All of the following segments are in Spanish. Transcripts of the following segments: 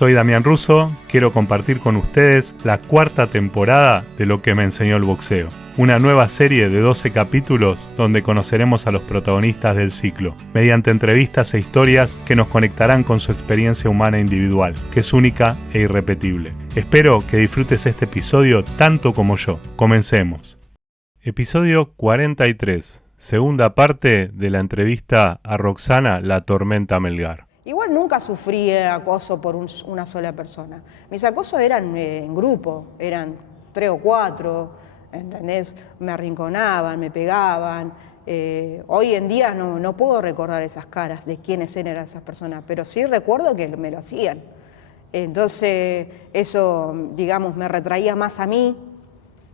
Soy Damián Russo, quiero compartir con ustedes la cuarta temporada de Lo que me enseñó el boxeo. Una nueva serie de 12 capítulos donde conoceremos a los protagonistas del ciclo, mediante entrevistas e historias que nos conectarán con su experiencia humana individual, que es única e irrepetible. Espero que disfrutes este episodio tanto como yo. Comencemos. Episodio 43, segunda parte de la entrevista a Roxana La Tormenta Melgar. Igual nunca sufrí acoso por una sola persona. Mis acosos eran en grupo, eran 3 o 4, ¿entendés? Me arrinconaban, me pegaban. Hoy en día no puedo recordar esas caras de quiénes eran esas personas, pero sí recuerdo que me lo hacían. Entonces eso, digamos, me retraía más a mí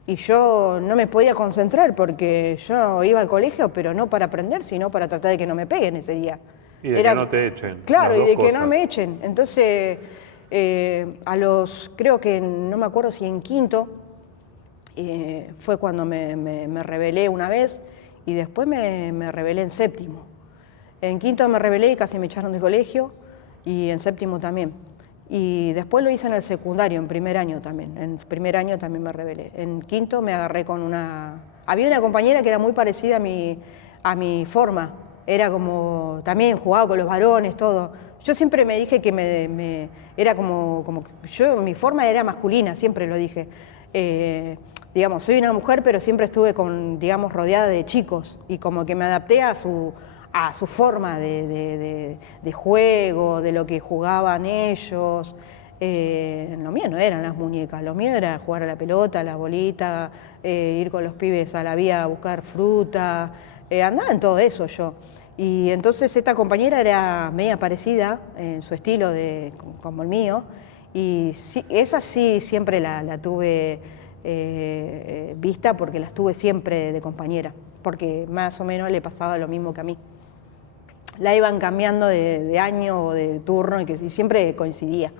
y yo no me podía concentrar porque yo iba al colegio, pero no para aprender, sino para tratar de que no me peguen ese día. Y de que no te echen. Claro, y de que no me echen. Entonces, creo que, no me acuerdo si en quinto, fue cuando me rebelé una vez, y después me rebelé en séptimo. En quinto me rebelé y casi me echaron del colegio, y en séptimo también. Y después lo hice en el secundario, en primer año también. En primer año también me rebelé. En quinto me agarré con una... Había una compañera que era muy parecida a mi forma. Era como, también jugaba con los varones, todo. Yo siempre me dije que era como yo, mi forma era masculina, siempre lo dije. Digamos, soy una mujer, pero siempre estuve rodeada de chicos y como que me adapté a su forma de juego, de lo que jugaban ellos. Lo mío no eran las muñecas, lo mío era jugar a la pelota, a la bolita, ir con los pibes a la vía a buscar fruta, andaba en todo eso yo. Y entonces esta compañera era media parecida en su estilo como el mío, y sí, esa sí siempre la tuve vista porque las tuve siempre de compañera, porque más o menos le pasaba lo mismo que a mí. La iban cambiando de año o de turno y siempre coincidía.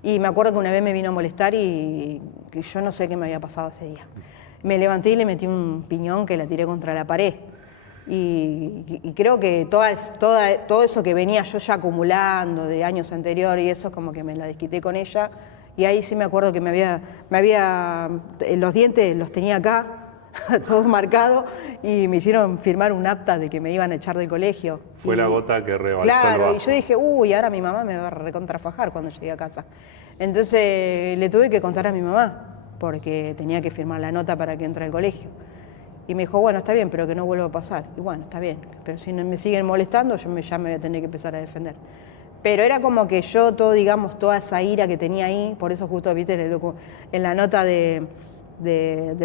Y me acuerdo que una vez me vino a molestar y que yo no sé qué me había pasado ese día. Me levanté y le metí un piñón que la tiré contra la pared. Y creo que todo eso que venía yo ya acumulando de años anteriores y eso, como que me la desquité con ella. Y ahí sí me acuerdo que los dientes los tenía acá, todos marcados, y me hicieron firmar un acta de que me iban a echar del colegio. Fue la gota que rebalsó el vaso. Claro, y yo dije, ahora mi mamá me va a recontrafajar cuando llegue a casa. Entonces le tuve que contar a mi mamá, porque tenía que firmar la nota para que entre al colegio. Y me dijo, bueno, está bien, pero que no vuelva a pasar. Y bueno, está bien, pero si no me siguen molestando, ya me voy a tener que empezar a defender. Pero era como que yo, toda esa ira que tenía ahí, por eso justo, viste, en la nota del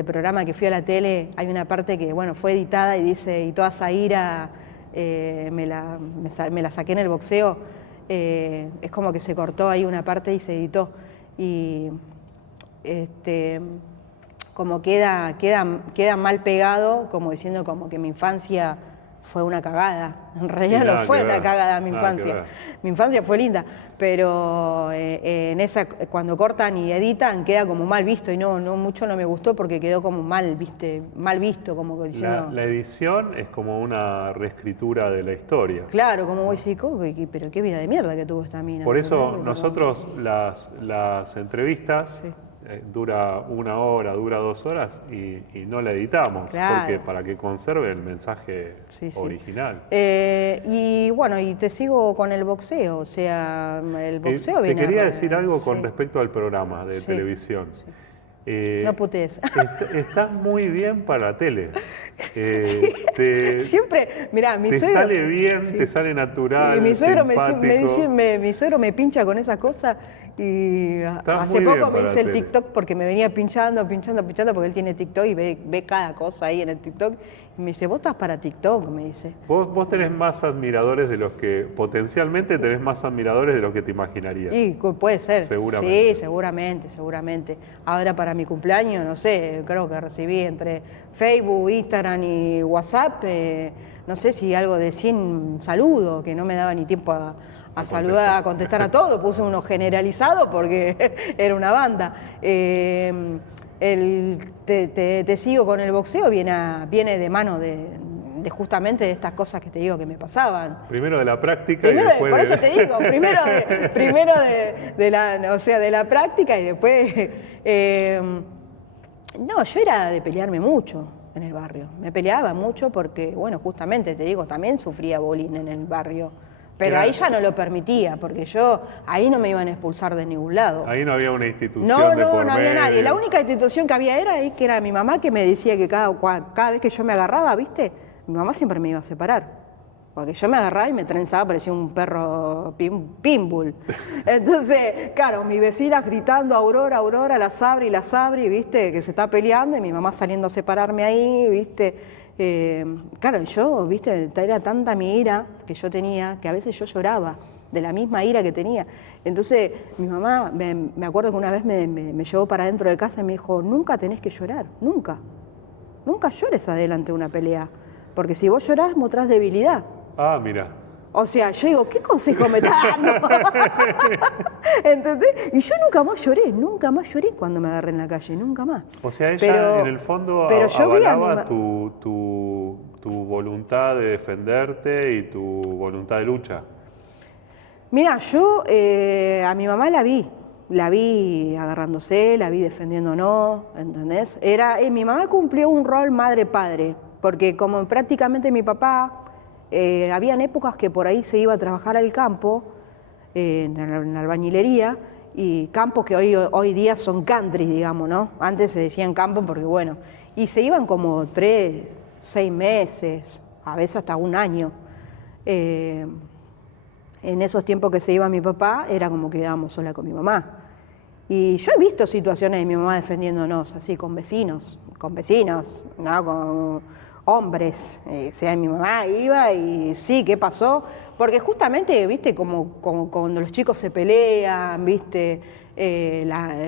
programa que fui a la tele, hay una parte que, bueno, fue editada y dice, y toda esa ira me la saqué en el boxeo. Es como que se cortó ahí una parte y se editó. Y como queda mal pegado, como diciendo como que mi infancia fue una cagada. En realidad no fue una cagada mi infancia. Mi infancia fue linda, pero cuando cortan y editan queda como mal visto y mucho no me gustó porque quedó como mal visto, como diciendo... La edición es como una reescritura de la historia. Claro, como voy a decir, pero qué vida de mierda que tuvo esta mina. Por eso nosotros las entrevistas... Sí. Dura 1 hora, dura 2 horas y no la editamos, claro. Porque para que conserve el mensaje original. Y bueno, y te sigo con el boxeo, o sea, el boxeo viene... Te quería decir algo con respecto al programa de televisión. Sí. No putees. Estás muy bien para la tele. Siempre, mirá, mi suegro... Te sale bien, te sale natural, y mi suegro simpático. mi suegro me pincha con esas cosas. Y hace poco me hice el TikTok porque me venía pinchando porque él tiene TikTok y ve cada cosa ahí en el TikTok. Y me dice, vos estás para TikTok, me dice. Vos tenés más admiradores de los que, potencialmente tenés más admiradores de los que te imaginarías. Y puede ser. Seguramente. Sí, seguramente. Ahora para mi cumpleaños, no sé, creo que recibí entre Facebook, Instagram y WhatsApp, no sé si algo de 100 saludos, que no me daba ni tiempo a saludar, a contestar a todo, puse uno generalizado porque era una banda. Te sigo con el boxeo, viene de mano de justamente de estas cosas que te digo que me pasaban. Primero de la práctica Primero y después por eso te digo, primero de la práctica y después... no, yo era de pelearme mucho en el barrio. Me peleaba mucho porque, bueno, justamente te digo, también sufría bullying en el barrio. Pero ahí ya no lo permitía, porque ahí no me iban a expulsar de ningún lado. Ahí no había una institución de por medio. No había nadie. La medio. única institución que había era ahí, que era mi mamá, que me decía que cada vez que yo me agarraba, ¿viste? Mi mamá siempre me iba a separar. Porque yo me agarraba y me trenzaba, parecía un perro pitbull. Entonces, claro, mis vecinas gritando, Aurora, Aurora, la Sabri, ¿viste? Que se está peleando, y mi mamá saliendo a separarme ahí, ¿viste? Claro, yo, ¿viste? Era tanta mi ira que yo tenía, que a veces yo lloraba de la misma ira que tenía. Entonces, mi mamá, me acuerdo que una vez me llevó para dentro de casa y me dijo, nunca tenés que llorar, nunca. Nunca llores adelante de una pelea, porque si vos llorás, mostrás debilidad. Ah, mira. O sea, yo digo, ¿qué consejo me está dando? ¿Entendés? Y yo nunca más lloré cuando me agarré en la calle, nunca más. O sea, ella en el fondo avalaba tu voluntad de defenderte y tu voluntad de lucha. Mira, yo a mi mamá la vi agarrándose, la vi defendiéndonos, ¿entendés? Mi mamá cumplió un rol madre-padre, porque como prácticamente mi papá... habían épocas que por ahí se iba a trabajar al campo, en la albañilería, y campos que hoy día son country, digamos, ¿no? Antes se decían campo porque, bueno, y se iban como 3, 6 meses, a veces hasta un año. En esos tiempos que se iba mi papá, era como que quedábamos sola con mi mamá. Y yo he visto situaciones de mi mamá defendiéndonos, así, con vecinos, ¿no? Con hombres, o sea, mi mamá iba y sí, ¿qué pasó? Porque justamente, viste, como cuando los chicos se pelean, viste,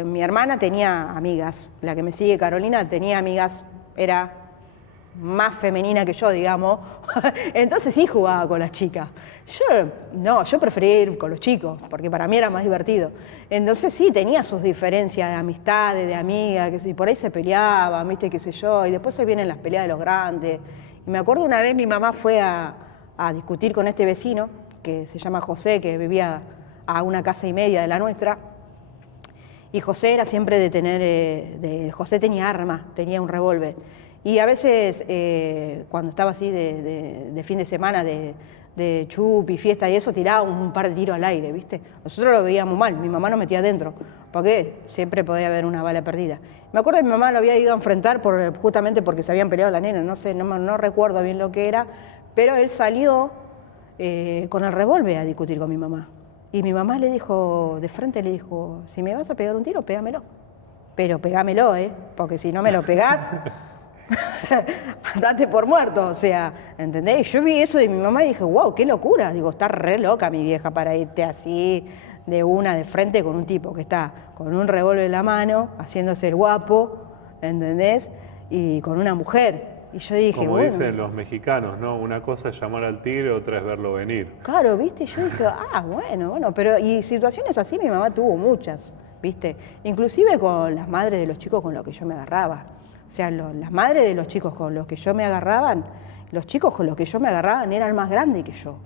mi hermana tenía amigas, la que me sigue, Carolina, tenía amigas, era más femenina que yo, digamos, entonces sí jugaba con las chicas. Yo prefería ir con los chicos, porque para mí era más divertido. Entonces sí, tenía sus diferencias de amistades, de amigas, que si por ahí se peleaban, viste, qué sé yo, y después se vienen las peleas de los grandes. Y me acuerdo una vez mi mamá fue a discutir con este vecino, que se llama José, que vivía a una casa y media de la nuestra, y José era siempre de tener, José tenía arma, tenía un revólver. Y a veces, cuando estaba así de fin de semana, de chupi, fiesta y eso, tiraba un par de tiros al aire, ¿viste? Nosotros lo veíamos mal, mi mamá nos metía adentro, porque siempre podía haber una bala perdida. Me acuerdo que mi mamá lo había ido a enfrentar justamente porque se habían peleado la nena, no sé, no recuerdo bien lo que era, pero él salió con el revólver a discutir con mi mamá. Y mi mamá le dijo, de frente le dijo, si me vas a pegar un tiro, pégamelo. Pero pegámelo, porque si no me lo pegás... date por muerto, o sea, ¿entendés? Yo vi eso de mi mamá y dije, wow, qué locura. Digo, está re loca mi vieja para irte así de frente con un tipo que está con un revólver en la mano, haciéndose el guapo, ¿entendés? Y con una mujer. Y yo dije, como bueno, dicen los mexicanos, ¿no? Una cosa es llamar al tigre, otra es verlo venir. Claro, ¿viste? Y yo dije, bueno, pero y situaciones así mi mamá tuvo muchas, ¿viste? Inclusive con las madres de los chicos con los que yo me agarraba. O sea, las madres de los chicos con los que yo me agarraban, los chicos con los que yo me agarraban eran más grandes que yo.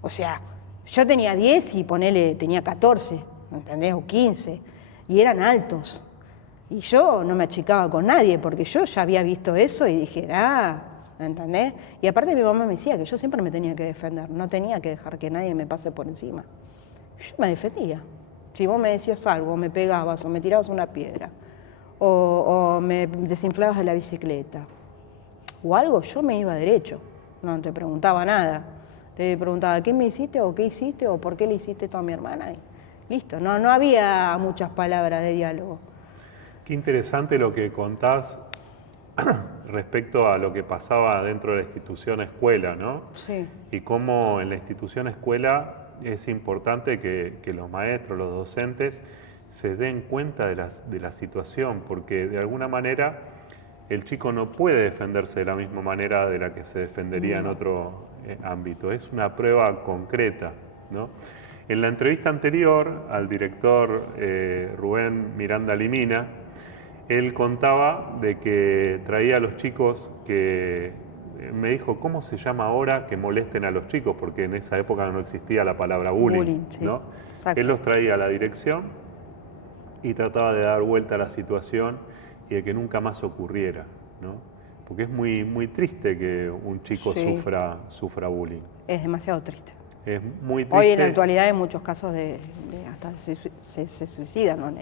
O sea, yo tenía 10 y tenía 14, ¿entendés? O 15, y eran altos. Y yo no me achicaba con nadie, porque yo ya había visto eso y dije, ¿entendés? Y aparte mi mamá me decía que yo siempre me tenía que defender, no tenía que dejar que nadie me pase por encima. Yo me defendía. Si vos me decías algo, me pegabas o me tirabas una piedra, o me desinflabas de la bicicleta, o algo, yo me iba derecho, no te preguntaba nada. Le preguntaba, ¿qué me hiciste o qué hiciste o por qué le hiciste esto a mi hermana? Y listo, no había muchas palabras de diálogo. Qué interesante lo que contás respecto a lo que pasaba dentro de la institución escuela, ¿no? Sí. Y cómo en la institución escuela es importante que los maestros, los docentes, se den cuenta de la situación, porque de alguna manera el chico no puede defenderse de la misma manera de la que se defendería en otro ámbito. Es una prueba concreta, ¿no? En la entrevista anterior al director Rubén Miranda Limina, él contaba de que traía a los chicos que me dijo, ¿cómo se llama ahora que molesten a los chicos? Porque en esa época no existía la palabra bullying, sí. ¿no? Exacto. Él los traía a la dirección y trataba de dar vuelta a la situación y de que nunca más ocurriera, ¿no? Porque es muy, muy triste que un chico Sí. sufra bullying. Es demasiado triste. Es muy triste. Hoy en la actualidad hay muchos casos hasta se suicidan, ¿no?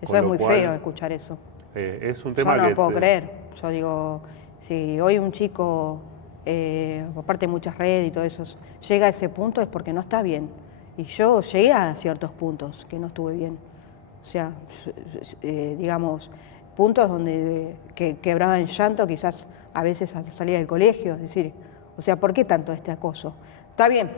Eso es muy feo escuchar eso. Es un tema yo no que puedo creer. Yo digo, si hoy un chico, aparte de muchas redes y todo eso, llega a ese punto es porque no está bien. Y yo llegué a ciertos puntos que no estuve bien. O sea, digamos, puntos donde que quebraba en llanto, quizás a veces hasta salía del colegio. Es decir, o sea, ¿por qué tanto este acoso? Está bien,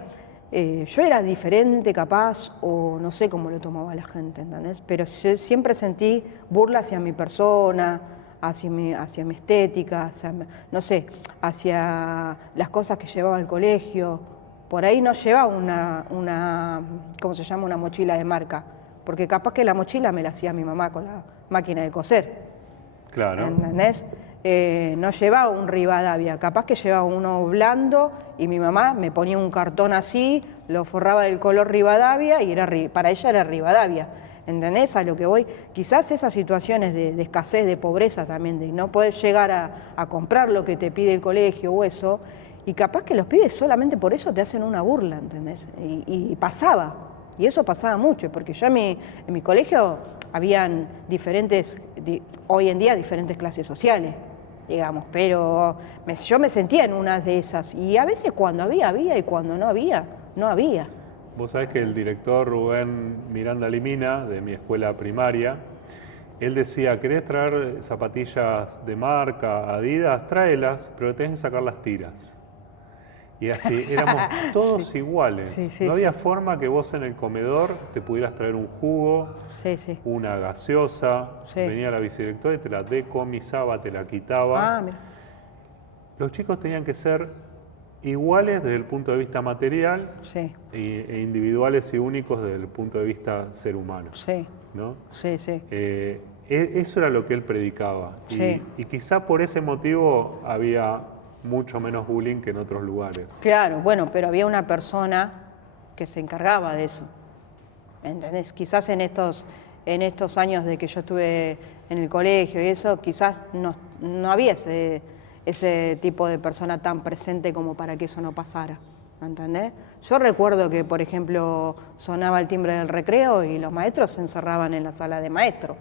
yo era diferente capaz, o no sé cómo lo tomaba la gente, ¿entendés? Pero siempre sentí burla hacia mi persona, hacia mi estética, no sé, hacia las cosas que llevaba al colegio. Por ahí no llevaba una ¿cómo se llama? Una mochila de marca, porque capaz que la mochila me la hacía mi mamá con la máquina de coser. Claro. ¿Entendés? No llevaba un Rivadavia, capaz que llevaba uno blando y mi mamá me ponía un cartón así, lo forraba del color Rivadavia y para ella era Rivadavia. ¿Entendés a lo que voy? Quizás esas situaciones de escasez, de pobreza también, de no poder llegar a comprar lo que te pide el colegio o eso, y capaz que los pibes solamente por eso te hacen una burla, ¿entendés? Y pasaba, y eso pasaba mucho, porque yo en mi colegio habían hoy en día diferentes clases sociales, digamos, pero yo me sentía en una de esas, y a veces cuando había, y cuando no había, no había. Vos sabés que el director Rubén Miranda Limina, de mi escuela primaria, él decía, ¿querés traer zapatillas de marca, Adidas? Tráelas, pero tenés que sacar las tiras. Y así, éramos todos Sí. iguales. Sí, no había forma que vos en el comedor te pudieras traer un jugo, una gaseosa, venía la vicedirectora y te la decomisaba, te la quitaba. Mira. Los chicos tenían que ser iguales desde el punto de vista material e individuales y únicos desde el punto de vista ser humano. ¿No? Eso era lo que él predicaba. Y quizá por ese motivo había mucho menos bullying que en otros lugares. Claro, bueno, pero había una persona que se encargaba de eso. ¿Entendés? Quizás en estos años de que yo estuve en el colegio y eso, quizás no había ese tipo de persona tan presente como para que eso no pasara. ¿Entendés? Yo recuerdo que, por ejemplo, sonaba el timbre del recreo y los maestros se encerraban en la sala de maestro.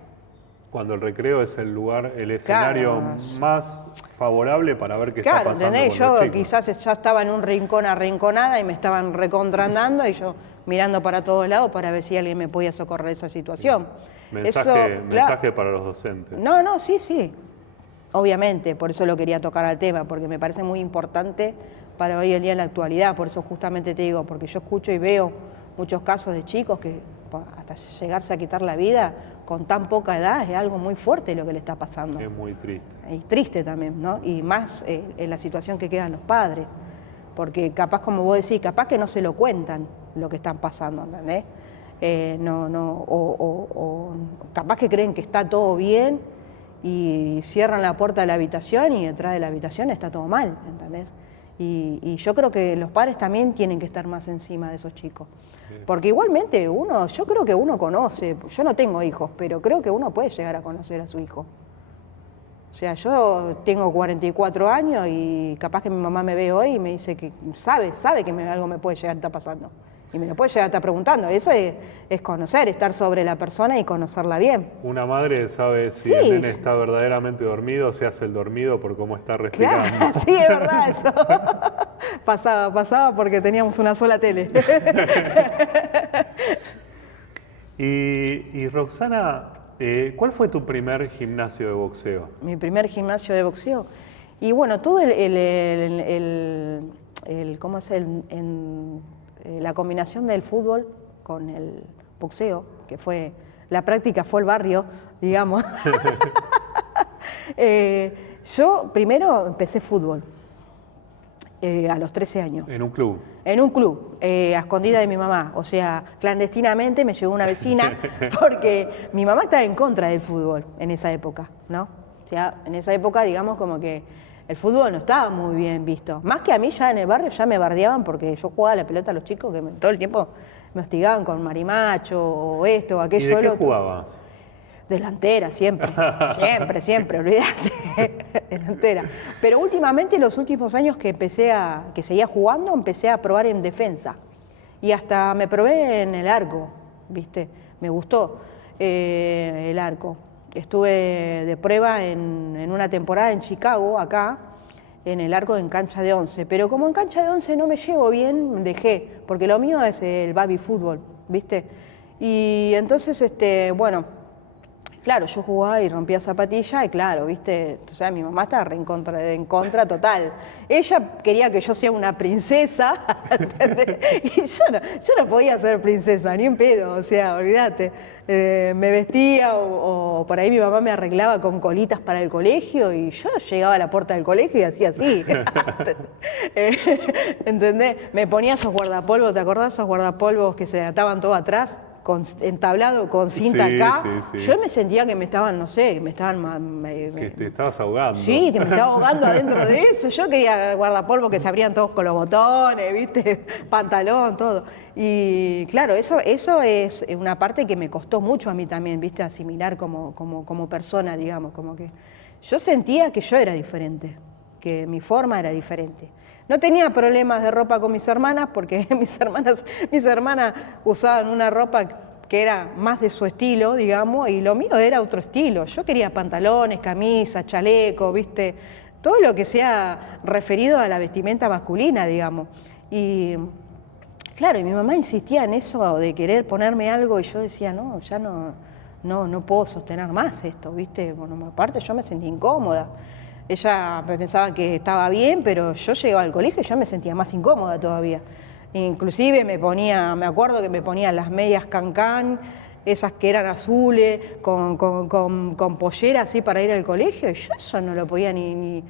Cuando el recreo es el lugar, el escenario más favorable para ver qué está pasando ¿entendés? Con los chicos. Quizás ya estaba en un rincón arrinconada y me estaban recontrandando y yo mirando para todos lados para ver si alguien me podía socorrer esa situación. Mensaje para los docentes. No, sí. Obviamente, por eso lo quería tocar al tema, porque me parece muy importante para hoy en día en la actualidad. Por eso justamente te digo, porque yo escucho y veo muchos casos de chicos que hasta llegarse a quitar la vida con tan poca edad es algo muy fuerte lo que le está pasando. Es muy triste. Y triste también, ¿no? Y más en la situación que quedan los padres. Porque capaz, como vos decís, capaz que no se lo cuentan lo que están pasando, ¿entendés? O capaz que creen que está todo bien y cierran la puerta de la habitación y detrás de la habitación está todo mal, ¿entendés? Y yo creo que los padres también tienen que estar más encima de esos chicos. Porque igualmente yo creo que uno conoce, yo no tengo hijos, pero creo que uno puede llegar a conocer a su hijo. O sea, yo tengo 44 años y capaz que mi mamá me ve hoy y me dice que sabe que algo me puede llegar a estar pasando. Y me lo puede llegar a estar preguntando. Eso es conocer, estar sobre la persona y conocerla bien. Una madre sabe si el nene está verdaderamente dormido, se hace el dormido por cómo está respirando. Claro, sí, es verdad eso. Pasaba porque teníamos una sola tele. Y Roxana, ¿cuál fue tu primer gimnasio de boxeo? Mi primer gimnasio de boxeo. Y bueno, todo ¿cómo es la combinación del fútbol con el boxeo, que fue, la práctica fue el barrio, digamos. Yo primero empecé fútbol, a los 13 años. ¿En un club? En un club, a escondida de mi mamá, o sea, clandestinamente me llevó una vecina, porque mi mamá estaba en contra del fútbol en esa época, ¿no? O sea, en esa época, digamos, como que el fútbol no estaba muy bien visto. Más que a mí ya en el barrio ya me bardeaban porque yo jugaba a la pelota a los chicos que todo el tiempo me hostigaban con marimacho o esto o aquello. ¿Y de o qué lo otro. jugabas? Delantera, siempre, siempre, olvídate, delantera. Pero últimamente, los últimos años que seguía jugando, empecé a probar en defensa. Y hasta me probé en el arco, ¿viste? Me gustó el arco. Estuve de prueba en una temporada en Chicago, acá, en el arco en cancha de 11. Pero como en cancha de 11 no me llevo bien, dejé, porque lo mío es el baby fútbol, ¿viste? Y entonces, bueno... Claro, yo jugaba y rompía zapatilla y claro, viste, o sea, mi mamá estaba en contra total. Ella quería que yo sea una princesa, ¿entendés? Y yo no podía ser princesa, ni en pedo, o sea, olvídate. Me vestía o por ahí mi mamá me arreglaba con colitas para el colegio y yo llegaba a la puerta del colegio y hacía así. ¿Entendés? Me ponía esos guardapolvos, ¿te acordás? Esos guardapolvos que se ataban todo atrás. Entablado con cinta acá, sí. yo me sentía que me estaban, no sé, que me estaban... que te estabas ahogando. Sí, que me estaba ahogando adentro de eso. Yo quería guardapolvo que se abrían todos con los botones, ¿viste? Pantalón, todo. Y claro, eso es una parte que me costó mucho a mí también, ¿viste? Asimilar como persona, digamos, como que yo sentía que yo era diferente, que mi forma era diferente. No tenía problemas de ropa con mis hermanas porque mis hermanas usaban una ropa que era más de su estilo, digamos, y lo mío era otro estilo. Yo quería pantalones, camisas, chaleco, ¿viste? Todo lo que sea referido a la vestimenta masculina, digamos. Y claro, y mi mamá insistía en eso de querer ponerme algo y yo decía, no, ya no puedo sostener más esto, ¿viste? Bueno, aparte yo me sentía incómoda. Ella pensaba que estaba bien, pero yo llegaba al colegio y yo me sentía más incómoda todavía. Inclusive me acuerdo que me ponía las medias cancán, esas que eran azules, con pollera así para ir al colegio, y yo eso no lo podía ni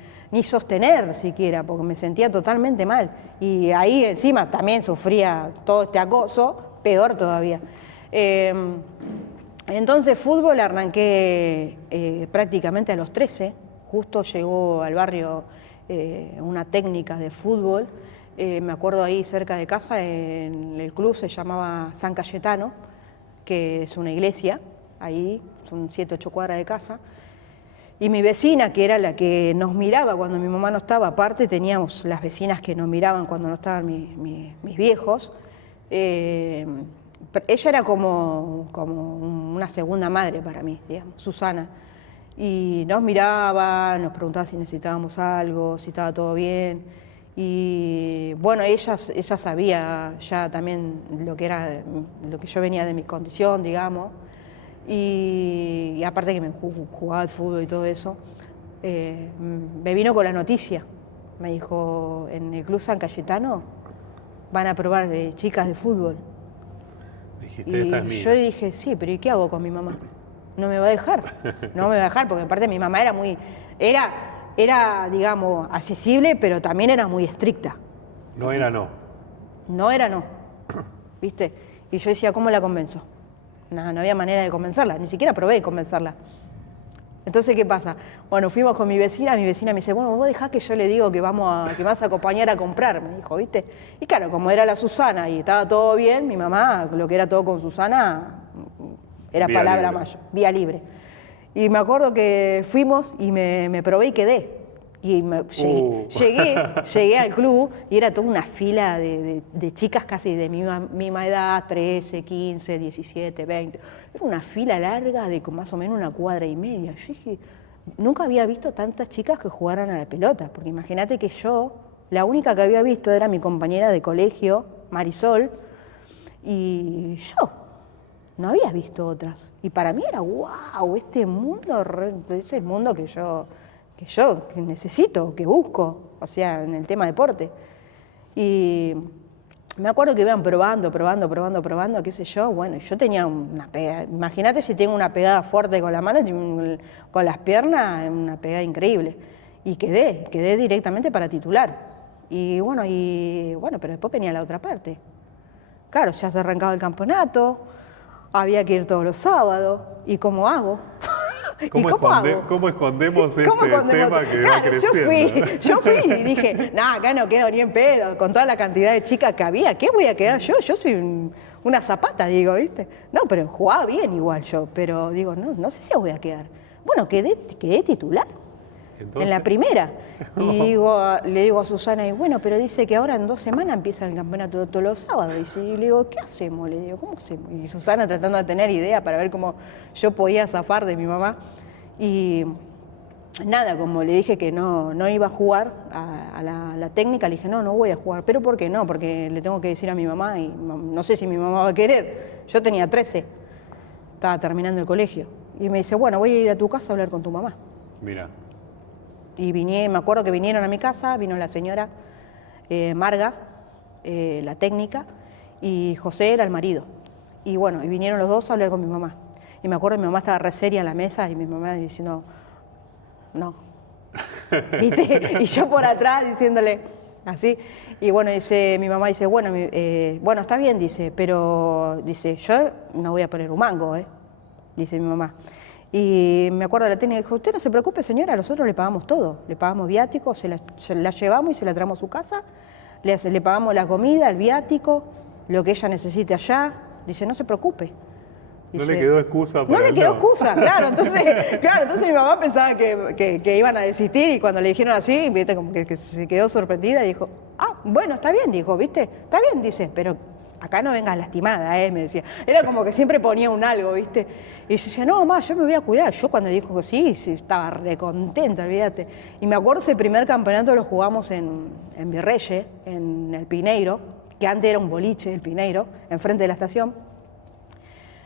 sostener siquiera, porque me sentía totalmente mal. Y ahí encima también sufría todo este acoso, peor todavía. Entonces fútbol arranqué prácticamente a los 13. Justo llegó al barrio una técnica de fútbol, me acuerdo ahí cerca de casa, en el club se llamaba San Cayetano, que es una iglesia, ahí son 7, 8 cuadras de casa, y mi vecina, que era la que nos miraba cuando mi mamá no estaba, aparte teníamos las vecinas que nos miraban cuando no estaban mis viejos, ella era como una segunda madre para mí, digamos, Susana. Y nos miraba, nos preguntaba si necesitábamos algo, si estaba todo bien. Y bueno, ella sabía ya también lo que yo venía de mi condición, digamos. Y aparte que me jugaba al fútbol y todo eso, me vino con la noticia. Me dijo, en el Club San Cayetano van a probar chicas de fútbol. Dijiste, esta es mía. Yo le dije, sí, pero ¿y qué hago con mi mamá? No me va a dejar, porque aparte mi mamá era, digamos, accesible, pero también era muy estricta. No era no. No era no, ¿viste? Y yo decía, ¿cómo la convenzo? No había manera de convencerla, ni siquiera probé de convencerla. Entonces, ¿qué pasa? Bueno, fuimos con mi vecina me dice, bueno, vos dejá que yo le digo que vas a acompañar a comprar, me dijo, ¿viste? Y claro, como era la Susana y estaba todo bien, mi mamá, lo que era todo con Susana, era vía palabra mayor, vía libre. Y me acuerdo que fuimos y me probé y quedé. Y llegué al club y era toda una fila de chicas casi de mi misma edad, 13, 15, 17, 20. Era una fila larga de más o menos 1,5 cuadras. Yo dije, nunca había visto tantas chicas que jugaran a la pelota, porque imagínate que yo, la única que había visto era mi compañera de colegio, Marisol, y yo no había visto otras. Y para mí era, wow, este mundo es el mundo que yo necesito, que busco, o sea, en el tema deporte. Y me acuerdo que iban probando, qué sé yo. Bueno, yo tenía una pegada. Imagínate si tengo una pegada fuerte con la mano, con las piernas, una pegada increíble. Y quedé directamente para titular. Y bueno, pero después venía la otra parte. Claro, ya se arrancaba el campeonato, había que ir todos los sábados. ¿Y cómo hago? ¿Cómo escondemos este ¿Cómo escondemos? tema que Claro, va creciendo? yo fui y dije, no, acá no quedo ni en pedo, con toda la cantidad de chicas que había, ¿qué voy a quedar yo? Yo soy una zapata, digo, ¿viste? No, pero jugaba bien igual yo, pero digo, no sé si voy a quedar. Bueno, quedé titular. Entonces, en la primera. Y le digo a Susana, y bueno, pero dice que ahora en 2 semanas empieza el campeonato todos los sábados. Y le digo, ¿qué hacemos? Le digo, ¿cómo hacemos? Y Susana tratando de tener idea para ver cómo yo podía zafar de mi mamá. Y nada, como le dije que no iba a jugar a la técnica, le dije, no voy a jugar. ¿Pero por qué no? Porque le tengo que decir a mi mamá y no sé si mi mamá va a querer. Yo tenía 13, estaba terminando el colegio. Y me dice, bueno, voy a ir a tu casa a hablar con tu mamá. Mira. Y me acuerdo que vinieron a mi casa, vino la señora Marga, la técnica, y José era el marido. Y bueno, y vinieron los dos a hablar con mi mamá. Y me acuerdo que mi mamá estaba re seria en la mesa y mi mamá diciendo, no. ¿Viste? Y yo por atrás diciéndole así. Y bueno, mi mamá dice, bueno, bueno, está bien, dice, pero dice, yo no voy a poner un mango, dice mi mamá. Y me acuerdo de la técnica, dijo, usted no se preocupe, señora, nosotros le pagamos todo. Le pagamos viático, se la llevamos y se la traemos a su casa, le pagamos la comida, el viático, lo que ella necesite allá. Dice, no se preocupe. Dice, no le quedó excusa para no le quedó excusa, claro. Entonces mi mamá pensaba que iban a desistir y cuando le dijeron así, viste, como que se quedó sorprendida y dijo, bueno, está bien, dijo, ¿viste? Está bien, dice, pero acá no vengas lastimada, me decía. Era como que siempre ponía un algo, ¿viste? Y yo decía, no, mamá, yo me voy a cuidar. Yo cuando dijo que sí, estaba recontenta, olvídate. Y me acuerdo ese primer campeonato lo jugamos en Virreyes, en el Pineiro, que antes era un boliche, el Pineiro, enfrente de la estación.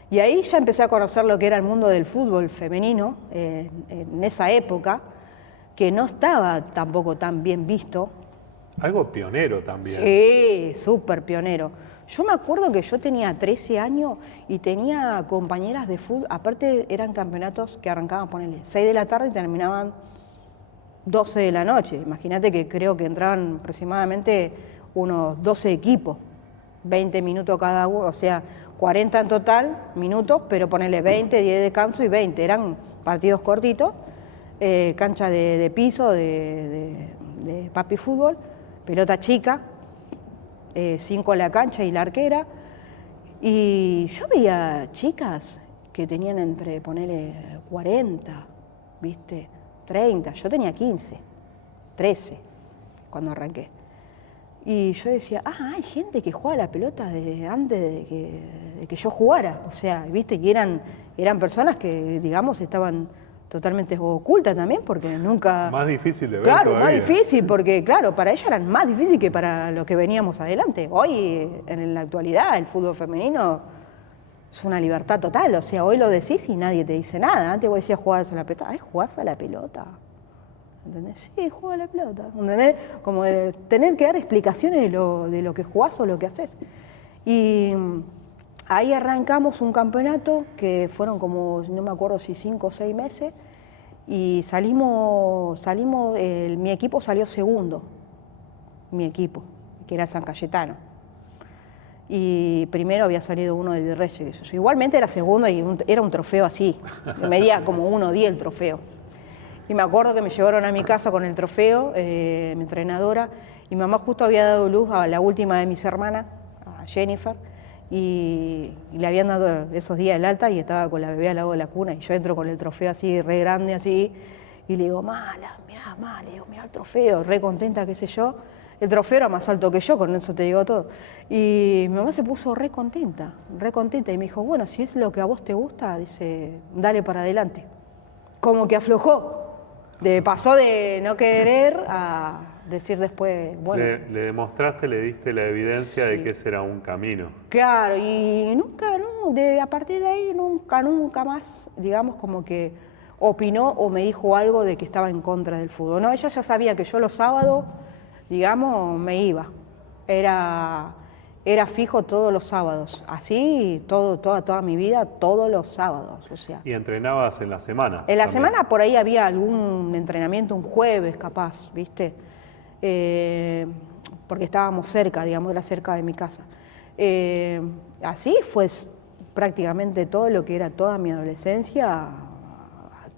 Y ahí ya empecé a conocer lo que era el mundo del fútbol femenino, en esa época, que no estaba tampoco tan bien visto. Algo pionero también. Sí, súper pionero. Yo me acuerdo que yo tenía 13 años y tenía compañeras de fútbol, aparte eran campeonatos que arrancaban, ponele, 6 de la tarde y terminaban 12 de la noche. Imagínate que creo que entraban aproximadamente unos 12 equipos, 20 minutos cada uno, o sea, 40 en total minutos, pero ponele 20, 10 de descanso y 20. Eran partidos cortitos, cancha de piso, de papi fútbol, pelota chica, 5 en la cancha y la arquera. Y yo veía chicas que tenían entre, ponele, 40, ¿viste? 30. Yo tenía 15, 13 cuando arranqué. Y yo decía, hay gente que juega la pelota desde antes de que yo jugara. O sea, ¿viste? Que eran personas que, digamos, estaban totalmente ocultas también, porque nunca... Más difícil de ver Claro, todavía. más difícil, porque claro, para ellas eran más difícil que para los que veníamos adelante. Hoy, en la actualidad, el fútbol femenino es una libertad total. O sea, hoy lo decís y nadie te dice nada. Antes vos decías, jugás a la pelota. ¿Jugás a la pelota? ¿Entendés? Sí, juega a la pelota. ¿Entendés? Como de tener que dar explicaciones de lo que jugás o lo que haces. Y ahí arrancamos un campeonato que fueron como, no me acuerdo si 5 o 6 meses, y salimos, mi equipo salió segundo, mi equipo, que era San Cayetano. Y primero había salido uno de Virreyes. Igualmente era segundo y era un trofeo así, medía como 1,10 el trofeo. Y me acuerdo que me llevaron a mi casa con el trofeo, mi entrenadora, y mamá justo había dado luz a la última de mis hermanas, a Jennifer, y le habían dado esos días el alta y estaba con la bebé al lado de la cuna, y yo entro con el trofeo así, re grande así, y le digo, mirá el trofeo, re contenta, qué sé yo. El trofeo era más alto que yo, con eso te digo todo. Y mi mamá se puso re contenta, y me dijo, bueno, si es lo que a vos te gusta, dice, dale para adelante. Como que aflojó. Pasó de no querer a decir después, bueno... Le demostraste, le diste la evidencia de que ese era un camino. Claro, y a partir de ahí nunca más, digamos, como que opinó o me dijo algo de que estaba en contra del fútbol. No, ella ya sabía que yo los sábados, digamos, me iba. Era fijo todos los sábados, así toda mi vida, todos los sábados, o sea. ¿Y entrenabas en la semana? En la semana por ahí había algún entrenamiento, un jueves capaz, ¿viste? Porque estábamos cerca, digamos, era cerca de mi casa. Así fue prácticamente todo lo que era toda mi adolescencia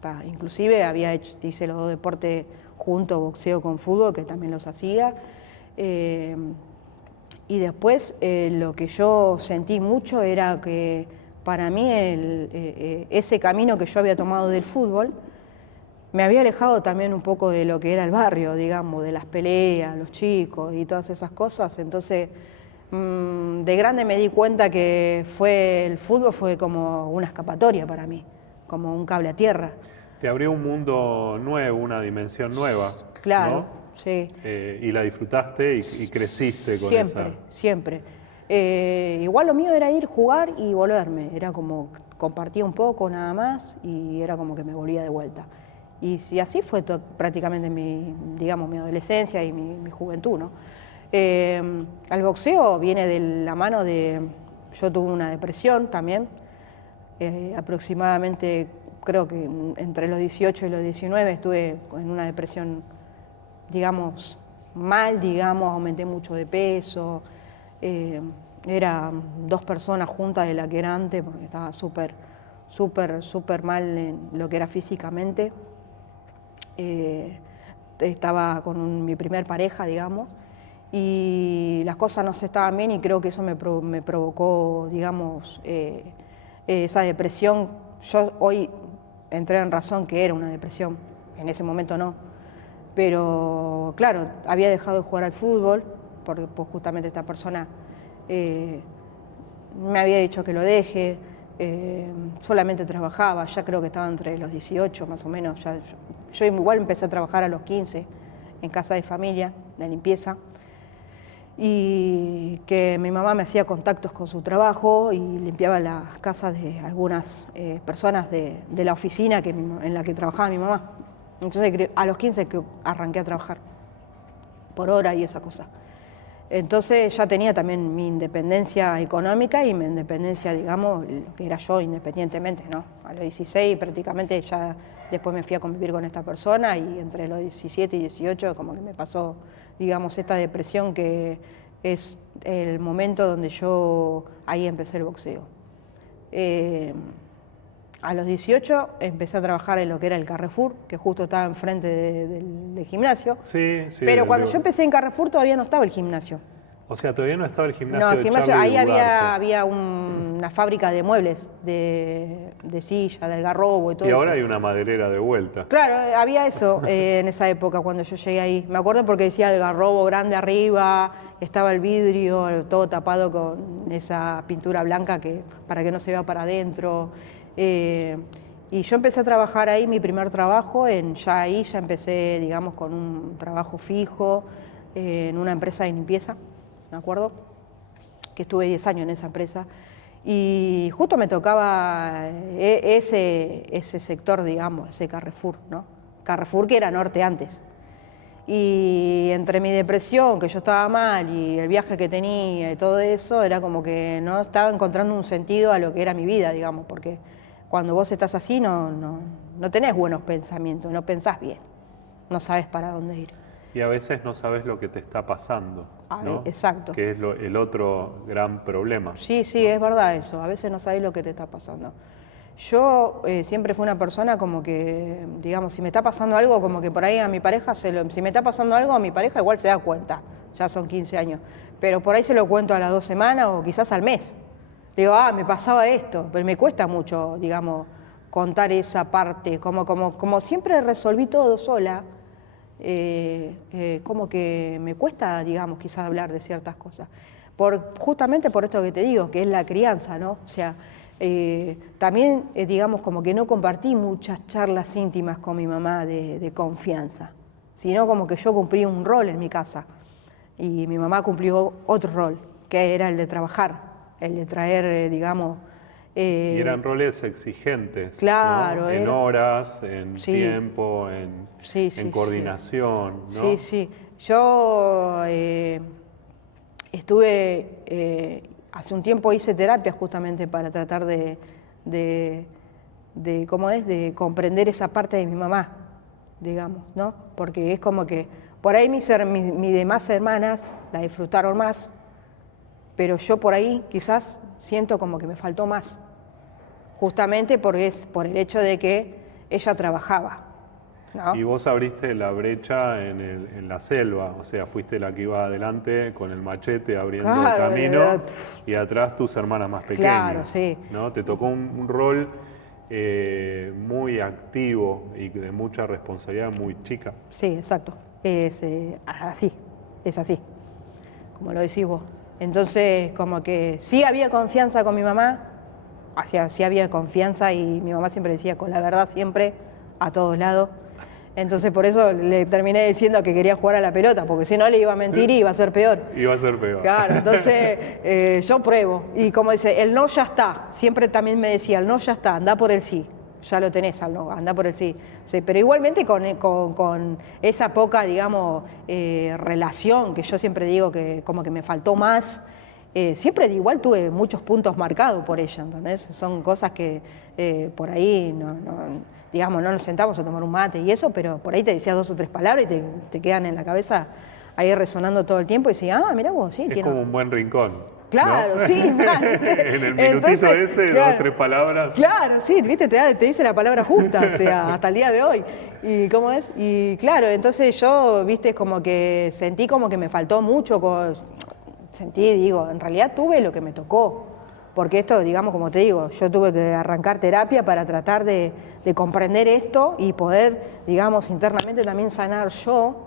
hasta inclusive hice los dos deportes juntos, boxeo con fútbol, que también los hacía. Y después lo que yo sentí mucho era que para mí ese camino que yo había tomado del fútbol me había alejado también un poco de lo que era el barrio, digamos, de las peleas, los chicos y todas esas cosas. Entonces, de grande me di cuenta que el fútbol fue como una escapatoria para mí, como un cable a tierra. Te abrió un mundo nuevo, una dimensión nueva. Claro, ¿no? sí. Y la disfrutaste y creciste con esa. Siempre. Igual lo mío era ir, jugar y volverme. Era como compartía un poco nada más y era como que me volvía de vuelta. Y así fue prácticamente mi adolescencia y mi juventud, ¿no? Al boxeo viene de la mano yo tuve una depresión también, aproximadamente creo que entre los 18 y los 19 estuve en una depresión, digamos, aumenté mucho de peso, era 2 personas juntas de la que era antes, porque estaba súper mal en lo que era físicamente. Estaba con mi primer pareja, digamos, y las cosas no se estaban bien y creo que eso me provocó, digamos, esa depresión. Yo hoy entré en razón que era una depresión, en ese momento no, pero claro, había dejado de jugar al fútbol, porque pues, justamente esta persona me había dicho que lo deje, solamente trabajaba, ya creo que estaba entre los 18 más o menos, yo igual empecé a trabajar a los 15 en casa de familia, de limpieza, y que mi mamá me hacía contactos con su trabajo y limpiaba las casas de algunas personas de la oficina en la que trabajaba mi mamá. Entonces a los 15 que arranqué a trabajar por hora y esa cosa. Entonces ya tenía también mi independencia económica y mi independencia, digamos, lo que era yo independientemente, ¿no? A los 16 prácticamente ya después me fui a convivir con esta persona y entre los 17 y 18 como que me pasó, digamos, esta depresión que es el momento donde yo ahí empecé el boxeo. A los 18 empecé a trabajar en lo que era el Carrefour, que justo estaba enfrente del gimnasio. Sí. Pero cuando yo empecé en Carrefour todavía no estaba el gimnasio. O sea, todavía no estaba el gimnasio. No, el gimnasio, ahí había una fábrica de muebles, de silla, de algarrobo y todo eso. Y ahora hay una maderera de vuelta. Claro, había eso en esa época cuando yo llegué ahí. Me acuerdo porque decía algarrobo grande arriba, estaba el vidrio todo tapado con esa pintura blanca para que no se vea para adentro. Y yo empecé a trabajar ahí, mi primer trabajo, ya empecé, digamos, con un trabajo fijo en una empresa de limpieza, me acuerdo, que estuve 10 años en esa empresa. Y justo me tocaba ese sector, digamos, ese Carrefour, ¿no? Carrefour que era norte antes. Y entre mi depresión, que yo estaba mal, y el viaje que tenía y todo eso, era como que no estaba encontrando un sentido a lo que era mi vida, digamos, porque cuando vos estás así no tenés buenos pensamientos, no pensás bien, no sabes para dónde ir. Y a veces no sabes lo que te está pasando, ¿no? Exacto. Que es el otro gran problema. Sí, ¿no? Es verdad eso, a veces no sabes lo que te está pasando. Yo siempre fui una persona como que, digamos, si me está pasando algo, como que por ahí a mi pareja, si me está pasando algo a mi pareja igual se da cuenta, ya son 15 años, pero por ahí se lo cuento a las 2 semanas o quizás al mes. Digo, me pasaba esto, pero me cuesta mucho, digamos, contar esa parte, como siempre resolví todo sola, como que me cuesta, digamos, quizás hablar de ciertas cosas. Justamente por esto que te digo, que es la crianza, ¿no? O sea, también, digamos, como que no compartí muchas charlas íntimas con mi mamá de confianza, sino como que yo cumplí un rol en mi casa y mi mamá cumplió otro rol, que era el de trabajar, el de traer, digamos... y eran roles exigentes, claro, ¿no? En horas, en tiempo, en coordinación, ¿no? Sí. Yo estuve... hace un tiempo hice terapia justamente para tratar de comprender esa parte de mi mamá, digamos, ¿no? Porque es como que por ahí mis demás hermanas la disfrutaron más, pero yo por ahí quizás siento como que me faltó más, justamente por el hecho de que ella trabajaba, ¿no? Y vos abriste la brecha en la selva, o sea, fuiste la que iba adelante con el machete abriendo el camino y atrás tus hermanas más pequeñas. Claro, sí. ¿No? Te tocó un rol muy activo y de mucha responsabilidad muy chica. Sí, exacto. Es así, como lo decís vos. Entonces, como que sí había confianza con mi mamá, sí había confianza y mi mamá siempre decía con la verdad siempre, a todos lados. Entonces por eso le terminé diciendo que quería jugar a la pelota, porque si no le iba a mentir y iba a ser peor. Iba a ser peor. Claro, entonces yo pruebo. Y como dice, el no ya está. Siempre también me decía, el no ya está, anda por el sí. Ya lo tenés al no, anda por el sí. Sí, pero igualmente con esa poca, digamos, relación, que yo siempre digo que como que me faltó más, siempre igual tuve muchos puntos marcados por ella, ¿entendés? Son cosas que por ahí digamos, no nos sentamos a tomar un mate y eso, pero por ahí te decías 2 o 3 palabras y te quedan en la cabeza ahí resonando todo el tiempo y decís, mirá vos, sí. Es como un buen rincón. Claro, ¿no? Sí, claro. En el minutito ese, claro, 2 o 3 palabras. Claro, sí, viste, te dice la palabra justa, o sea, hasta el día de hoy. ¿Y cómo es? Y claro, entonces yo, viste, como que sentí como que me faltó mucho, digo, en realidad tuve lo que me tocó. Porque esto, digamos, como te digo, yo tuve que arrancar terapia para tratar de comprender esto y poder, digamos, internamente también sanar yo,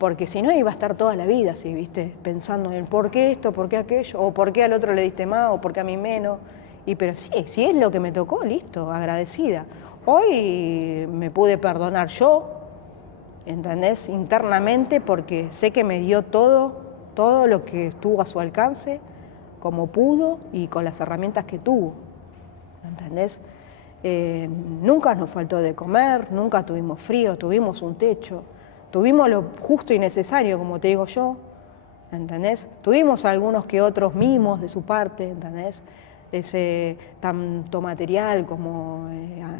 porque si no iba a estar toda la vida así, ¿viste? Pensando en por qué esto, por qué aquello, o por qué al otro le diste más, o por qué a mí menos. Pero sí, si es lo que me tocó, listo, agradecida. Hoy me pude perdonar yo, ¿entendés? Internamente, porque sé que me dio todo lo que estuvo a su alcance, como pudo y con las herramientas que tuvo, ¿entendés? Nunca nos faltó de comer, nunca tuvimos frío, tuvimos un techo, tuvimos lo justo y necesario, como te digo yo, ¿entendés? Tuvimos algunos que otros mimos de su parte, ¿entendés? Tanto material como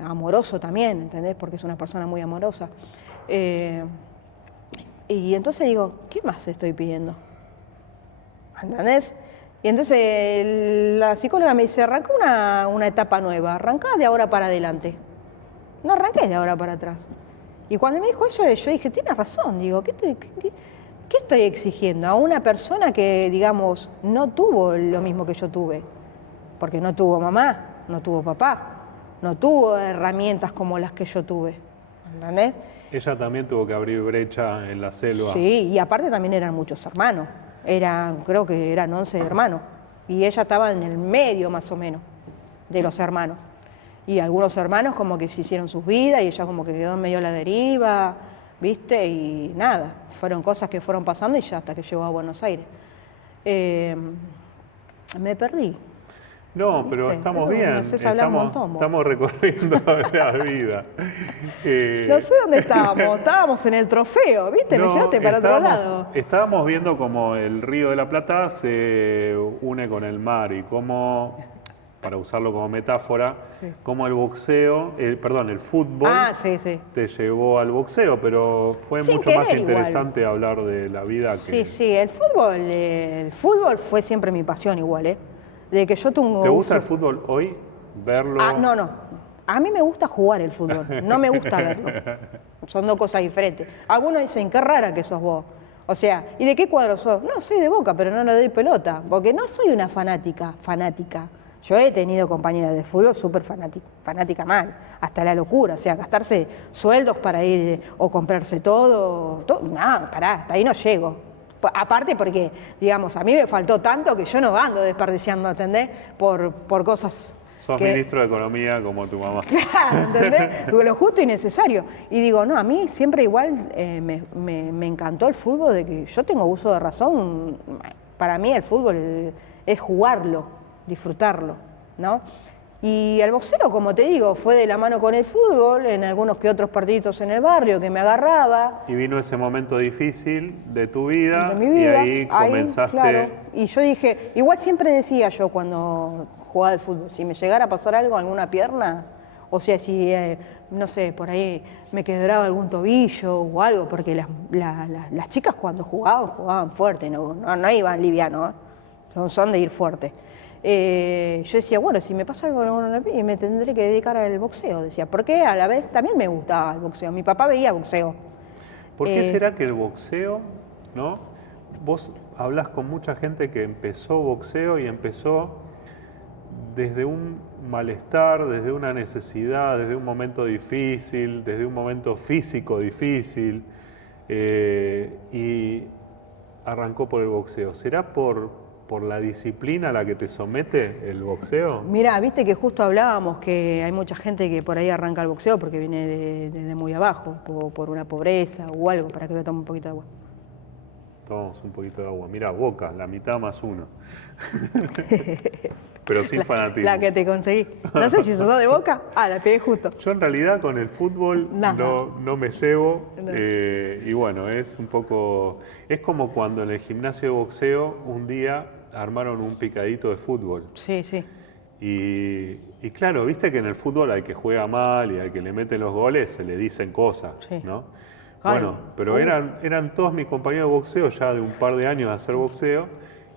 amoroso también, ¿entendés? Porque es una persona muy amorosa. Y entonces digo, ¿qué más estoy pidiendo? ¿Entendés? Y entonces la psicóloga me dice, arranca una etapa nueva, arranca de ahora para adelante. No arranques de ahora para atrás. Y cuando me dijo eso, yo dije, tienes razón, digo, ¿qué estoy exigiendo? A una persona que, digamos, no tuvo lo mismo que yo tuve. Porque no tuvo mamá, no tuvo papá, no tuvo herramientas como las que yo tuve. ¿Entendés? Ella también tuvo que abrir brecha en la selva. Sí, y aparte también eran muchos hermanos. Creo que eran 11 hermanos, y ella estaba en el medio más o menos de los hermanos. Y algunos hermanos como que se hicieron sus vidas y ella como que quedó en medio de la deriva, ¿viste? Y nada, fueron cosas que fueron pasando y ya hasta que llegó a Buenos Aires. Me perdí. No, ¿Viste? pero estamos Eso bien, me haces hablar un montón, vos. estamos recorriendo la vida. No sé dónde estábamos en el trofeo, ¿viste? Me llevaste para otro lado. Estábamos viendo cómo el Río de la Plata se une con el mar y cómo, para usarlo como metáfora, sí, cómo el boxeo, el fútbol sí, te llevó al boxeo, pero fue sin mucho más interesante igual hablar de la vida que... Sí, el fútbol fue siempre mi pasión igual, ¿eh? De que yo tengo... ¿Te gusta el fútbol hoy? ¿Verlo? No. A mí me gusta jugar el fútbol, no me gusta verlo. Son 2 cosas diferentes. Algunos dicen, qué rara que sos vos. O sea, ¿y de qué cuadro sos? No, soy de Boca, pero no le doy pelota, porque no soy una fanática. Yo he tenido compañeras de fútbol súper fanática mal, hasta la locura, o sea, gastarse sueldos para ir o comprarse todo. No, pará, hasta ahí no llego. Aparte porque, digamos, a mí me faltó tanto que yo no ando desperdiciando, ¿entendés? Por cosas... Sos ministro de Economía como tu mamá. Claro, ¿entendés? Lo justo y necesario. Y digo, no, a mí siempre igual me encantó el fútbol, de que yo tengo uso de razón. Para mí el fútbol es jugarlo, disfrutarlo, ¿no? Y el boxeo, como te digo, fue de la mano con el fútbol, en algunos que otros partiditos en el barrio que me agarraba. Y vino ese momento difícil de tu vida, de mi vida, y ahí comenzaste... Claro. Y yo dije, igual siempre decía yo cuando jugaba al fútbol, si me llegara a pasar algo en alguna pierna, o sea, si, no sé, por ahí me quebraba algún tobillo o algo, porque las chicas cuando jugaban fuerte, no iban liviano, son de ir fuerte. Yo decía, bueno, si me pasa algo me tendré que dedicar al boxeo, decía, porque a la vez también me gustaba el boxeo. Mi papá veía boxeo. ¿Por qué será que el boxeo, ¿no? Vos hablás con mucha gente que empezó boxeo y empezó desde un malestar, desde una necesidad, desde un momento difícil, desde un momento físico difícil, y arrancó por el boxeo. ¿Será por la disciplina a la que te somete el boxeo? Mirá, viste que justo hablábamos que hay mucha gente que por ahí arranca el boxeo porque viene de muy abajo, por una pobreza o algo, para que me tome un poquito de agua. Tomamos un poquito de agua. Mirá, Boca, la mitad más uno. Pero sin fanatismo. La que te conseguí. No sé si sos de Boca. La pegué justo. Yo en realidad con el fútbol no me llevo. No. Y bueno, es un poco... Es como cuando en el gimnasio de boxeo un día armaron un picadito de fútbol. Sí, sí. Y claro, viste que en el fútbol al que juega mal y al que le meten los goles se le dicen cosas, sí. ¿no? Bueno, pero eran todos mis compañeros de boxeo ya de un par de años de hacer boxeo,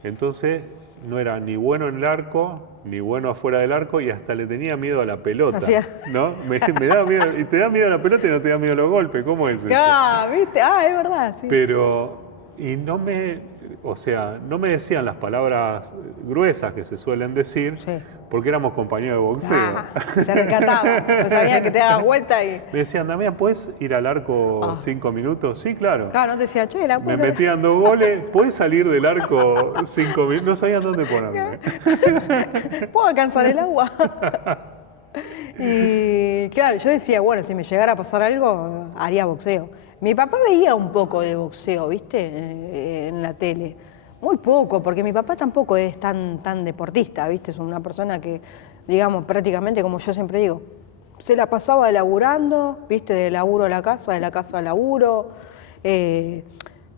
entonces no era ni bueno en el arco, ni bueno afuera del arco, y hasta le tenía miedo a la pelota, ¿no? Me da miedo, y te da miedo a la pelota y no te da miedo a los golpes, ¿cómo es eso? ¿Viste? Es verdad, sí. Pero, y no me decían las palabras gruesas que se suelen decir, sí. Porque éramos compañeros de boxeo. Se rescataba, no sabía que te dabas vuelta y... Me decían, Damián, ¿puedes ir al arco 5 minutos? Sí, claro. Claro, no te decía, che, me metían 2 goles, ¿puedes salir del arco 5 minutos? No sabían dónde ponerme. ¿Puedo alcanzar el agua? Y claro, yo decía, bueno, si me llegara a pasar algo, haría boxeo. Mi papá veía un poco de boxeo, ¿viste? En la tele. Muy poco, porque mi papá tampoco es tan deportista, ¿viste? Es una persona que, digamos, prácticamente, como yo siempre digo, se la pasaba laburando, ¿viste? De laburo a la casa, de la casa al laburo.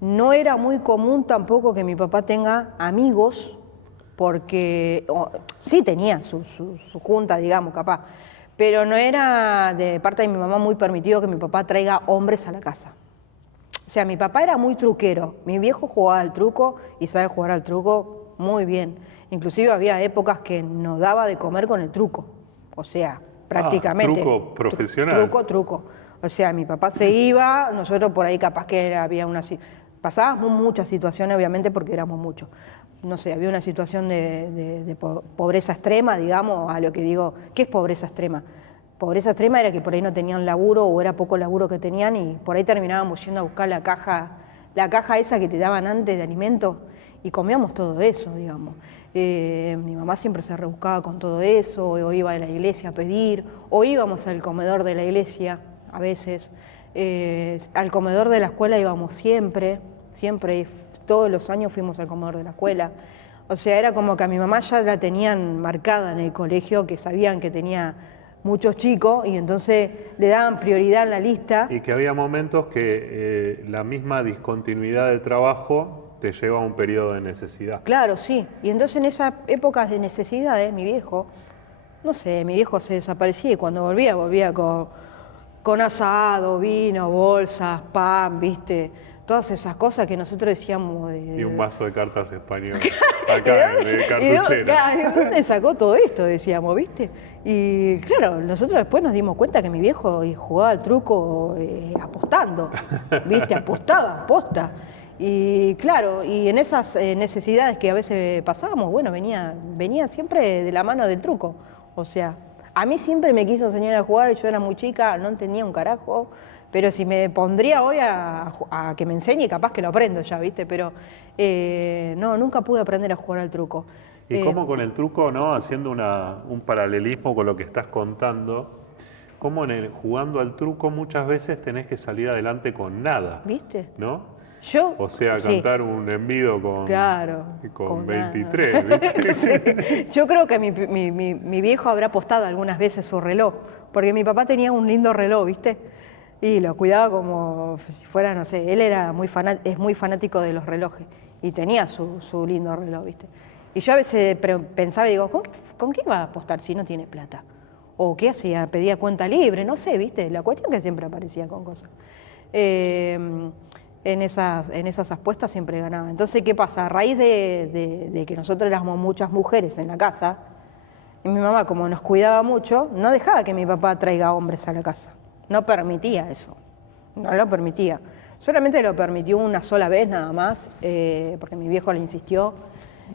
No era muy común tampoco que mi papá tenga amigos, porque sí tenía su junta, digamos, capaz, pero no era de parte de mi mamá muy permitido que mi papá traiga hombres a la casa. O sea, mi papá era muy truquero. Mi viejo jugaba al truco y sabe jugar al truco muy bien. Inclusive había épocas que nos daba de comer con el truco. O sea, prácticamente. ¿Truco profesional? Truco. O sea, mi papá se iba, nosotros por ahí capaz que había pasábamos muchas situaciones, obviamente, porque éramos muchos. No sé, había una situación de pobreza extrema, digamos, a lo que digo, ¿qué es pobreza extrema? Pobreza extrema era que por ahí no tenían laburo o era poco laburo que tenían y por ahí terminábamos yendo a buscar la caja esa que te daban antes de alimentos y comíamos todo eso, digamos. Mi mamá siempre se rebuscaba con todo eso, o iba a la iglesia a pedir, o íbamos al comedor de la iglesia a veces. Al comedor de la escuela íbamos siempre, todos los años fuimos al comedor de la escuela. O sea, era como que a mi mamá ya la tenían marcada en el colegio, que sabían que tenía muchos chicos y entonces le daban prioridad en la lista. Y que había momentos que la misma discontinuidad de trabajo te lleva a un periodo de necesidad. Claro, sí. Y entonces en esas épocas de necesidades, mi viejo se desaparecía y cuando volvía con asado, vino, bolsas, pan, ¿viste? Todas esas cosas que nosotros decíamos... Y un mazo de cartas españolas, acá de cartuchera. ¿De dónde sacó todo esto? Decíamos, ¿viste? Y claro, nosotros después nos dimos cuenta que mi viejo jugaba al truco apostando, ¿viste? Apostaba, aposta. Y claro, y en esas necesidades que a veces pasábamos, bueno, venía siempre de la mano del truco. O sea, a mí siempre me quiso enseñar a jugar, yo era muy chica, no entendía un carajo, pero si me pondría hoy a que me enseñe, capaz que lo aprendo ya, ¿viste? Pero no, nunca pude aprender a jugar al truco. Y cómo con el truco, ¿no? Haciendo un paralelismo con lo que estás contando, cómo jugando al truco muchas veces tenés que salir adelante con nada. ¿Viste? ¿No? O sea, cantar un envido con 23, ¿viste? Sí. Yo creo que mi viejo habrá apostado algunas veces su reloj, porque mi papá tenía un lindo reloj, ¿viste? Y lo cuidaba como si fuera, no sé, él es muy fanático de los relojes y tenía su lindo reloj, ¿viste? Y yo a veces pensaba y digo, ¿con qué va a apostar si no tiene plata? ¿O qué hacía? ¿Pedía cuenta libre? No sé, ¿viste? La cuestión que siempre aparecía con cosas. en esas apuestas siempre ganaba. Entonces, ¿qué pasa? A raíz de que nosotros éramos muchas mujeres en la casa, y mi mamá, como nos cuidaba mucho, no dejaba que mi papá traiga hombres a la casa. No permitía eso, no lo permitía. Solamente lo permitió una sola vez nada más, porque mi viejo le insistió,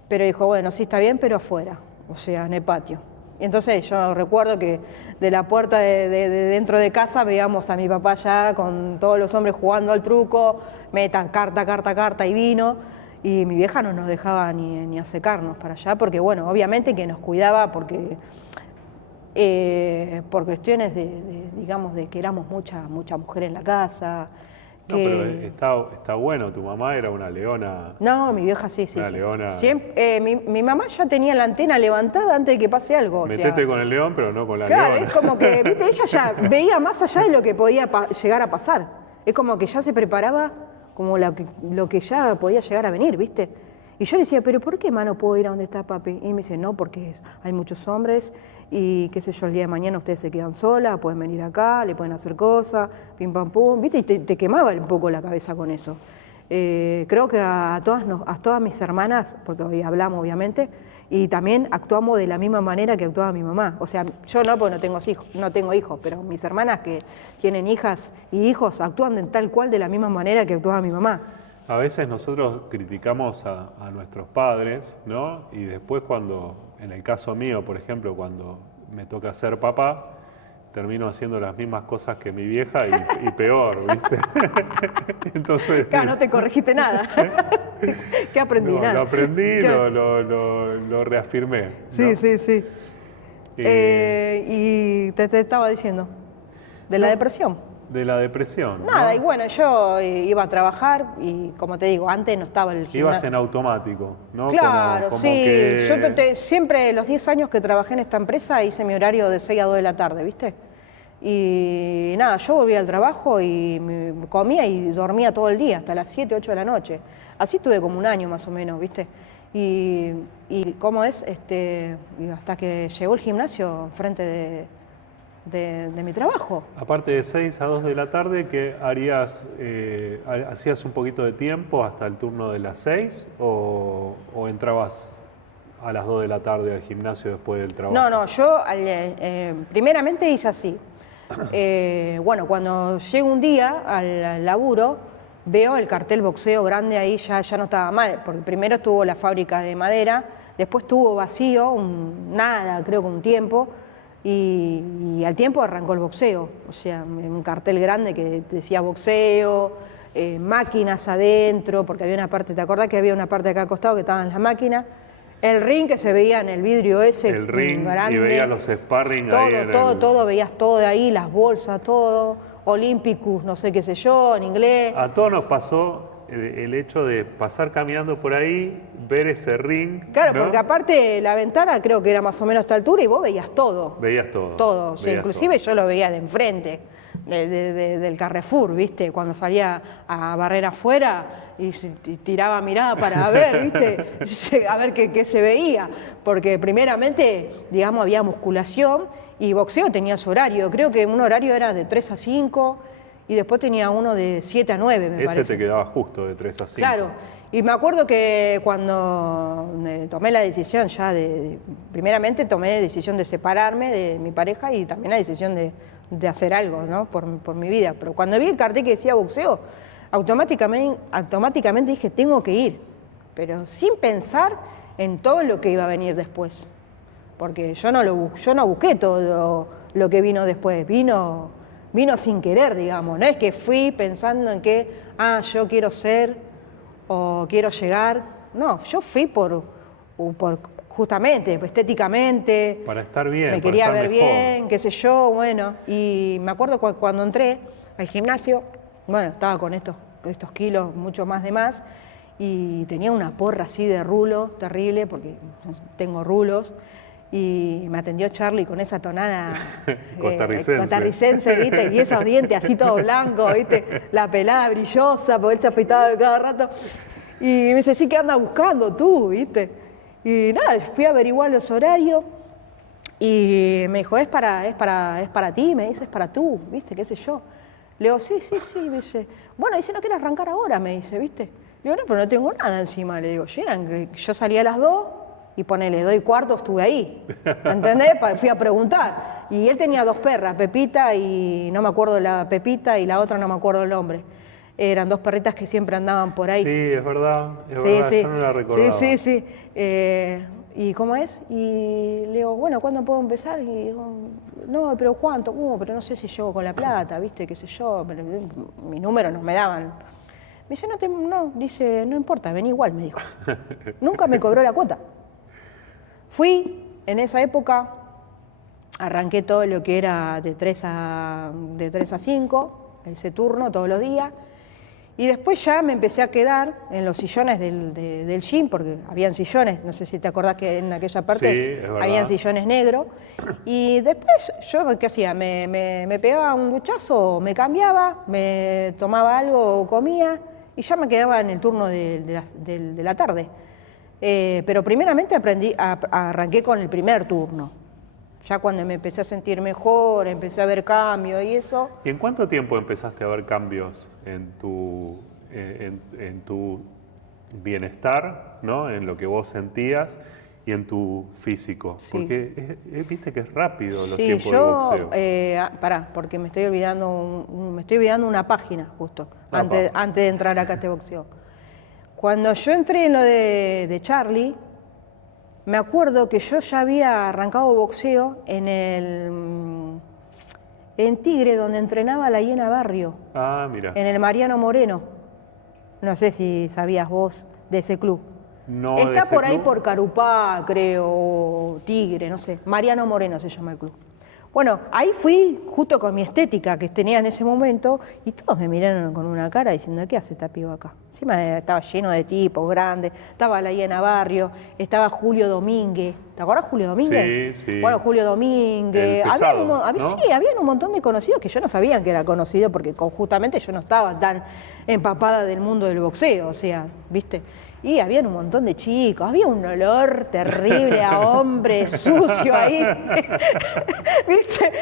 pero dijo, bueno, sí está bien, pero afuera, o sea, en el patio. Y entonces yo recuerdo que de la puerta de dentro de casa veíamos a mi papá ya con todos los hombres jugando al truco, metan carta y vino, y mi vieja no nos dejaba ni acercarnos para allá, porque bueno, obviamente que nos cuidaba porque por cuestiones digamos, de que éramos mucha mujer en la casa. No, pero está bueno, tu mamá era una leona. No, mi vieja sí. Una leona. Siempre, mi mamá ya tenía la antena levantada antes de que pase algo. Metete con el león, pero no con la claro, leona. Es como que, viste, ella ya veía más allá de lo que podía llegar a pasar. Es como que ya se preparaba como lo que ya podía llegar a venir, viste. Y yo le decía, pero ¿por qué, ma, no puedo ir a donde está papi? Y me dice, no, porque hay muchos hombres y qué sé yo, el día de mañana ustedes se quedan solas, pueden venir acá, le pueden hacer cosas, pim pam pum, ¿viste? Y te quemaba un poco la cabeza con eso. Creo que a todas mis hermanas, porque hoy hablamos obviamente, y también actuamos de la misma manera que actuaba mi mamá. O sea, yo no, porque no tengo hijos, pero mis hermanas que tienen hijas y hijos actúan de tal cual de la misma manera que actuaba mi mamá. A veces nosotros criticamos a nuestros padres, ¿no? Y después en el caso mío, por ejemplo, cuando me toca ser papá, termino haciendo las mismas cosas que mi vieja y peor, ¿viste? Entonces, claro, no te corregiste nada. ¿Qué aprendí? No, nada. lo aprendí, lo reafirmé, ¿no? Sí. Y te estaba diciendo, de la depresión. De la depresión. Nada, ¿no? y bueno, yo iba a trabajar y como te digo, antes no estaba el gimnasio. Ibas en automático, ¿no? Claro, como sí. Que... Yo siempre, los 10 años que trabajé en esta empresa, hice mi horario de 6 a 2 de la tarde, ¿viste? Y nada, yo volvía al trabajo y comía y dormía todo el día, hasta las 7, 8 de la noche. Así estuve como un año más o menos, ¿viste? Y cómo es, y hasta que llegó el gimnasio enfrente de mi trabajo. Aparte de 6 a 2 de la tarde, ¿qué harías? ¿Hacías un poquito de tiempo hasta el turno de las 6 o entrabas a las 2 de la tarde al gimnasio después del trabajo? No, yo primeramente hice así. Bueno, cuando llego un día al laburo, veo el cartel boxeo grande ahí, ya no estaba mal, porque primero estuvo la fábrica de madera, después estuvo vacío, nada, creo que un tiempo, y al tiempo arrancó el boxeo, o sea, un cartel grande que decía boxeo, máquinas adentro, porque había una parte, ¿te acordás que había una parte acá al costado que estaban las máquinas? El ring que se veía en el vidrio ese el ring grande, y veías los sparring todo, ahí. Todo, veías todo de ahí, las bolsas, todo, Olympicus, no sé qué sé yo, en inglés. A todos nos pasó el hecho de pasar caminando por ahí, ver ese ring. Claro, ¿no? porque aparte la ventana creo que era más o menos a esta altura y vos veías todo. Veías todo. Todo, sí, veías inclusive todo. yo lo veía de enfrente, del Carrefour, ¿viste? Cuando salía a barrer afuera y tiraba mirada para ver, ¿viste? A ver qué se veía, porque primeramente, digamos, había musculación y boxeo tenía su horario, creo que un horario era de 3 a 5 y después tenía uno de 7 a 9, me parece. Ese te quedaba justo de 3 a 5. Claro, y me acuerdo que cuando tomé la decisión ya primeramente tomé la decisión de separarme de mi pareja y también la decisión de hacer algo, ¿no? por mi vida, pero cuando vi el cartel que decía boxeo, automáticamente dije, tengo que ir, pero sin pensar en todo lo que iba a venir después, porque yo no busqué todo lo que vino después, vino sin querer, digamos, no es que fui pensando en que, yo quiero ser o quiero llegar, no, yo fui por justamente, estéticamente. Para estar bien, me quería para estar ver mejor. bien, qué sé yo, bueno, y me acuerdo cuando entré al gimnasio, bueno, estaba con estos kilos, mucho más de más, y tenía una porra así de rulo, terrible, porque tengo rulos, y me atendió Charlie con esa tonada costarricense, ¿viste? Y esos dientes así todos blancos, ¿viste? La pelada brillosa, porque él se afeitaba de cada rato. Y me dice, sí, ¿qué andas buscando tú, viste? Y nada, fui a averiguar los horarios y me dijo, es para ti, me dice, es para tú, ¿viste? ¿Qué sé yo? Le digo, sí, me dice, bueno, dice, no quieres arrancar ahora, me dice, ¿viste? Le digo, no, pero no tengo nada encima, le digo, yo salía a las 2 y ponele 2:15 estuve ahí, ¿entendés? Fui a preguntar. Y él tenía 2 perras, Pepita y no me acuerdo la Pepita y la otra no me acuerdo el nombre. Eran 2 perritas que siempre andaban por ahí. Sí, es verdad, Sí. yo no la recordaba. Sí. ¿Y cómo es? Y le digo, bueno, ¿cuándo puedo empezar? Y digo, no, pero ¿cuánto? Pero no sé si llego con la plata, ¿viste? Qué sé yo, pero mis números no me daban. Me dice, dice, no importa, vení igual, me dijo. Nunca me cobró la cuota. Fui, en esa época, arranqué todo lo que era de 3 a 5, ese turno todos los días. Y después ya me empecé a quedar en los sillones del gym, porque habían sillones, no sé si te acordás que en aquella parte habían sillones negros. Y después yo, ¿qué hacía? Me pegaba un duchazo, me cambiaba, me tomaba algo, comía, y ya me quedaba en el turno de la tarde. Pero primeramente arranqué con el primer turno. Ya cuando me empecé a sentir mejor, empecé a ver cambios y eso. ¿Y en cuánto tiempo empezaste a ver cambios en tu bienestar, ¿no? En lo que vos sentías y en tu físico? Sí. Porque viste que es rápido los tiempos de boxeo. Pará, porque me estoy olvidando una página justo, antes de entrar acá a este boxeo. Cuando yo entré en lo de Charlie, me acuerdo que yo ya había arrancado boxeo en Tigre, donde entrenaba la Hiena Barrio. Ah, mira. En el Mariano Moreno. No sé si sabías vos de ese club. No, está por ahí club. por Carupá, creo, o Tigre, no sé. Mariano Moreno se llama el club. Bueno, ahí fui justo con mi estética que tenía en ese momento y todos me miraron con una cara diciendo, ¿qué hace esta piba acá? Encima estaba lleno de tipos grandes, estaba la Hiena Barrio, estaba Julio Domínguez. ¿Te acordás Julio Domínguez? Sí. Bueno, Julio Domínguez. El pesado, ¿no? Sí, habían un montón de conocidos que yo no sabía que era conocido porque justamente yo no estaba tan empapada del mundo del boxeo, o sea, ¿viste? Y había un montón de chicos, había un olor terrible a hombre sucio ahí, ¿viste?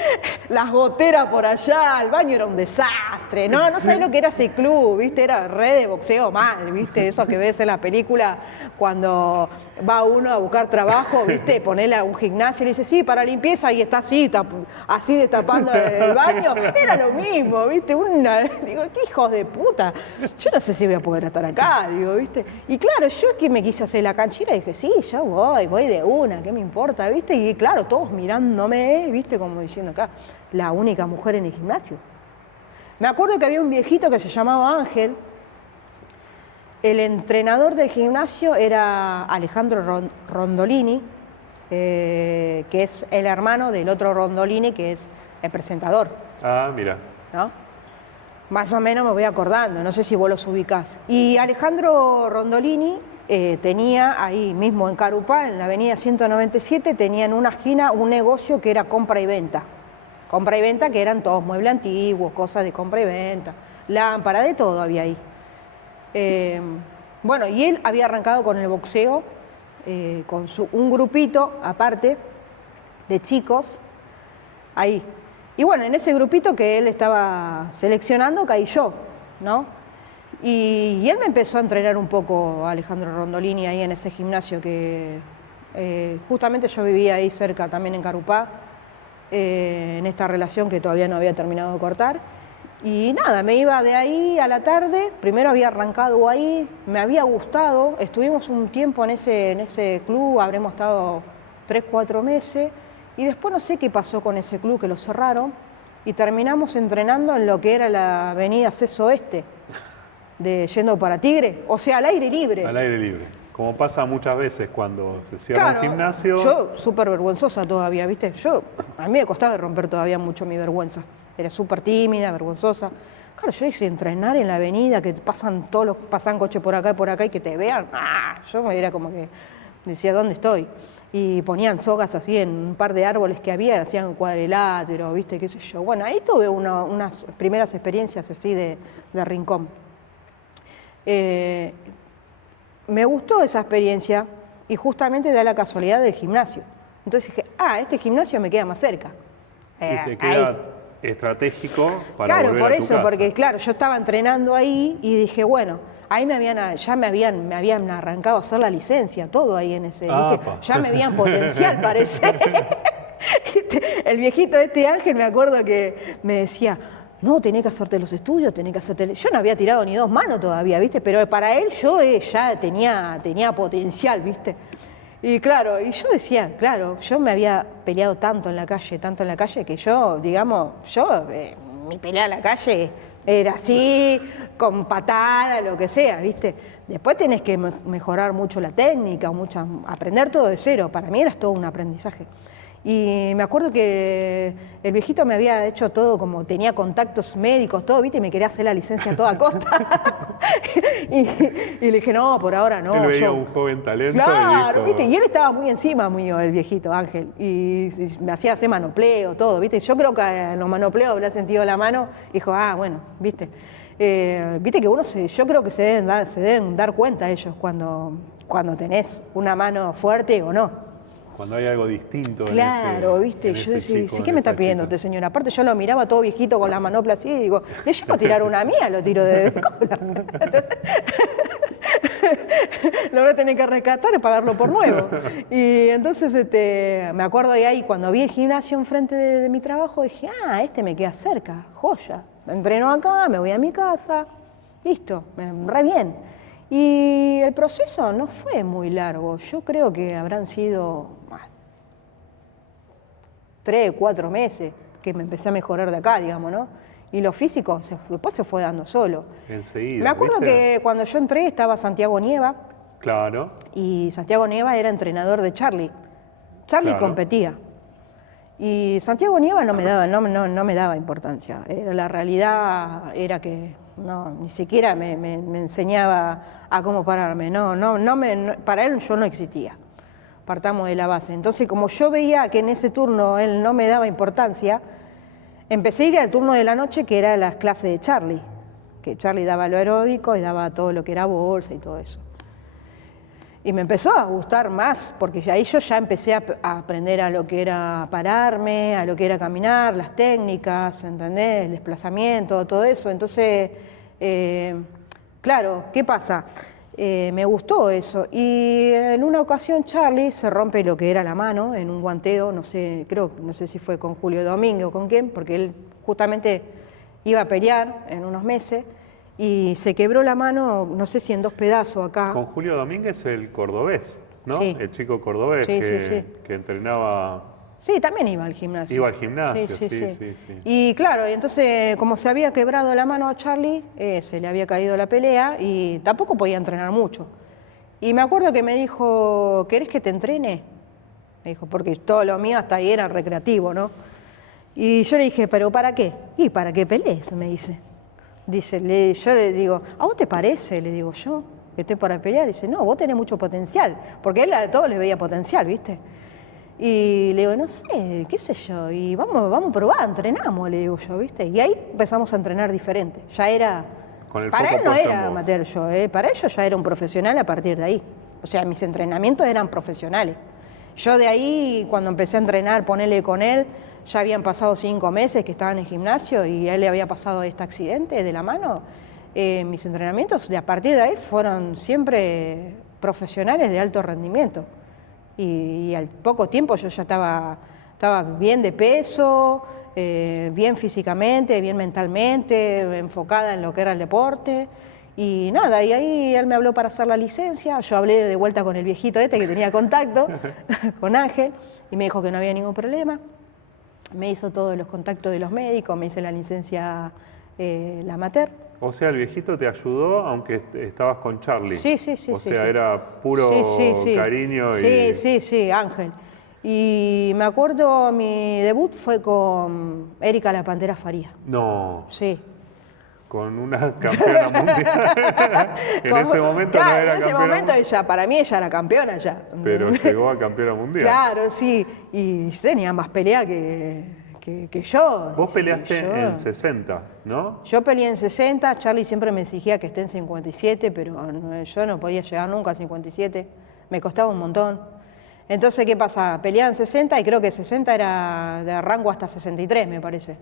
Las goteras por allá, el baño era un desastre, no sabés lo que era ese club, ¿viste? Era re de boxeo mal, ¿viste? Eso que ves en la película cuando va uno a buscar trabajo, ¿viste? Ponele a un gimnasio y le dice, sí, para limpieza, y está así destapando el baño, era lo mismo, ¿viste? Digo, qué hijos de puta, yo no sé si voy a poder estar acá, digo, ¿viste? Y claro, yo que me quise hacer la canchera dije, sí, yo voy de una, ¿qué me importa? ¿Viste? Y claro, todos mirándome, ¿viste? Como diciendo acá, la única mujer en el gimnasio. Me acuerdo que había un viejito que se llamaba Ángel. El entrenador del gimnasio era Alejandro Rondolini, que es el hermano del otro Rondolini, que es el presentador. Ah, mira. ¿No? Más o menos me voy acordando, no sé si vos los ubicás. Y Alejandro Rondolini tenía ahí mismo en Carupá, en la avenida 197, tenía en una esquina un negocio que era compra y venta. Compra y venta que eran todos muebles antiguos, cosas de compra y venta, lámpara, de todo había ahí. Bueno, y él había arrancado con el boxeo, con un grupito aparte de chicos, ahí. Y bueno, en ese grupito que él estaba seleccionando caí yo, ¿no? Y él me empezó a entrenar un poco, Alejandro Rondolini, ahí en ese gimnasio que justamente yo vivía ahí cerca, también en Carupá, en esta relación que todavía no había terminado de cortar. Y nada, me iba de ahí a la tarde, primero había arrancado ahí, me había gustado, estuvimos un tiempo en ese club, habremos estado 3, 4 meses, y después no sé qué pasó con ese club, que lo cerraron, y terminamos entrenando en lo que era la avenida Ceso Oeste, yendo para Tigre, o sea, al aire libre. Al aire libre, como pasa muchas veces cuando se cierra un gimnasio. Yo súper vergonzosa todavía, ¿viste? A mí me costaba romper todavía mucho mi vergüenza. Era súper tímida, vergonzosa. Claro, yo dije, entrenar en la avenida, que pasan coches por acá y que te vean. Yo era como que decía, ¿dónde estoy? Y ponían sogas así en un par de árboles que había, hacían cuadrilátero, ¿viste? Qué sé yo. Bueno, ahí tuve unas primeras experiencias así de rincón. Me gustó esa experiencia y justamente da la casualidad del gimnasio. Entonces dije, este gimnasio me queda más cerca. Y te queda estratégico para Claro, volver por a tu eso, casa. porque claro, yo estaba entrenando ahí y dije, bueno, ahí ya me habían arrancado a hacer la licencia, todo ahí en ese, ¿viste? Apa. Ya me veían potencial, parece. El viejito Ángel, me acuerdo que me decía, no, tenés que hacerte los estudios, tenés que hacerte... Yo no había tirado ni 2 manos todavía, ¿viste? Pero para él yo ya tenía potencial, ¿viste? Y claro, y yo decía, claro, yo me había peleado tanto en la calle, que yo, digamos, mi pelea en la calle era así, con patada, lo que sea, ¿viste? Después tenés que mejorar mucho la técnica, aprender todo de cero. Para mí era todo un aprendizaje. Y me acuerdo que el viejito me había hecho todo, como tenía contactos médicos, todo, ¿viste? Y me quería hacer la licencia a toda costa. y le dije, no, por ahora no. Él veía un joven talento. Claro, y dijo... ¿viste? Y él estaba muy encima mío, el viejito Ángel. Y me hacía hacer manopleo, todo, ¿viste? Yo creo que en los manopleos habría sentido la mano y dijo, bueno, ¿viste? Viste que yo creo que se deben dar cuenta ellos cuando tenés una mano fuerte o no. Cuando hay algo distinto claro, en ¿viste? ese Yo decía, chico, ¿qué en me está esa pidiendo chica? este señor? Aparte yo lo miraba todo viejito con la manopla así y digo, le llego a tirar una mía, lo tiro de cola. Lo voy a tener que rescatar y pagarlo por nuevo. Y entonces me acuerdo de ahí, cuando vi el gimnasio enfrente de mi trabajo, dije, este me queda cerca, joya. Me entreno acá, me voy a mi casa, listo, re bien. Y el proceso no fue muy largo, yo creo que habrán sido 3, 4 meses que me empecé a mejorar de acá, digamos, ¿no? Y lo físico después se fue dando solo. Enseguida, Me acuerdo ¿viste? que cuando yo entré estaba Santiago Nieva. Claro. Y Santiago Nieva era entrenador de Charlie. Charlie Claro. competía. Y Santiago Nieva no me daba importancia. La realidad era que ni siquiera me enseñaba a cómo pararme. Para él yo no existía. Partamos de la base. Entonces, como yo veía que en ese turno él no me daba importancia, empecé a ir al turno de la noche, que era las clases de Charlie. Que Charlie daba lo aeróbico y daba todo lo que era bolsa y todo eso. Y me empezó a gustar más, porque ahí yo ya empecé a aprender a lo que era pararme, a lo que era caminar, las técnicas, ¿entendés? El desplazamiento, todo eso. Entonces, claro, ¿qué pasa? Me gustó eso. Y en una ocasión Charlie se rompe lo que era la mano en un guanteo, no sé si fue con Julio Domínguez o con quién, porque él justamente iba a pelear en unos meses. Y se quebró la mano, no sé si en 2 pedazos acá. Con Julio Domínguez, el cordobés, ¿no? Sí. El chico cordobés que entrenaba... Sí, también iba al gimnasio. Iba al gimnasio, sí. Y claro, entonces como se había quebrado la mano a Charlie, se le había caído la pelea y tampoco podía entrenar mucho. Y me acuerdo que me dijo, ¿querés que te entrene? Me dijo, porque todo lo mío hasta ahí era recreativo, ¿no? Y yo le dije, ¿pero para qué? Y para que pelees, me dice. Yo le digo, ¿a vos te parece? Le digo yo, que estoy para pelear. Dice, no, vos tenés mucho potencial. Porque él a todos les veía potencial, ¿viste? Y le digo, no sé, qué sé yo. Y vamos a probar, entrenamos, le digo yo, ¿viste? Y ahí empezamos a entrenar diferente. Ya era... Con el para foco él no puesto en era vos. amateur yo, para ellos ya era un profesional a partir de ahí. O sea, mis entrenamientos eran profesionales. Yo de ahí, cuando empecé a entrenar, ponerle con él, ya habían pasado 5 meses que estaba en el gimnasio y a él le había pasado este accidente de la mano. Mis entrenamientos a partir de ahí fueron siempre profesionales de alto rendimiento. Y al poco tiempo yo ya estaba bien de peso, bien físicamente, bien mentalmente, enfocada en lo que era el deporte. Y nada, y ahí él me habló para hacer la licencia, yo hablé de vuelta con el viejito que tenía contacto, con Ángel, y me dijo que no había ningún problema. Me hizo todos los contactos de los médicos, me hice la licencia la amateur. O sea, el viejito te ayudó aunque estabas con Charlie. Sí. O sea, era puro cariño y... Sí, Ángel. Y me acuerdo, mi debut fue con Erika la Pantera Faría. No. Sí. Con una campeona mundial. En ese momento no era en ese campeona. momento para mí ella era campeona ya. Pero llegó a campeona mundial. Claro, sí. Y tenía más pelea que yo. Vos peleaste yo, en 60, ¿no? Yo peleé en 60, Charlie siempre me exigía que esté en 57, pero yo no podía llegar nunca a 57, me costaba un montón. Entonces, ¿qué pasa? Peleaban 60 y creo que 60 era de rango hasta 63, me parece.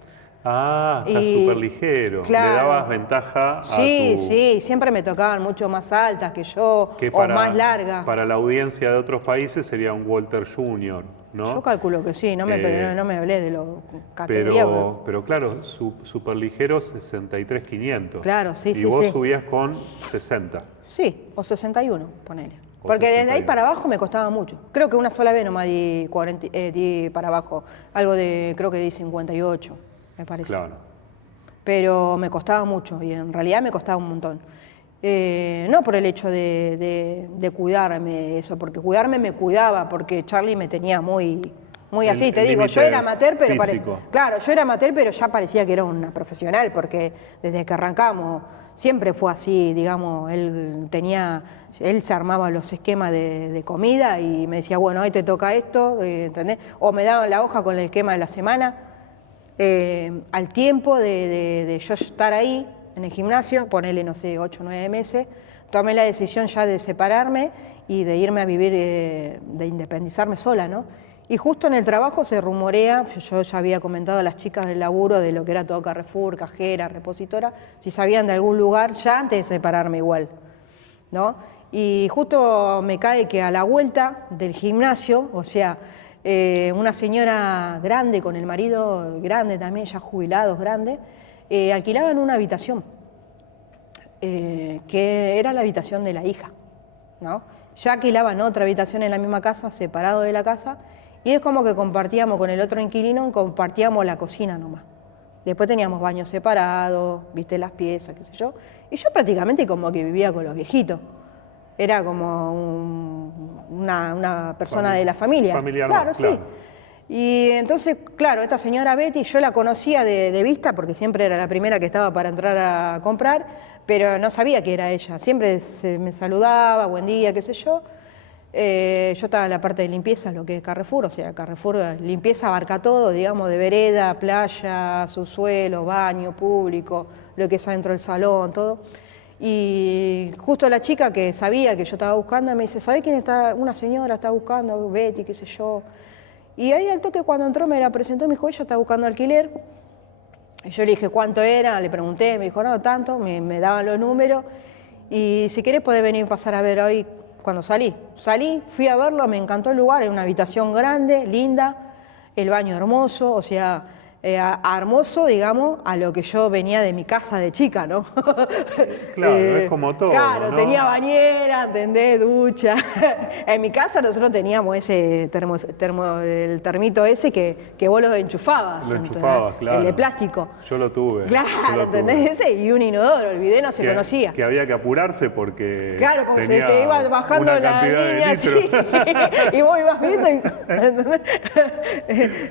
Ah, está Y, súper ligero. claro, Le dabas ventaja a sí, tu... sí, siempre me tocaban mucho más altas que yo Que o más largas. para la audiencia de otros países sería un Walter Jr., Yo ¿no? calculo que sí, no me hablé de la categoría. Pero claro, súper ligero 63.500. Claro, sí, Y sí, vos sí. subías con 60. Sí, o 61, ponele. O Porque desde ahí 61. para abajo me costaba mucho. Creo que una sola vez nomás di, 40, di para abajo. Algo de, creo que di 58, me parece. Claro. Pero me costaba mucho y en realidad me costaba un montón. No por el hecho de cuidarme, eso, porque cuidarme me cuidaba, porque Charlie me tenía muy así, te El digo, yo límite era amateur, pero físico. claro, yo era amateur, pero ya parecía que era una profesional, porque desde que arrancamos siempre fue así, digamos, él se armaba los esquemas de comida y me decía, bueno, hoy te toca esto, ¿entendés? O me daban la hoja con el esquema de la semana. Al tiempo de yo estar ahí en el gimnasio, ponerle, no sé, 8 o 9 meses, tomé la decisión ya de separarme y de irme a vivir, de independizarme sola, ¿no? Y justo en el trabajo se rumorea, yo ya había comentado a las chicas del laburo de lo que era todo Carrefour, cajera, repositora, si sabían de algún lugar, ya antes de separarme igual, ¿no? Y justo me cae que a la vuelta del gimnasio, o sea, una señora grande con el marido grande también, ya jubilados grandes, alquilaban una habitación, que era la habitación de la hija, ¿no? Ya alquilaban otra habitación en la misma casa, separado de la casa, y es como que compartíamos con el otro inquilino, compartíamos la cocina nomás. Después teníamos baños separados, viste, las piezas, qué sé yo, y yo prácticamente como que vivía con los viejitos. Era como una persona de la familia. Familiar, claro, no, sí. claro. Y entonces, claro, esta señora Betty, yo la conocía de vista porque siempre era la primera que estaba para entrar a comprar, pero no sabía que era ella. Siempre me saludaba, buen día, qué sé yo. Yo estaba en la parte de limpieza, lo que es Carrefour, o sea, Carrefour, limpieza abarca todo, digamos, de vereda, playa, subsuelo, baño público, lo que es adentro del salón, todo. Y justo la chica que sabía que yo estaba buscando me dice, ¿sabe quién está? Una señora está buscando, Betty, qué sé yo. Y ahí al toque cuando entró me la presentó, me dijo, ella está buscando alquiler. Y yo le dije cuánto era, le pregunté, me dijo, no, tanto, me daban los números. Y si querés podés venir a pasar a ver hoy cuando salí. Salí, fui a verlo, me encantó el lugar, era una habitación grande, linda, el baño hermoso, o sea, hermoso, digamos, a lo que yo venía de mi casa de chica, ¿no? Claro, es como todo, Claro, ¿no? tenía bañera, ¿entendés? Ducha. En mi casa nosotros teníamos ese el termito ese que vos lo enchufabas. Lo enchufabas, claro. El de plástico. Yo lo tuve. Claro, yo lo ¿entendés? tuve. Ese y un inodoro, el video no se conocía. Que había que apurarse porque Claro, porque se tenía te iba bajando una la cantidad de línea litros. así, y vos ibas viendo y ¿entendés?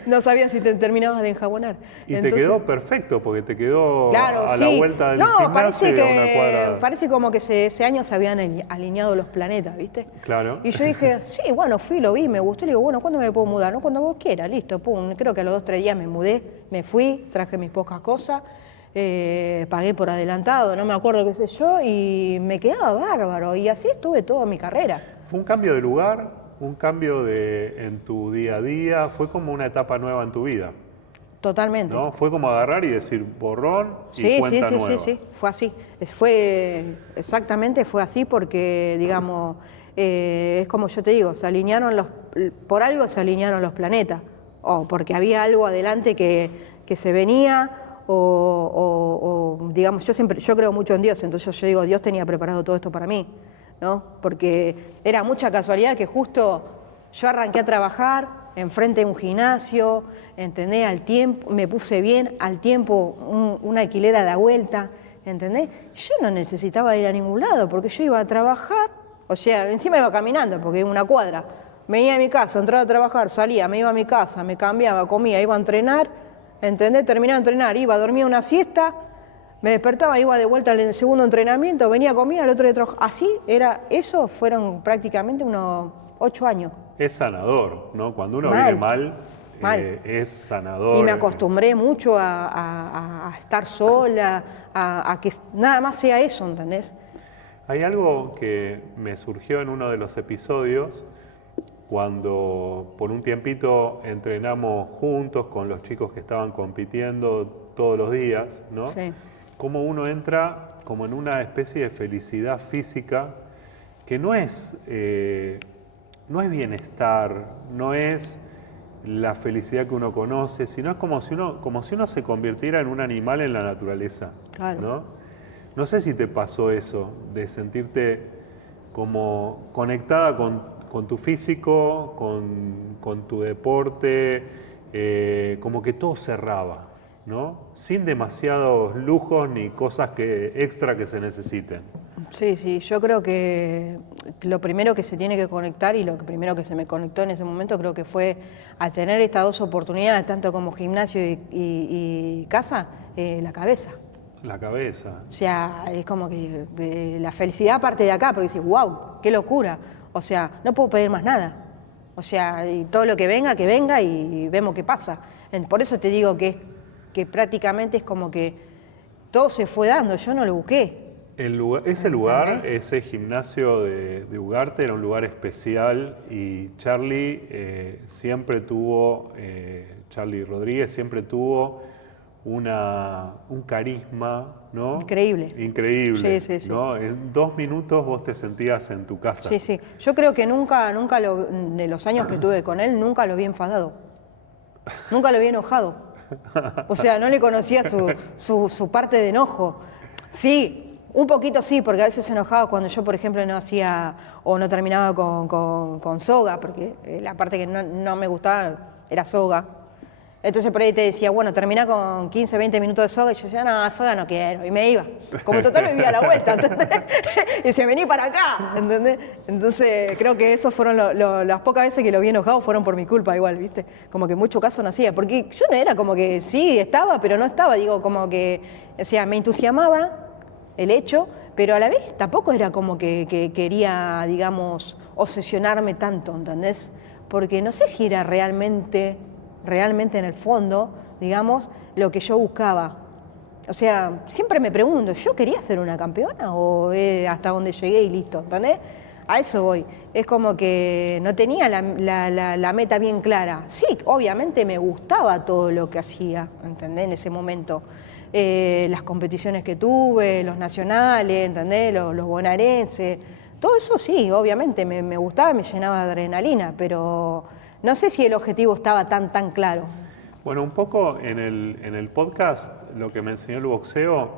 No sabías si te terminabas de enjabonar. Y te quedó perfecto, porque te quedó Claro, a sí. la vuelta del No, gimnasio y a una parece cuadra. parece como que ese año se habían alineado los planetas, ¿viste? Claro. Y yo dije, sí, bueno, fui, lo vi, me gustó. Y le digo, bueno, ¿cuándo me puedo mudar? No, cuando vos quieras, listo, pum. Creo que a los 2 o 3 días me mudé, me fui, traje mis pocas cosas, pagué por adelantado, no me acuerdo qué sé yo, y me quedaba bárbaro. Y así estuve toda mi carrera. Fue un cambio de lugar, un cambio en tu día a día, fue como una etapa nueva en tu vida, Totalmente. ¿no? Fue como agarrar y decir borrón y Sí, cuenta sí, nueva. sí, fue así. Exactamente fue así porque, digamos, es como yo te digo, por algo se alinearon los planetas, o porque había algo adelante que se venía, o digamos, yo creo mucho en Dios, entonces yo digo, Dios tenía preparado todo esto para mí, ¿no? Porque era mucha casualidad que justo yo arranqué a trabajar enfrente de un gimnasio, ¿entendés? Al tiempo, me puse bien, al tiempo un alquiler a la vuelta, ¿entendés? Yo no necesitaba ir a ningún lado porque yo iba a trabajar, o sea, encima iba caminando porque iba una cuadra. Venía a mi casa, entraba a trabajar, salía, me iba a mi casa, me cambiaba, comía, iba a entrenar, ¿entendés? Terminaba de entrenar, iba a dormir una siesta, me despertaba, iba de vuelta al segundo entrenamiento, venía, comía, al otro día trabajaba. Así era, eso fueron prácticamente unos 8 años. Es sanador, ¿no? Cuando uno Mal. viene mal, Mal. es sanador. Y me acostumbré mucho a estar sola, a que nada más sea eso, ¿entendés? Hay algo que me surgió en uno de los episodios cuando por un tiempito entrenamos juntos con los chicos que estaban compitiendo todos los días, ¿no? Sí. Cómo uno entra como en una especie de felicidad física que no es bienestar, no es la felicidad que uno conoce, sino es como si uno se convirtiera en un animal en la naturaleza, Claro. ¿no? No sé si te pasó eso, de sentirte como conectada con tu físico, con tu deporte, como que todo cerraba, ¿no? Sin demasiados lujos ni cosas extra que se necesiten. Sí, sí, yo creo que lo primero que se tiene que conectar y lo primero que se me conectó en ese momento creo que fue al tener estas dos oportunidades, tanto como gimnasio y casa, la cabeza. La cabeza. O sea, es como que la felicidad parte de acá, porque dices, wow, qué locura. O sea, no puedo pedir más nada. O sea, y todo lo que venga y vemos qué pasa. Por eso te digo que prácticamente es como que todo se fue dando, yo no lo busqué. Ese lugar, ese gimnasio de Ugarte era un lugar especial y Charlie Charlie Rodríguez siempre tuvo un carisma, ¿no? Increíble. Increíble, Sí, sí, sí. ¿no? En 2 minutos vos te sentías en tu casa. Sí, sí. Yo creo que nunca de los años que tuve con él, nunca lo vi enfadado. Nunca lo vi enojado. O sea, no le conocía su parte de enojo. Sí, un poquito sí, porque a veces se enojaba cuando yo, por ejemplo, no hacía o no terminaba con soga, porque la parte que no me gustaba era soga. Entonces por ahí te decía, bueno, termina con 15, 20 minutos de soga, y yo decía, no, soga no quiero, y me iba. Como total me vivía a la vuelta, ¿entendés? Y decía, vení para acá, ¿entendés? Entonces creo que esos fueron las pocas veces que lo vi enojado fueron por mi culpa igual, ¿viste? Como que mucho caso no hacía, porque yo no era como que sí, estaba, pero no estaba, digo, como que, o sea, me entusiasmaba el hecho, pero a la vez tampoco era como que quería, digamos, obsesionarme tanto, ¿entendés? Porque no sé si era realmente en el fondo, digamos, lo que yo buscaba. O sea, siempre me pregunto, ¿yo quería ser una campeona o hasta donde llegué y listo? ¿Entendés? A eso voy. Es como que no tenía la meta bien clara. Sí, obviamente me gustaba todo lo que hacía, ¿entendés? En ese momento. Las competiciones que tuve, los nacionales, ¿entendés? Los bonaerenses. Todo eso sí, obviamente me gustaba, me llenaba de adrenalina, pero no sé si el objetivo estaba tan claro. Bueno, un poco en el podcast, lo que me enseñó el boxeo,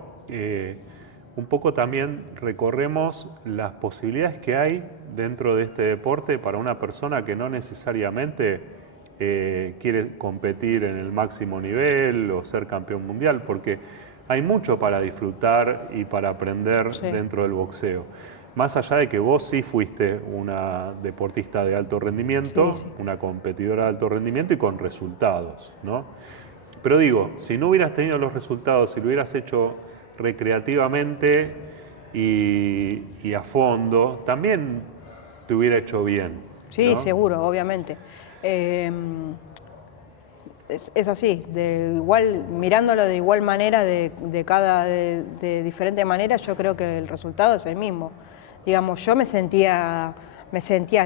un poco también recorremos las posibilidades que hay dentro de este deporte para una persona que no necesariamente quiere competir en el máximo nivel o ser campeón mundial, porque hay mucho para disfrutar y para aprender dentro del boxeo. Más allá de que vos sí fuiste una deportista de alto rendimiento, una competidora de alto rendimiento y con resultados, ¿no? Pero digo, si no hubieras tenido los resultados, si lo hubieras hecho recreativamente y a fondo, también te hubiera hecho bien. Sí, ¿no? seguro, obviamente. Es así, mirándolo de igual manera, de diferente manera, yo creo que el resultado es el mismo. Digamos, yo me sentía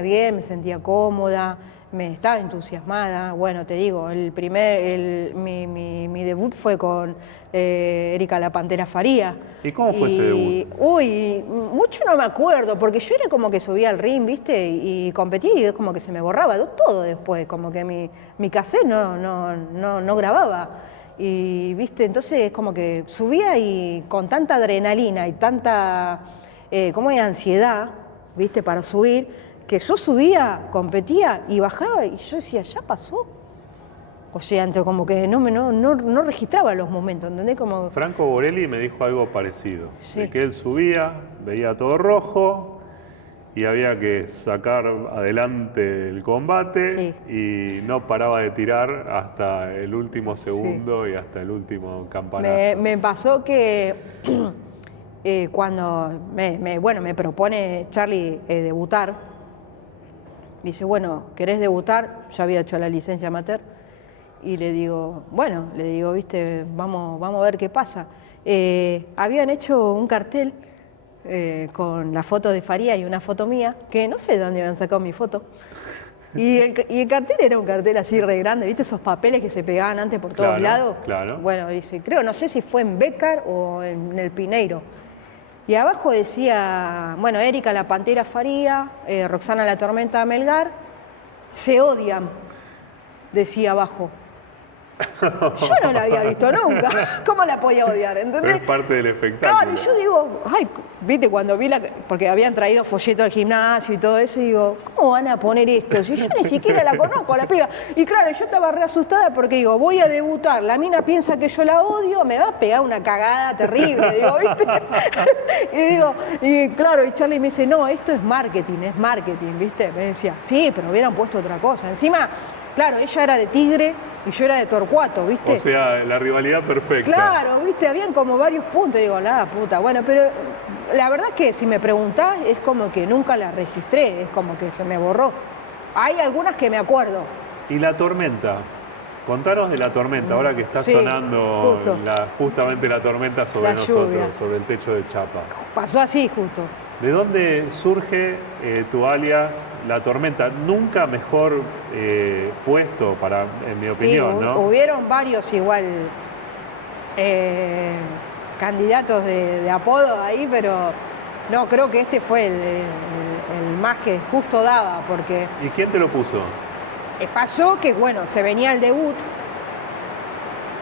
bien, me sentía cómoda, me estaba entusiasmada. Bueno, te digo, mi debut fue con Erika la Pantera Faría. ¿Y cómo fue ese debut? Uy, mucho no me acuerdo, porque yo era como que subía al ring, ¿viste? Y competía y es como que se me borraba todo después, como que mi cassette no grababa. Y, ¿viste? Entonces es como que subía y con tanta adrenalina y tanta, ¿cómo hay ansiedad, ¿viste? Para subir, que yo subía, competía y bajaba y yo decía, ya pasó. O sea, entonces como que no registraba los momentos, ¿entendés? Como... Franco Borelli me dijo algo parecido, Sí. de que él subía, veía todo rojo y había que sacar adelante el combate y no paraba de tirar hasta el último segundo y hasta el último campanazo. Me pasó que cuando me propone Charlie debutar, dice, bueno, ¿querés debutar? Yo había hecho la licencia amateur. Y le digo, viste, vamos a ver qué pasa. Habían hecho un cartel con la foto de Faría y una foto mía, que no sé de dónde habían sacado mi foto. Y el cartel era un cartel así re grande, ¿viste esos papeles que se pegaban antes por todos lados? Claro. Bueno, dice, creo, no sé si fue en Bécar o en el Pineiro. Y abajo decía, bueno, Erika la Pantera Faría, Roxana la Tormenta Melgar, se odian, decía abajo. Yo no la había visto nunca. ¿Cómo la podía odiar? ¿Entendés? Es parte del espectáculo. Claro, y yo digo, ay, viste, cuando vi porque habían traído folleto al gimnasio y todo eso, y digo, ¿cómo van a poner esto? Si yo ni siquiera la conozco, la piba. Y claro, yo estaba re asustada porque digo, voy a debutar, la mina piensa que yo la odio, me va a pegar una cagada terrible, digo, ¿viste? y claro, y Charlie me dice, no, esto es marketing, ¿viste? Me decía, sí, pero hubieran puesto otra cosa. Encima, claro, ella era de Tigre y yo era de Torcuato, ¿viste? O sea, la rivalidad perfecta. Claro, ¿viste? Habían como varios puntos. Digo, la puta. Bueno, pero la verdad es que si me preguntás, es como que nunca la registré, es como que se me borró. Hay algunas que me acuerdo. ¿Y la tormenta? Contanos de la tormenta, ahora que está sonando justamente la tormenta sobre nosotros, sobre el techo de Chapa. Pasó así justo. ¿De dónde surge tu alias La Tormenta? Nunca mejor puesto, en mi opinión, ¿no? Hubieron varios igual candidatos de apodo ahí, pero no, creo que este fue el más que justo daba, porque... ¿Y quién te lo puso? Pasó que, bueno, se venía el debut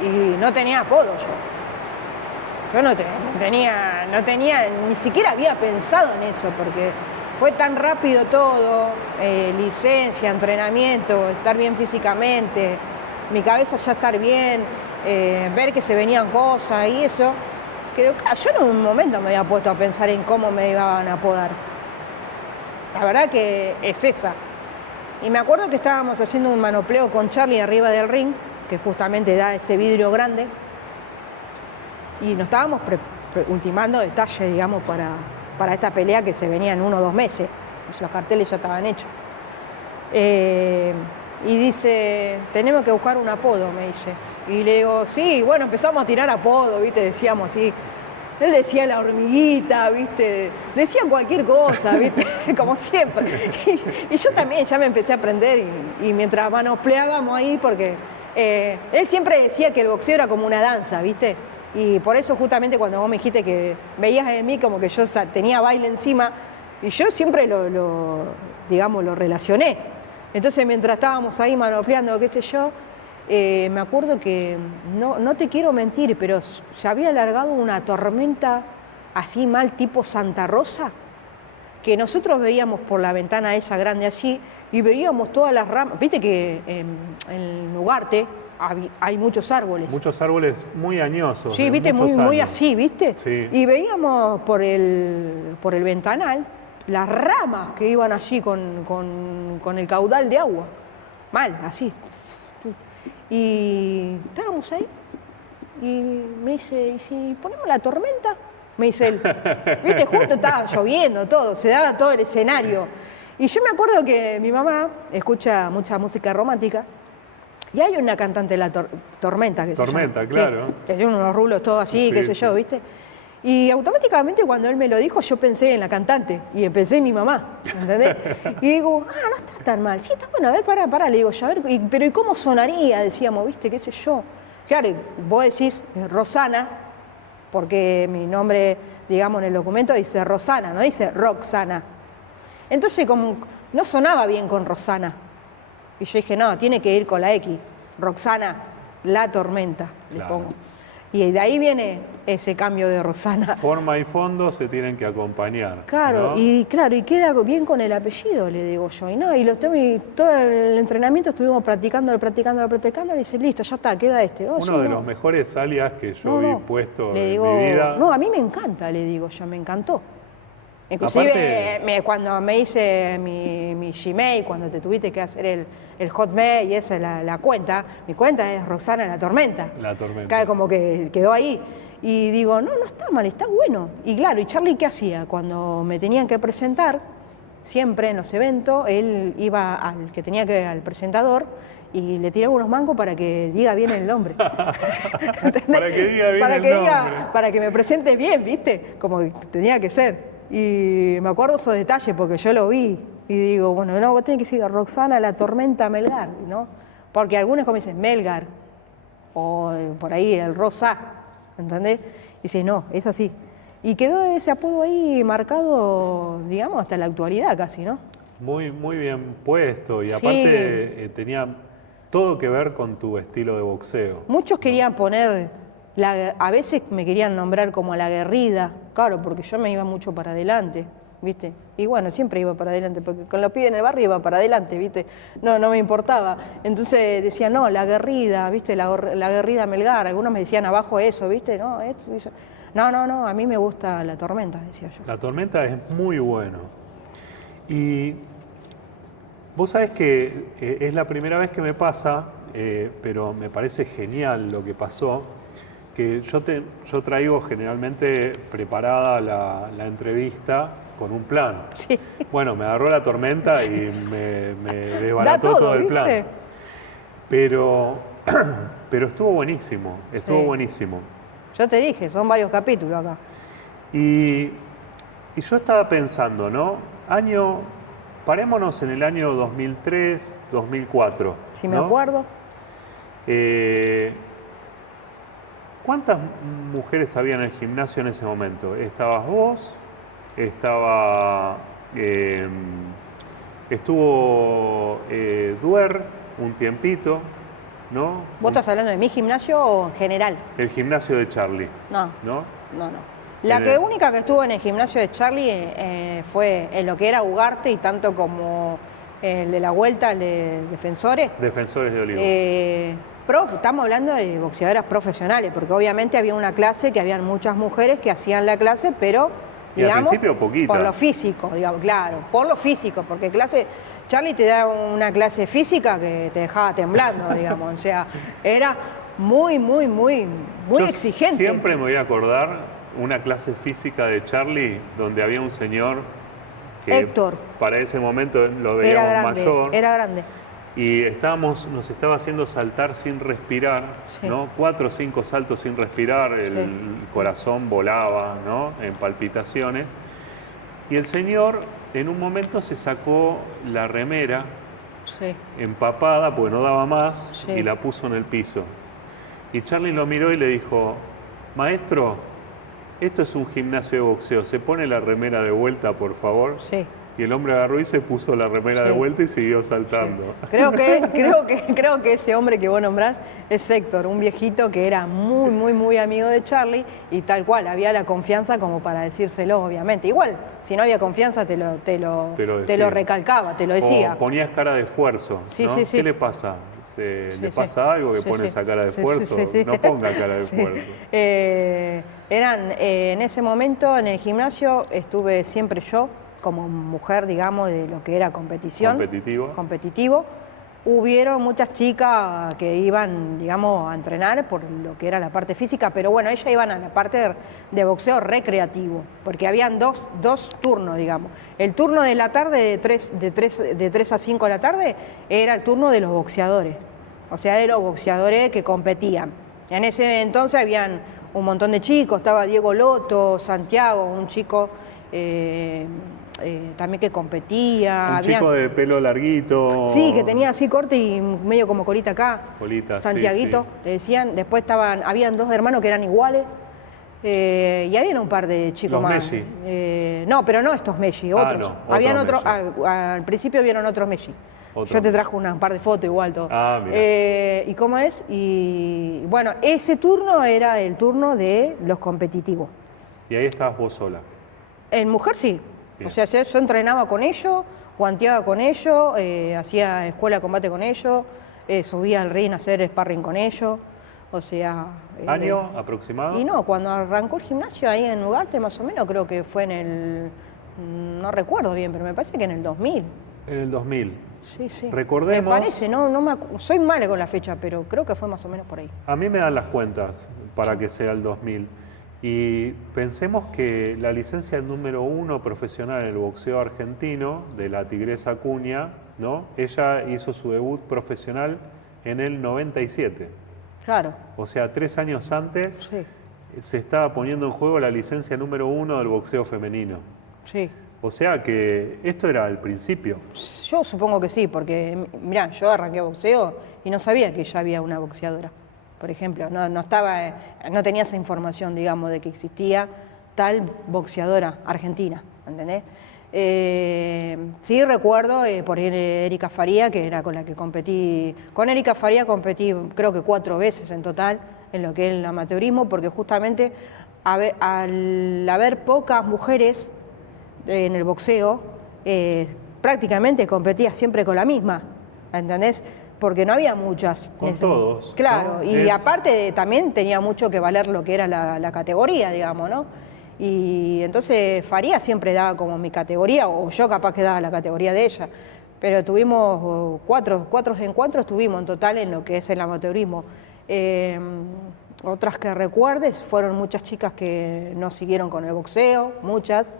y no tenía apodo yo. Yo no tenía, ni siquiera había pensado en eso, porque fue tan rápido todo, licencia, entrenamiento, estar bien físicamente, mi cabeza ya estar bien, ver que se venían cosas y eso, que yo en un momento me había puesto a pensar en cómo me iban a apodar. La verdad que es esa. Y me acuerdo que estábamos haciendo un manopleo con Charlie arriba del ring, que justamente da ese vidrio grande, y nos estábamos ultimando detalles, digamos, para esta pelea que se venía en 1 o 2 meses. Los carteles ya estaban hechos. Y dice, tenemos que buscar un apodo, me dice. Y le digo, sí, bueno, empezamos a tirar apodo, ¿viste? Decíamos así. Él decía la hormiguita, ¿viste? Decían cualquier cosa, ¿viste? Como siempre. Y yo también ya me empecé a aprender y mientras manospleábamos ahí, porque él siempre decía que el boxeo era como una danza, ¿viste? Y por eso justamente cuando vos me dijiste que veías en mí como que yo tenía baile encima, y yo siempre lo relacioné. Entonces mientras estábamos ahí manopleando, qué sé yo, me acuerdo que, no te quiero mentir, pero se había alargado una tormenta así mal tipo Santa Rosa, que nosotros veíamos por la ventana esa grande allí y veíamos todas las ramas. Viste que en Ugarte hay muchos árboles. Muchos árboles muy añosos. Sí, viste, muy así, ¿viste? Sí. Y veíamos por el ventanal las ramas que iban allí con el caudal de agua. Mal, así. Y estábamos ahí y me dice, ¿y si ponemos la tormenta? Me dice él. Viste, justo estaba lloviendo todo, se daba todo el escenario. Y yo me acuerdo que mi mamá escucha mucha música romántica. Y hay una cantante de la Tormenta, que Tormenta, se llama, claro. sí, que tiene unos rulos todos así, Sí, qué sé yo, ¿viste? Y automáticamente cuando él me lo dijo, yo pensé en la cantante y pensé en mi mamá, ¿entendés? Y digo, no está tan mal. Sí, está bueno, a ver, pará, le digo yo, a ver, pero ¿y cómo sonaría? Decíamos, ¿viste? ¿Qué sé yo? Claro, vos decís Rosana, porque mi nombre, digamos, en el documento dice Rosana, no dice Roxana. Entonces, como no sonaba bien con Rosana. Y yo dije, no, tiene que ir con la X. Roxana, La Tormenta, le pongo. Y de ahí viene ese cambio de Rosana. Forma y fondo se tienen que acompañar. Claro, ¿no? y queda bien con el apellido, le digo yo. Y todo el entrenamiento estuvimos practicando, y dice, listo, ya está, queda este. Uno de los mejores alias que yo vi puesto en mi vida. No, a mí me encanta, le digo yo, me encantó. Inclusive cuando me hice mi Gmail, cuando te tuviste que hacer el Hotmail y esa es la cuenta, mi cuenta es Roxana La Tormenta. La Tormenta. Como que quedó ahí. Y digo, no está mal, está bueno. Y claro, ¿y Charlie qué hacía? Cuando me tenían que presentar, siempre en los eventos, él iba al presentador y le tiraba unos mangos para que diga bien el nombre. Para que diga bien el nombre. Para que me presente bien, ¿viste? Como que tenía que ser. Y me acuerdo esos detalles porque yo lo vi Y digo, bueno, no, vos tenés que decir Roxana La Tormenta Melgar, ¿no? Porque algunos como dicen Melgar, o por ahí el Rosa, ¿entendés? Y dice, no, es así. Y quedó ese apodo ahí marcado, digamos, hasta la actualidad casi, ¿no? Muy, muy bien puesto y Sí. aparte tenía todo que ver con tu estilo de boxeo. Muchos querían poner, a veces me querían nombrar como la aguerrida, claro, porque yo me iba mucho para adelante, ¿viste? Y bueno, siempre iba para adelante, porque con los pibes en el barrio iba para adelante, ¿viste? No me importaba. Entonces decían, no, la aguerrida, ¿viste? La aguerrida Melgar. Algunos me decían abajo eso, ¿viste? No, esto, eso. No, a mí me gusta La Tormenta, decía yo. La Tormenta es muy bueno. Y vos sabés que es la primera vez que me pasa, pero me parece genial lo que pasó, que yo traigo generalmente preparada la entrevista con un plan. Sí. Bueno, me agarró la tormenta y me desbarató Da todo el ¿viste? plan. Pero estuvo buenísimo, estuvo Sí. buenísimo. Yo te dije, son varios capítulos acá. Y yo estaba pensando, ¿no? Parémonos en el año 2003, 2004. Si me ¿no? acuerdo. ¿Cuántas mujeres había en el gimnasio en ese momento? Estabas vos, estuvo Duer un tiempito, ¿no? ¿Vos estás hablando de mi gimnasio o en general? El gimnasio de Charlie, No. ¿no? La única que estuvo en el gimnasio de Charlie fue en lo que era Ugarte y tanto como el de la Vuelta, el de Defensores. Defensores de Olivo. Estamos hablando de boxeadoras profesionales, porque obviamente había una clase que habían muchas mujeres que hacían la clase, pero Y al digamos, principio poquita. por lo físico, digamos, claro, por lo físico, porque Charlie te da una clase física que te dejaba temblando, digamos, o sea, era muy Yo exigente. Siempre me voy a acordar una clase física de Charlie donde había un señor que Héctor. para ese momento lo veíamos mayor. Era grande. Y nos estaba haciendo saltar sin respirar, Sí. ¿no? 4 o 5 saltos sin respirar, el corazón volaba, ¿no? En palpitaciones. Y el señor en un momento se sacó la remera Sí. empapada porque no daba más Sí. y la puso en el piso. Y Charlie lo miró y le dijo, maestro, esto es un gimnasio de boxeo, ¿se pone la remera de vuelta, por favor? Sí. Y el hombre agarró y se puso la remera de vuelta y siguió saltando. Creo que ese hombre que vos nombrás es Héctor, un viejito que era muy amigo de Charlie y tal cual, había la confianza como para decírselo, obviamente. Igual, si no había confianza te lo recalcaba, te lo decía. O ponías cara de esfuerzo, Sí, ¿no? sí, sí. ¿Qué le pasa? ¿Le pasa sí. algo que Sí, pone sí. esa cara de Sí, esfuerzo? sí. No ponga cara de Sí. esfuerzo. En ese momento en el gimnasio estuve siempre yo, como mujer, digamos, de lo que era competición. Competitivo. Hubieron muchas chicas que iban, digamos, a entrenar por lo que era la parte física, pero bueno, ellas iban a la parte de boxeo recreativo, porque habían dos turnos, digamos. El turno de la tarde, de 3 a 5 de la tarde, era el turno de los boxeadores, o sea, de los boxeadores que competían. En ese entonces habían un montón de chicos, estaba Diego Loto, Santiago, un chico también que competía. Chico de pelo larguito. Sí, que tenía así corte y medio como colita acá. Colita, Santiaguito, sí. le decían. Después habían 2 hermanos que eran iguales. Y habían un par de chicos Los más. Messi. No, pero no estos Messi, otros. no, Habían otros otros, al principio vieron otros Messi. Yo te trajo un par de fotos igual todo. Mira. ¿Y cómo es? Y bueno, ese turno era el turno de los competitivos. Y ahí estabas vos sola. En mujer sí. Bien. O sea, yo entrenaba con ellos, guanteaba con ellos, hacía escuela de combate con ellos, subía al ring a hacer sparring con ellos. O sea... ¿Año aproximado? Y no, cuando arrancó el gimnasio ahí en Ugarte, más o menos, creo que fue en el... No recuerdo bien, pero me parece que en el 2000. En el 2000. Sí. Recordemos... Me parece, soy mala con la fecha, pero creo que fue más o menos por ahí. A mí me dan las cuentas para que sea el 2000. Y pensemos que la licencia número 1 profesional en el boxeo argentino, de la Tigresa Acuña, ¿no? Ella hizo su debut profesional en el 97. Claro. O sea, 3 años antes se estaba poniendo en juego la licencia número 1 del boxeo femenino. Sí. O sea que esto era el principio. Yo supongo que sí, porque mirá, yo arranqué boxeo y no sabía que ya había una boxeadora, por ejemplo, no tenía esa información, digamos, de que existía tal boxeadora argentina, ¿entendés? Sí recuerdo por Erika Faría, que era con la que competí. Con Erika Faría competí creo que 4 veces en total en lo que es el amateurismo, porque justamente al haber pocas mujeres en el boxeo, prácticamente competía siempre con la misma, ¿entendés? Porque no había muchas. Con todos. Claro, ¿no? y aparte también tenía mucho que valer lo que era la categoría, digamos, ¿no? Y entonces Faría siempre daba como mi categoría, o yo capaz que daba la categoría de ella, pero tuvimos cuatro encuentros tuvimos en total en lo que es el amateurismo. Otras que recuerdes fueron muchas chicas que no siguieron con el boxeo, muchas.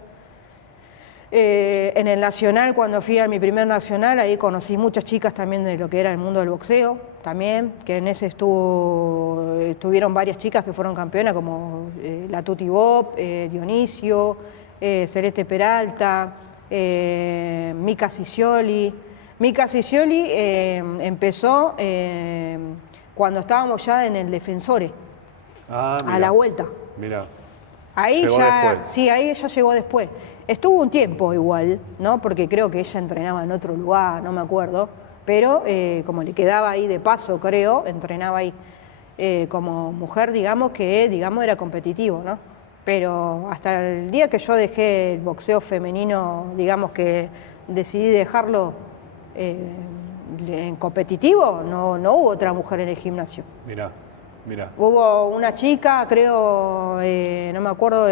En el Nacional, cuando fui a mi primer Nacional, ahí conocí muchas chicas también de lo que era el mundo del boxeo, también, que en ese estuvieron varias chicas que fueron campeonas, como la Tuti Bob, Dionisio, Celeste Peralta, Mica Cicioli. Mica Cicioli empezó cuando estábamos ya en el Defensores, a la vuelta. Mirá. Ahí ya, sí, ahí ella llegó después. Estuvo un tiempo igual, ¿no? Porque creo que ella entrenaba en otro lugar, no me acuerdo, pero como le quedaba ahí de paso, creo, entrenaba ahí como mujer, digamos, que era competitivo, ¿no? Pero hasta el día que yo dejé el boxeo femenino, digamos que decidí dejarlo en competitivo, no hubo otra mujer en el gimnasio. Mirá. Hubo una chica, creo, no me acuerdo,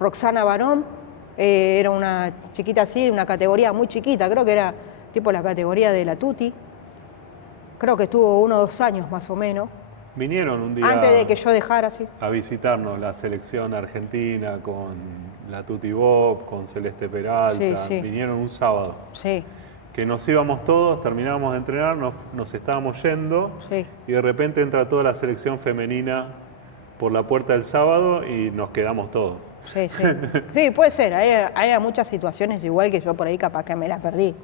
Roxana Barón, era una chiquita así, una categoría muy chiquita, creo que era tipo la categoría de la Tuti. Creo que estuvo 1 o 2 años más o menos. Vinieron un día antes de que yo dejara, sí. A visitarnos la selección argentina con la Tuti Bob, con Celeste Peralta. Sí. Vinieron un sábado. Sí. Que nos íbamos todos, terminábamos de entrenar, nos estábamos yendo y de repente entra toda la selección femenina por la puerta del sábado y nos quedamos todos. Sí. Sí, puede ser. Hay muchas situaciones igual que yo por ahí capaz que me las perdí.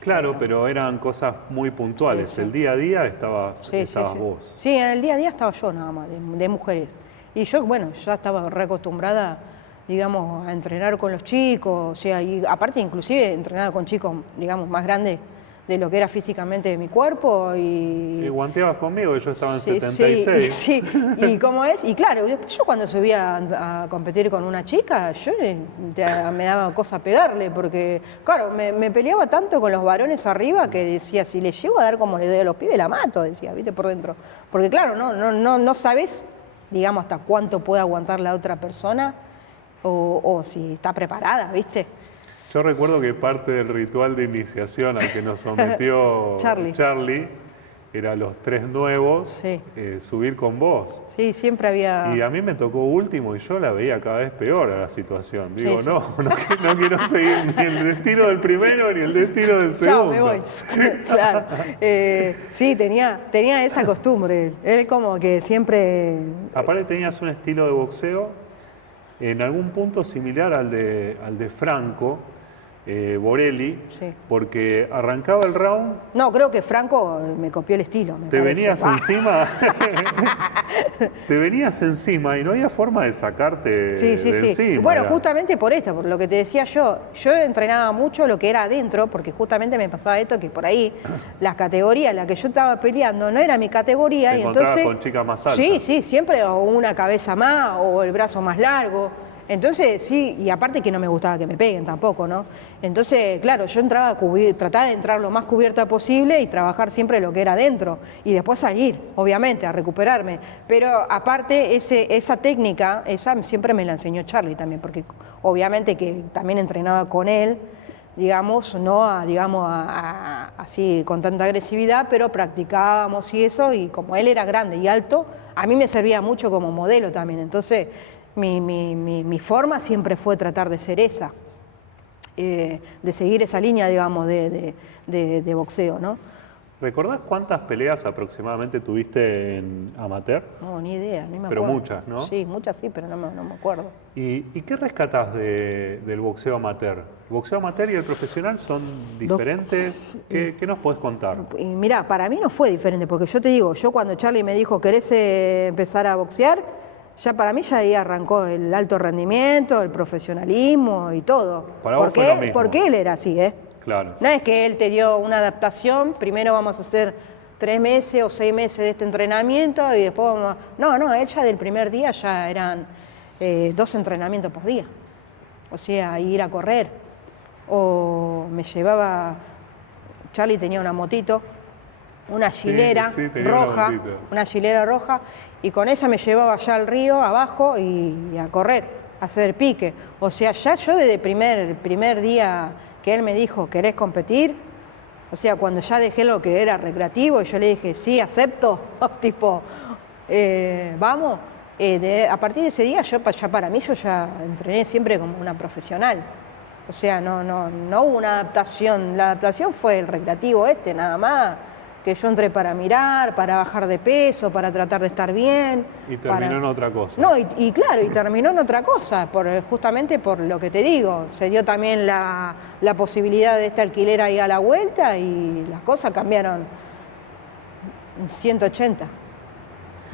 Claro, pero eran cosas muy puntuales. Sí. El día a día estabas vos. Sí, en el día a día estaba yo nada más, de mujeres. Y yo, bueno, ya estaba reacostumbrada, digamos, a entrenar con los chicos, o sea, y aparte inclusive entrenaba con chicos, digamos, más grandes de lo que era físicamente mi cuerpo. Y guanteabas conmigo, yo estaba en 76. Sí, y cómo es, y claro, yo cuando subía a competir con una chica, yo me daba cosa pegarle, porque, claro, me peleaba tanto con los varones arriba que decía, si le llego a dar como le doy a los pibes, la mato, decía, viste, por dentro. Porque claro, no sabes, digamos, hasta cuánto puede aguantar la otra persona o si está preparada, viste. Yo recuerdo que parte del ritual de iniciación al que nos sometió Charlie era los 3 nuevos, subir con vos. Sí, siempre había... Y a mí me tocó último y yo la veía cada vez peor a la situación. Digo, no quiero seguir ni el destino del primero ni el destino del segundo. Chao, me voy. Claro. Sí, tenía esa costumbre. Él como que siempre... Aparte tenías un estilo de boxeo en algún punto similar al de Franco, Borelli, porque arrancaba el round. No, creo que Franco me copió el estilo. Te venías encima. Te venías encima y no había forma de sacarte de encima. Bueno, justamente por esto, por lo que te decía yo entrenaba mucho lo que era adentro, porque justamente me pasaba esto, que por ahí las categorías, la que yo estaba peleando, no era mi categoría. Te y entonces con chicas más altas. Sí, siempre o una cabeza más o el brazo más largo. Entonces, sí, y aparte que no me gustaba que me peguen tampoco, ¿no? Entonces, claro, yo trataba de entrar lo más cubierta posible y trabajar siempre lo que era adentro. Y después salir, obviamente, a recuperarme. Pero aparte, esa técnica, esa siempre me la enseñó Charlie también, porque obviamente que también entrenaba con él, digamos, no así con tanta agresividad, pero practicábamos y eso, y como él era grande y alto, a mí me servía mucho como modelo también. Entonces, mi forma siempre fue tratar de ser esa, de seguir esa línea, digamos, de boxeo, ¿no? ¿Recordás cuántas peleas aproximadamente tuviste en amateur? No, ni idea, ni me Pero acuerdo. muchas, ¿no? Sí, muchas sí, pero no me acuerdo. ¿Y qué rescatás del boxeo amateur? ¿El boxeo amateur y el profesional son diferentes? ¿Qué nos podés contar? Y mirá, para mí no fue diferente, porque yo te digo, yo cuando Charlie me dijo, ¿querés empezar a boxear? Ya para mí ya ahí arrancó el alto rendimiento, el profesionalismo y todo. Para vos fue lo mismo. Porque él era así, ¿eh? Claro. No es que él te dio una adaptación, primero vamos a hacer 3 meses o 6 meses de este entrenamiento y después vamos a... No, él ya del primer día ya eran 2 entrenamientos por día. O sea, ir a correr. O me llevaba... Charlie tenía una motito, una gilera roja, una gilera roja, y con esa me llevaba allá al río, abajo, y a correr, a hacer pique. O sea, ya yo desde el primer día que él me dijo, ¿querés competir? O sea, cuando ya dejé lo que era recreativo, y yo le dije, sí, acepto, tipo, vamos. A partir de ese día, ya para mí, yo ya entrené siempre como una profesional. O sea, no hubo una adaptación. La adaptación fue el recreativo nada más, que yo entré para mirar, para bajar de peso, para tratar de estar bien. Y terminó en otra cosa. No, y claro, y terminó en otra cosa, justamente por lo que te digo. Se dio también la posibilidad de este alquiler ahí a la vuelta y las cosas cambiaron 180.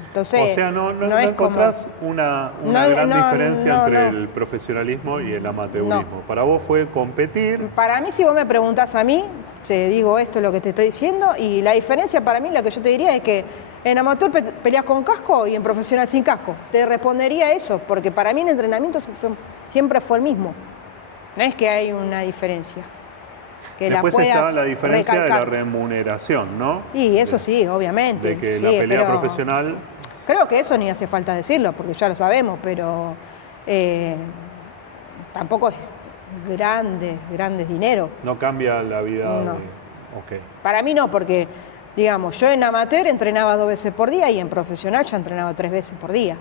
Entonces, o sea, no encontrás una gran diferencia entre el profesionalismo y el amateurismo. No. Para vos fue competir. Para mí, si vos me preguntás a mí, te digo esto es lo que te estoy diciendo, y la diferencia para mí, la que yo te diría es que en amateur peleas con casco y en profesional sin casco. Te respondería eso, porque para mí el entrenamiento siempre fue el mismo. No es que hay una diferencia. Que después la está la diferencia recalcar. de la remuneración, ¿no? Y eso sí, obviamente. De que sí, la pelea pero profesional... creo que eso ni hace falta decirlo, porque ya lo sabemos, pero tampoco es grandes dinero. No cambia la vida. No. Okay. Para mí no, porque, digamos, yo en amateur entrenaba 2 veces por día y en profesional ya entrenaba 3 veces por día.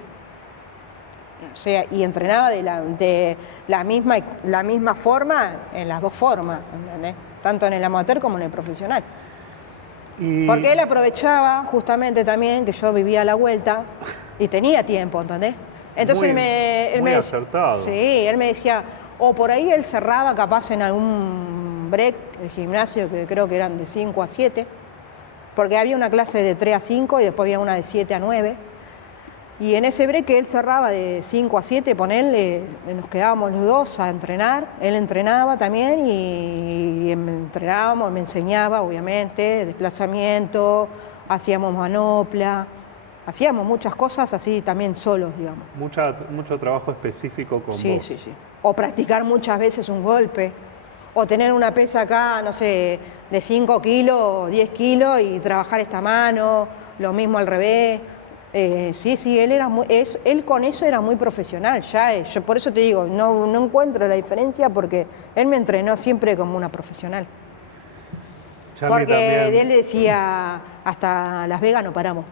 O sea, y entrenaba de la misma forma en las 2 formas, ¿entendés? Tanto en el amateur como en el profesional. Porque él aprovechaba justamente también que yo vivía a la vuelta y tenía tiempo, ¿entendés? Entonces él me acertado. Sí, él me decía, o por ahí él cerraba capaz en algún break, el gimnasio, que creo que eran de 5 a 7, porque había una clase de 3 a 5 y después había una de 7 a 9. Y en ese break que él cerraba de 5 a 7, ponele, nos quedábamos los 2 a entrenar. Él entrenaba también y entrenábamos, me enseñaba, obviamente, desplazamiento, hacíamos manopla, hacíamos muchas cosas así también solos, digamos. Mucho trabajo específico con vos. Sí. O practicar muchas veces un golpe, o tener una pesa acá, no sé, de 5 kilos, 10 kilos y trabajar esta mano, lo mismo al revés. Sí, él con eso era muy profesional, yo por eso te digo, no encuentro la diferencia porque él me entrenó siempre como una profesional. Charlie porque también. él decía, hasta Las Vegas no paramos.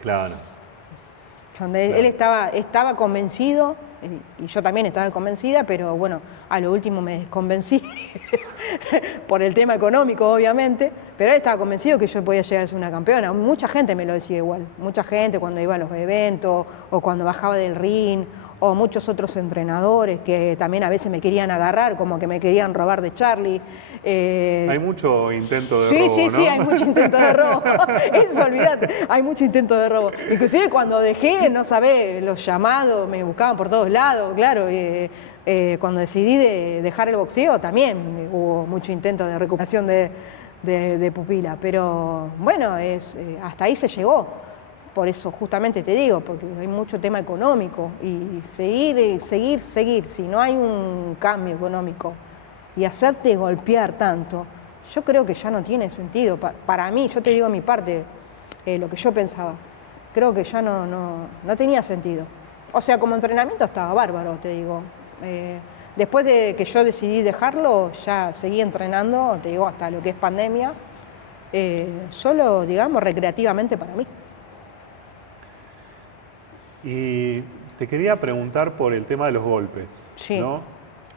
Claro. Donde él estaba convencido, y yo también estaba convencida, pero bueno, a lo último me desconvencí por el tema económico, obviamente, pero él estaba convencido que yo podía llegar a ser una campeona. Mucha gente me lo decía igual, mucha gente cuando iba a los eventos o cuando bajaba del ring, o muchos otros entrenadores que también a veces me querían agarrar, como que me querían robar de Charlie. Hay mucho intento de robo, ¿no? Sí, hay mucho intento de robo. Eso, olvídate, hay mucho intento de robo. Inclusive cuando dejé, no sabés, los llamados, me buscaban por todos lados, claro. Cuando decidí dejar el boxeo también hubo mucho intento de recuperación de pupila. Pero bueno, hasta ahí se llegó. Por eso justamente te digo, porque hay mucho tema económico y seguir. Si no hay un cambio económico y hacerte golpear tanto, yo creo que ya no tiene sentido. Para mí, yo te digo mi parte, lo que yo pensaba, creo que ya no tenía sentido. O sea, como entrenamiento estaba bárbaro, te digo. Después de que yo decidí dejarlo, ya seguí entrenando, te digo, hasta lo que es pandemia, solo, digamos, recreativamente para mí. Y te quería preguntar por el tema de los golpes, Sí. ¿no?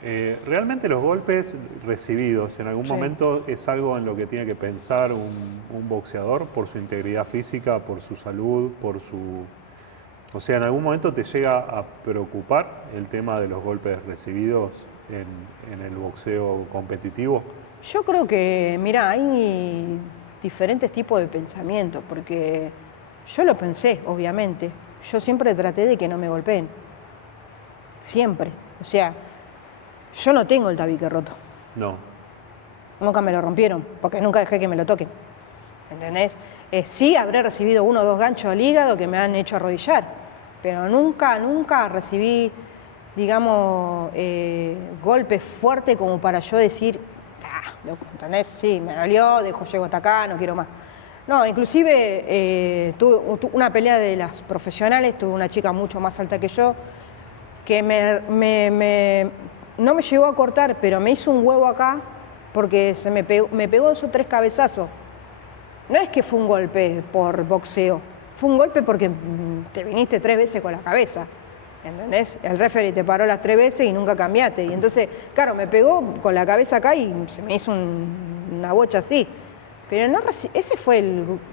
Realmente los golpes recibidos en algún Sí. momento es algo en lo que tiene que pensar un boxeador por su integridad física, por su salud, por su... O sea, ¿en algún momento te llega a preocupar el tema de los golpes recibidos en el boxeo competitivo? Yo creo que, mira, hay diferentes tipos de pensamiento, porque yo lo pensé, obviamente. Yo siempre traté de que no me golpeen. Siempre. O sea, yo no tengo el tabique roto. No. Nunca me lo rompieron, porque nunca dejé que me lo toquen. ¿Entendés? Sí habré recibido 1 o 2 ganchos al hígado que me han hecho arrodillar, pero nunca recibí, digamos, golpes fuertes como para yo decir, loco, ¿entendés? Sí, me dolió, llego hasta acá, no quiero más. No, inclusive tuve una pelea de las profesionales, tuve una chica mucho más alta que yo, que no me llegó a cortar, pero me hizo un huevo acá, porque me pegó 2 o 3 cabezazos. No es que fue un golpe por boxeo, fue un golpe porque te viniste 3 veces con la cabeza, ¿entendés? El referee te paró las 3 veces y nunca cambiaste. Y entonces, claro, me pegó con la cabeza acá y se me hizo una bocha así. Pero no, ese fue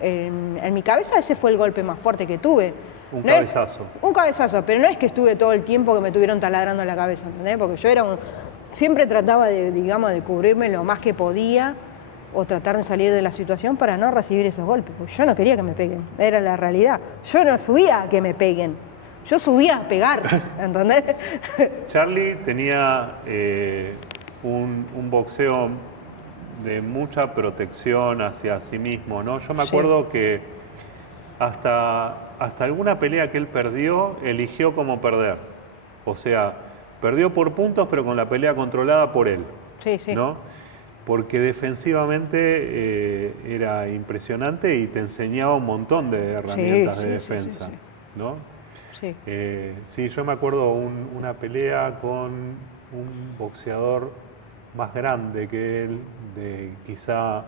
en mi cabeza ese fue el golpe más fuerte que tuve. Un cabezazo. Un cabezazo, pero no es que estuve todo el tiempo que me estuvieron taladrando la cabeza, ¿entendés? Porque yo siempre trataba de cubrirme lo más que podía o tratar de salir de la situación para no recibir esos golpes, porque yo no quería que me peguen, era la realidad. Yo no subía a que me peguen, yo subía a pegar, ¿entendés? Charly tenía un boxeo de mucha protección hacia sí mismo, ¿no? Yo me acuerdo que hasta alguna pelea que él perdió, eligió cómo perder. O sea, perdió por puntos, pero con la pelea controlada por él. Sí, sí. ¿No? Porque defensivamente era impresionante y te enseñaba un montón de herramientas de defensa. Sí. ¿No? Sí. Sí, yo me acuerdo una pelea con un boxeador más grande que él, quizá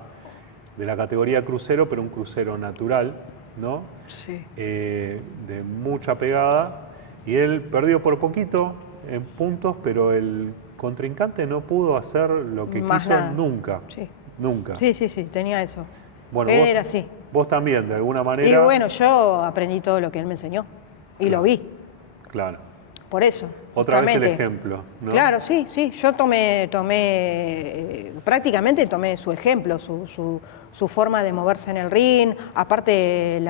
de la categoría crucero, pero un crucero natural, ¿no? Sí. De mucha pegada, y él perdió por poquito en puntos, pero el contrincante no pudo hacer lo que Más quiso nada. nunca. Sí. Nunca. Sí, tenía eso. Bueno, Él era así. Vos también, de alguna manera. Y bueno, yo aprendí todo lo que él me enseñó y lo vi. Claro. Por eso. Otra vez el justamente. ejemplo, ¿no? Claro, sí. Yo prácticamente tomé su ejemplo, su forma de moverse en el ring. Aparte,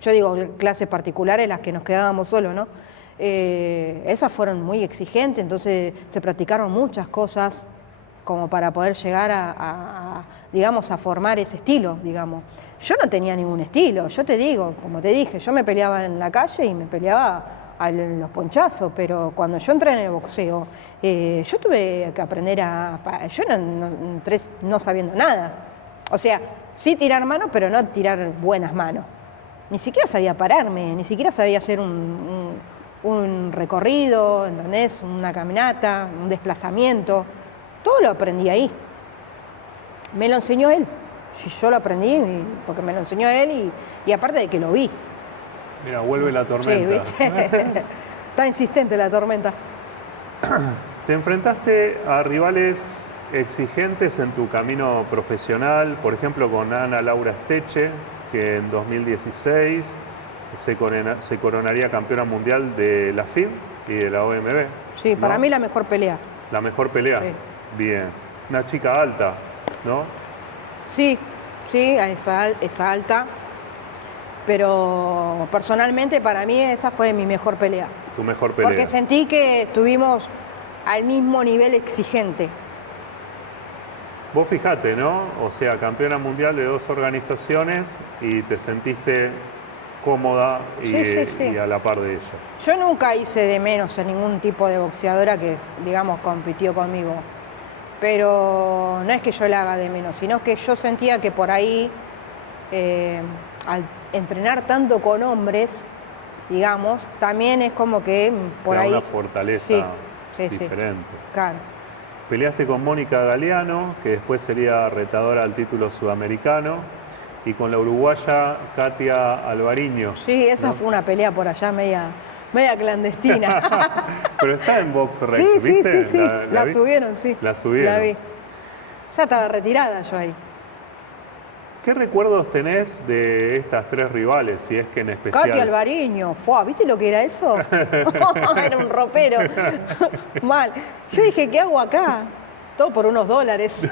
yo digo, clases particulares, las que nos quedábamos solos, ¿no? Esas fueron muy exigentes, entonces se practicaron muchas cosas como para poder llegar digamos, a formar ese estilo, digamos. Yo no tenía ningún estilo, yo te digo, como te dije, yo me peleaba en la calle y me peleaba a los ponchazos, pero cuando yo entré en el boxeo, yo tuve que aprender yo entré no sabiendo nada. O sea, sí tirar manos, pero no tirar buenas manos. Ni siquiera sabía pararme, ni siquiera sabía hacer un recorrido, ¿entendés? Una caminata, un desplazamiento. Todo lo aprendí ahí. Me lo enseñó él. Yo lo aprendí porque me lo enseñó él y aparte de que lo vi. Mira, vuelve la tormenta. Sí, ¿viste? Está insistente la tormenta. Te enfrentaste a rivales exigentes en tu camino profesional, por ejemplo con Ana Laura Steche, que en 2016 se coronaría campeona mundial de la FIB y de la OMB. Sí, ¿no? para mí la mejor pelea. La mejor pelea. Sí. Bien. Una chica alta, ¿no? Sí, es alta, pero personalmente para mí esa fue mi mejor pelea. Tu mejor pelea. Porque sentí que estuvimos al mismo nivel exigente. Vos fijate, ¿no? O sea, campeona mundial de 2 organizaciones y te sentiste cómoda y a la par de ella. Yo nunca hice de menos a ningún tipo de boxeadora que, digamos, compitió conmigo. Pero no es que yo la haga de menos, sino que yo sentía que por ahí, al entrenar tanto con hombres, digamos, también es como que por ahí... una fortaleza diferente. Claro. Peleaste con Mónica Galeano, que después sería retadora al título sudamericano, y con la uruguaya Katia Alvariño. Sí, esa fue una pelea por allá media clandestina. Pero está en Box Rec, Sí, sí, ¿viste? sí, sí. La subieron, sí. La subieron. La vi. Ya estaba retirada yo ahí. ¿Qué recuerdos tenés de estas tres rivales, si es que en especial? Katy Alvariño, ¿viste lo que era eso? Era un ropero. Mal. Yo dije, ¿qué hago acá? Todo por unos dólares.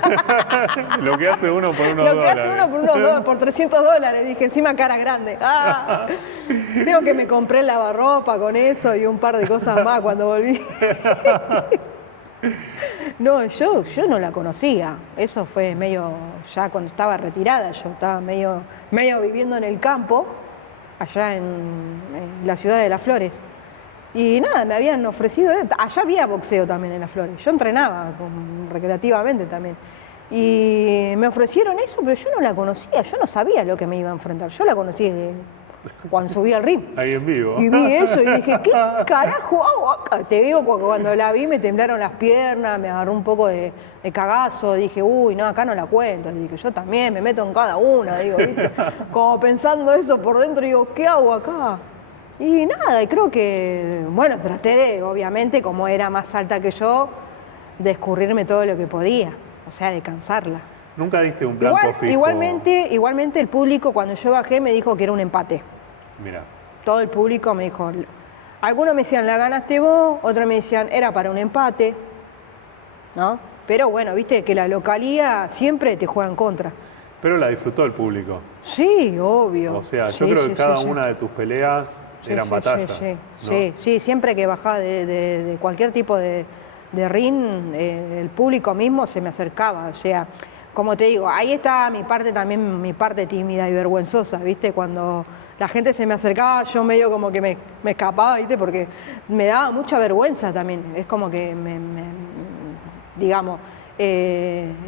Lo que hace uno por unos Lo dólares. que hace uno por unos dólares, por $300. Dije, encima cara grande. ¡Ah! Creo que me compré el lavarropa con eso y un par de cosas más cuando volví. No, yo no la conocía. Eso fue medio, ya cuando estaba retirada, yo estaba medio viviendo en el campo, allá en la ciudad de Las Flores. Y nada, me habían ofrecido, allá había boxeo también en Las Flores. Yo entrenaba recreativamente también. Y me ofrecieron eso, pero yo no la conocía, yo no sabía lo que me iba a enfrentar. Yo la conocí cuando subí al ring. Ahí en vivo. Y vi eso y dije, ¿qué carajo hago acá? Te digo, cuando la vi me temblaron las piernas, me agarró un poco de cagazo. Dije, uy, no, acá no la cuento. Y dije, yo también me meto en cada una, digo, ¿viste? Como pensando eso por dentro, digo, ¿qué hago acá? Y nada, y creo que, bueno, traté de, obviamente, como era más alta que yo, de escurrirme todo lo que podía, o sea, de cansarla. ¿Nunca diste un blanco fijo? Igualmente el público cuando yo bajé me dijo que era un empate. Mira. Todo el público me dijo, algunos me decían, la ganaste vos, otros me decían, era para un empate, ¿no? Pero bueno, viste que la localía siempre te juega en contra. Pero la disfrutó el público. Sí, obvio. O sea, sí, yo creo sí, que cada sí, una de tus peleas eran batallas. Sí, siempre que bajaba de cualquier tipo de ring, el público mismo se me acercaba, o sea, como te digo, ahí está mi parte también, mi parte tímida y vergüenzosa, ¿viste? Cuando la gente se me acercaba, yo medio como que me escapaba, ¿viste? Porque me daba mucha vergüenza también, es como que digamos,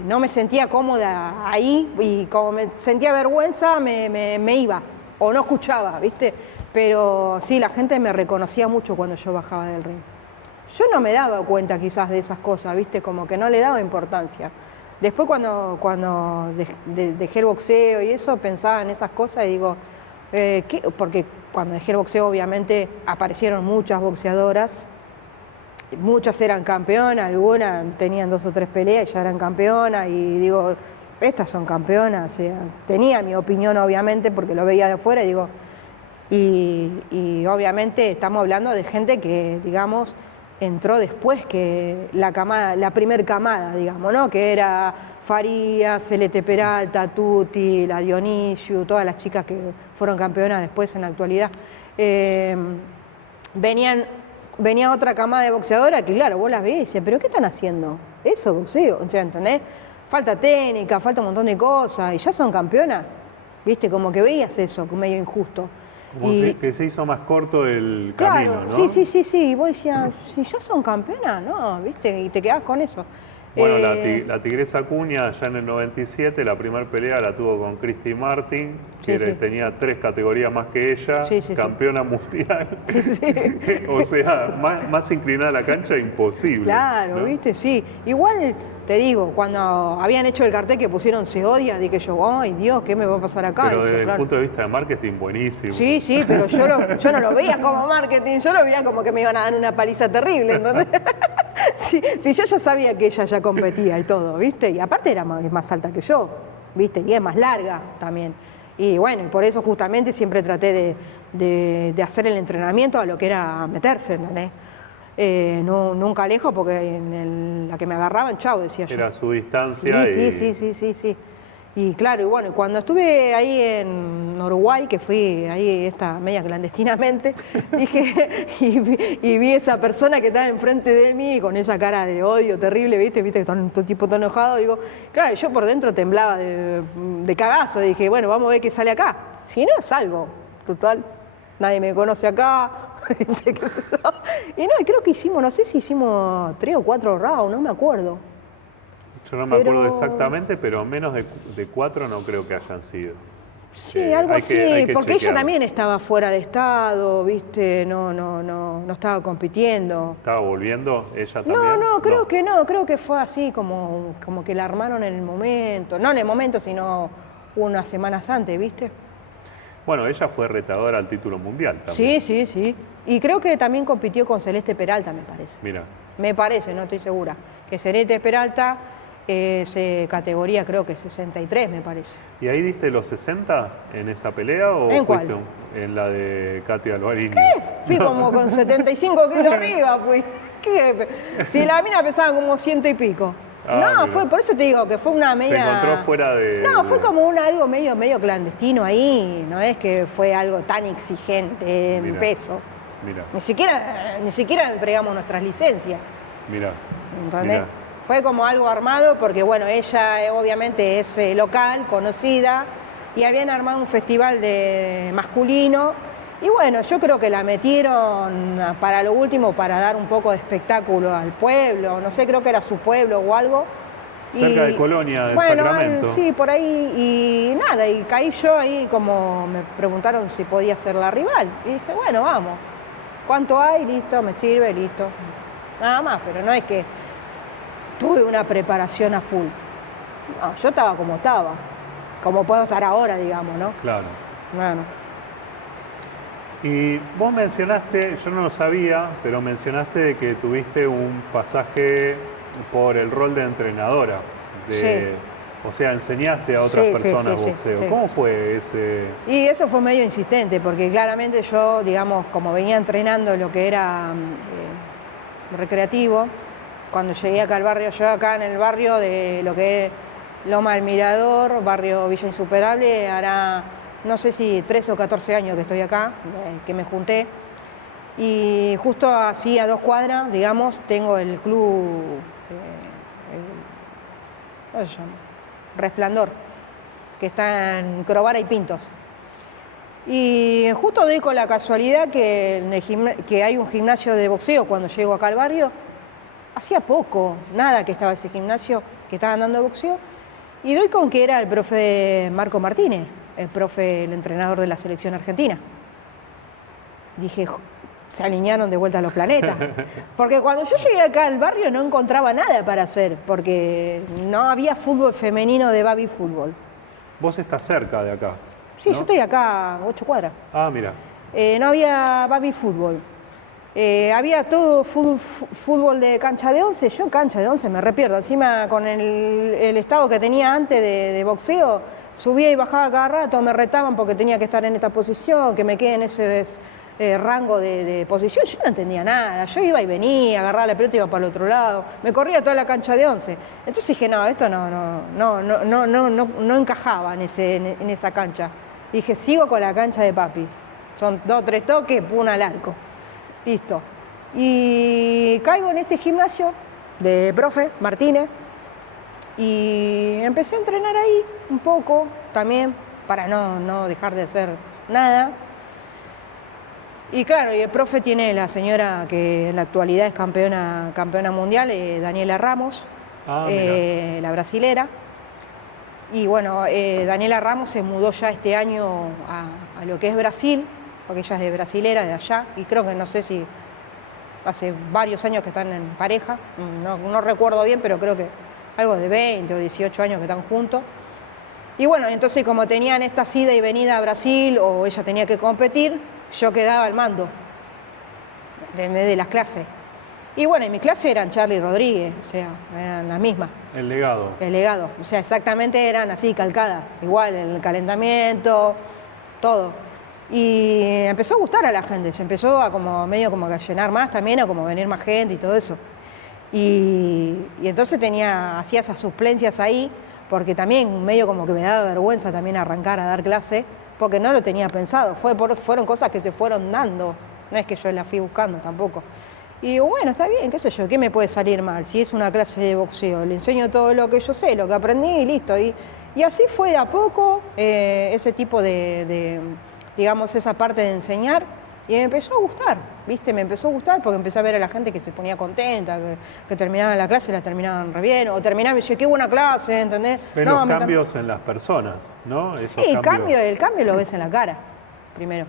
no me sentía cómoda ahí y como me sentía vergüenza me iba o no escuchaba, ¿viste? Pero sí, la gente me reconocía mucho cuando yo bajaba del ring. Yo no me daba cuenta quizás de esas cosas, ¿viste? Como que no le daba importancia. Después cuando dejé el boxeo y eso, pensaba en esas cosas y digo, porque cuando dejé el boxeo obviamente aparecieron muchas boxeadoras, muchas eran campeonas, algunas tenían 2 o 3 peleas y ya eran campeonas y digo, estas son campeonas, o sea, tenía mi opinión obviamente porque lo veía de afuera y digo, y obviamente estamos hablando de gente que, digamos, entró después que la primer camada, digamos, ¿no? Que era Farías, Celeste Peralta, Tuti, la Dionisio, todas las chicas que fueron campeonas después en la actualidad. Venía otra camada de boxeadoras que, claro, vos las ves y dices, ¿pero qué están haciendo? Eso, boxeo, o sea, ¿entendés? Falta técnica, falta un montón de cosas, y ya son campeonas, ¿viste? Como que veías eso, medio injusto. Como que se hizo más corto el camino, ¿no? Sí, y vos decías, si ya son campeonas, ¿no? ¿Viste? Y te quedás con eso. Bueno, la Tigresa Acuña ya en el 97, la primera pelea la tuvo con Christy Martin, que tenía 3 categorías más que ella, campeona mundial. O sea, más inclinada la cancha, imposible. Claro, ¿no? ¿Viste? Sí. Igual, te digo, cuando habían hecho el cartel que pusieron Se Odia, dije yo, ay Dios, ¿qué me va a pasar acá? Pero desde el punto de vista de marketing, buenísimo. Sí, pero yo no lo veía como marketing, yo lo veía como que me iban a dar una paliza terrible, ¿entendés? Sí, yo ya sabía que ella ya competía y todo, ¿viste? Y aparte era más alta que yo, ¿viste? Y es más larga también. Y bueno, y por eso justamente siempre traté de hacer el entrenamiento a lo que era meterse, ¿entendés? Nunca lejos porque la que me agarraban, chau, decía yo. Era su distancia. Sí. Y claro, y bueno, cuando estuve ahí en Uruguay, que fui ahí media clandestinamente, dije, y vi esa persona que estaba enfrente de mí con esa cara de odio terrible, viste que todo tipo todo enojado, digo, claro, yo por dentro temblaba de cagazo, dije, bueno, vamos a ver qué sale acá. Si no, salgo, total, nadie me conoce acá. Y no, y creo que hicimos, no sé si hicimos 3 o 4 rounds, no me acuerdo. Yo no me acuerdo exactamente, pero menos de 4 no creo que hayan sido. Sí, algo así, porque ella también estaba fuera de estado, ¿viste? No estaba compitiendo. ¿Estaba volviendo ella también? No, creo que fue así, como que la armaron en el momento. No en el momento, sino unas semanas antes, ¿viste? Bueno, ella fue retadora al título mundial también. Sí. Y creo que también compitió con Celeste Peralta, me parece. Mira. Me parece, no estoy segura. Que Celeste Peralta categoría creo que 63, me parece. ¿Y ahí diste los 60 en esa pelea o ¿En fuiste cuál? En la de Katy Alvarini? ¿Qué? Fui como con 75 kilos arriba, fui. ¿Qué? Si la mina pesaba como 100 y pico. Ah, No, por eso te digo que fue una media... Te encontró fuera de... No, fue como algo medio clandestino ahí, no es que fue algo tan exigente en peso. Mira. Ni siquiera entregamos nuestras licencias. Mira. ¿Entendés? Fue como algo armado porque, bueno, ella obviamente es local, conocida, y habían armado un festival de masculino. Y bueno, yo creo que la metieron para lo último, para dar un poco de espectáculo al pueblo, no sé, creo que era su pueblo o algo. Cerca de Colonia, del Sacramento. Sí, por ahí, y nada, y caí yo ahí como me preguntaron si podía ser la rival. Y dije, bueno, vamos. ¿Cuánto hay? Listo, me sirve, listo. Nada más, pero no es que tuve una preparación a full. No, yo estaba, como puedo estar ahora, digamos, ¿no? Claro. Bueno. Y vos mencionaste, yo no lo sabía, pero mencionaste de que tuviste un pasaje por el rol de entrenadora. Sí. O sea, enseñaste a otras personas boxeo. Sí. ¿Cómo fue ese...? Y eso fue medio insistente, porque claramente yo, digamos, como venía entrenando lo que era recreativo, cuando llegué acá al barrio, yo acá en el barrio de lo que es Loma del Mirador, barrio Villa Insuperable, hará, no sé si 13 o 14 años que estoy acá, que me junté. Y justo así a 2 cuadras, digamos, tengo el club, ¿cómo se llama? Resplandor, que está en Crovara y Pintos. Y justo doy con la casualidad que hay un gimnasio de boxeo cuando llego acá al barrio. Hacía poco, nada que estaba ese gimnasio, que estaban dando boxeo. Y doy con que era el profe Marco Martínez, el entrenador de la selección argentina. Dije, se alinearon de vuelta los planetas. Porque cuando yo llegué acá al barrio no encontraba nada para hacer, porque no había fútbol femenino de baby fútbol. Vos estás cerca de acá. Sí, ¿no? yo estoy acá a 8 cuadras. Ah, mira. No había baby fútbol. Había todo fútbol de cancha de 11. Yo en cancha de 11 me repierdo. Encima con el estado que tenía antes de boxeo, subía y bajaba cada rato, me retaban porque tenía que estar en esta posición, que me quede en ese rango de posición. Yo no entendía nada. Yo iba y venía, agarraba la pelota y iba para el otro lado. Me corría toda la cancha de 11. Entonces dije, no, esto no encajaba en esa cancha. Dije, sigo con la cancha de papi. Son 2 o 3 toques, pum, al arco. Listo. Y caigo en este gimnasio de profe Martínez y empecé a entrenar ahí un poco también para no dejar de hacer nada. Y claro, y el profe tiene la señora que en la actualidad es campeona mundial, Daniela Ramos, la brasilera. Y bueno, Daniela Ramos se mudó ya este año a lo que es Brasil, porque ella es de brasilera, de allá, y creo que no sé si hace varios años que están en pareja, no recuerdo bien, pero creo que algo de 20 o 18 años que están juntos. Y bueno, entonces como tenían esta ida y venida a Brasil, o ella tenía que competir, yo quedaba al mando de las clases. Y bueno, en mis clases eran Charly Rodríguez, o sea, eran las mismas. El legado. El legado, o sea, exactamente eran así, calcadas, igual, el calentamiento, todo. Y empezó a gustar a la gente, se empezó a como medio como a llenar más también, a como venir más gente y todo eso. Y entonces hacía esas suplencias ahí, porque también medio como que me daba vergüenza también arrancar a dar clase, porque no lo tenía pensado, fueron cosas que se fueron dando, no es que yo las fui buscando tampoco. Y digo, bueno, está bien, qué sé yo, ¿qué me puede salir mal? Si es una clase de boxeo, le enseño todo lo que yo sé, lo que aprendí y listo. Y así fue de a poco ese tipo digamos, esa parte de enseñar, y me empezó a gustar, ¿viste? Me empezó a gustar porque empecé a ver a la gente que se ponía contenta, que terminaban la clase y la terminaban re bien, o terminaban y decía, qué buena clase, ¿entendés? Ves los cambios en las personas, ¿no? Sí, el cambio lo ves en la cara, primero.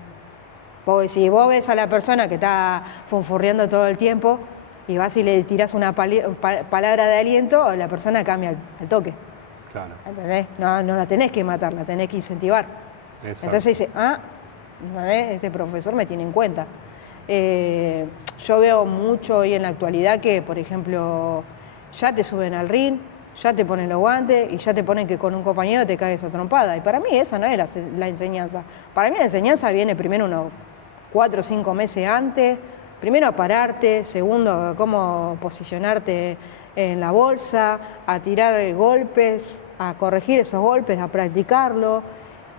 Porque si vos ves a la persona que está funfurriendo todo el tiempo y vas y le tirás una palabra de aliento, la persona cambia al toque. Claro. ¿Entendés? No la tenés que matar, la tenés que incentivar. Exacto. Entonces dice, este profesor me tiene en cuenta. Yo veo mucho hoy en la actualidad que, por ejemplo, ya te suben al ring, ya te ponen los guantes y ya te ponen que con un compañero te caes a trompada. Y para mí esa no es la enseñanza. Para mí la enseñanza viene primero unos 4 o 5 meses antes, primero a pararte, segundo, cómo posicionarte en la bolsa, a tirar golpes, a corregir esos golpes, a practicarlo.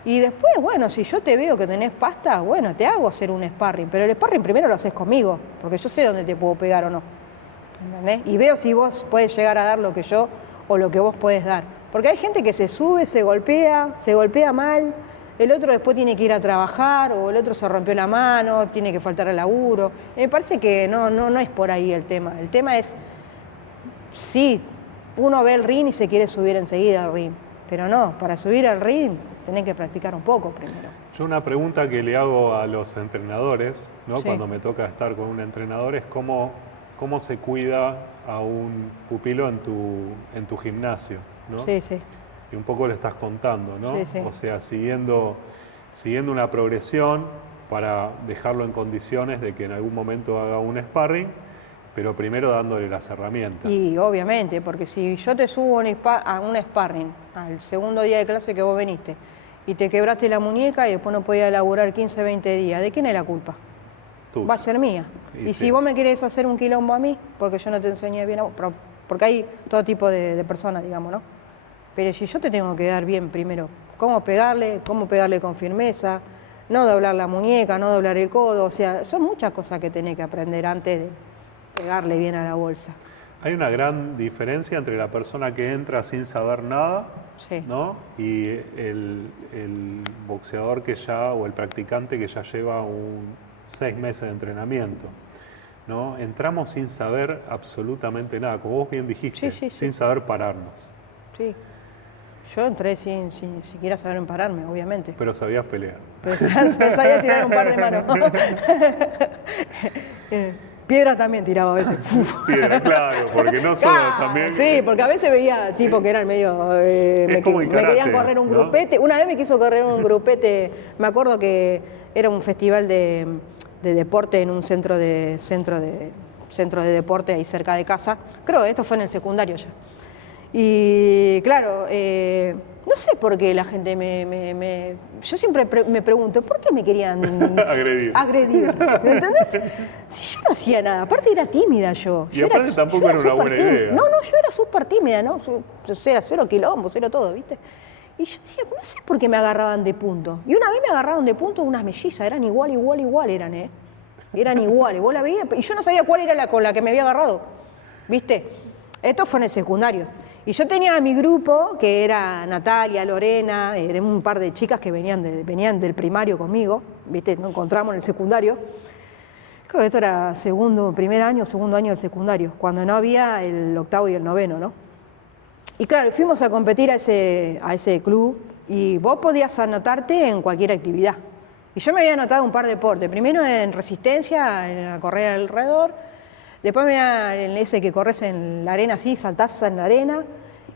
Y después, bueno, si yo te veo que tenés pasta, bueno, te hago hacer un sparring, pero el sparring primero lo haces conmigo, porque yo sé dónde te puedo pegar o no. ¿Entendés? Y veo si vos podés llegar a dar lo que yo o lo que vos podés dar. Porque hay gente que se sube, se golpea mal, el otro después tiene que ir a trabajar, o el otro se rompió la mano, tiene que faltar al laburo. Me parece que no es por ahí el tema. El tema es, sí, uno ve el ring y se quiere subir enseguida al ring, pero no, para subir al ring tenés que practicar un poco primero. Yo una pregunta que le hago a los entrenadores, ¿no? Sí. Cuando me toca estar con un entrenador, es cómo se cuida a un pupilo en tu gimnasio, ¿no? Sí, sí. Y un poco le estás contando, ¿no? Sí, sí. O sea, siguiendo una progresión para dejarlo en condiciones de que en algún momento haga un sparring, pero primero dándole las herramientas. Y obviamente, porque si yo te subo a un sparring al segundo día de clase que vos viniste y te quebraste la muñeca y después no podías laburar 15, 20 días, ¿de quién es la culpa? Tuya. Va a ser mía. Y sí. si vos me querés hacer un quilombo a mí, porque yo no te enseñé bien a vos, porque hay todo tipo de personas, digamos, ¿no? Pero si yo te tengo que dar bien primero, cómo pegarle con firmeza, no doblar la muñeca, no doblar el codo, o sea, son muchas cosas que tenés que aprender antes de pegarle bien a la bolsa. Hay una gran diferencia entre la persona que entra sin saber nada, Sí. ¿no? Y el boxeador o el practicante que ya lleva 6 meses de entrenamiento, ¿no? Entramos sin saber absolutamente nada, como vos bien dijiste, Sí. sin saber pararnos. Sí. Yo entré sin siquiera saber pararme, obviamente. Pero sabías pelear. Pero sabía tirar un par de manos. Piedra también tiraba a veces. Piedra, claro, porque no solo también... Sí, porque a veces veía tipos que eran medio... me querían correr un grupete. ¿No? Una vez me quiso correr un grupete, me acuerdo que era un festival de deporte en un centro de deporte ahí cerca de casa. Creo que esto fue en el secundario ya. Y claro, no sé por qué la gente yo siempre me pregunto, ¿por qué me querían agredir? ¿Me entendés? Si yo no hacía nada, aparte era tímida yo. Y aparte tampoco era una buena idea. No, yo era súper tímida, ¿no? Yo era cero quilombo, cero todo, ¿viste? Y yo decía, no sé por qué me agarraban de punto. Y una vez me agarraron de punto unas mellizas, eran igual, eran, ¿eh? Eran iguales, vos la veías, y yo no sabía cuál era con la que me había agarrado, ¿viste? Esto fue en el secundario. Y yo tenía a mi grupo, que era Natalia, Lorena, eran un par de chicas que venían del primario conmigo, ¿viste? Nos encontramos en el secundario. Creo que esto era segundo año del secundario, cuando no había el octavo y el noveno, ¿no? Y claro, fuimos a competir a ese club y vos podías anotarte en cualquier actividad. Y yo me había anotado un par de deportes, primero en resistencia, a correr alrededor. Después me iba en ese que corres en la arena así, saltás en la arena.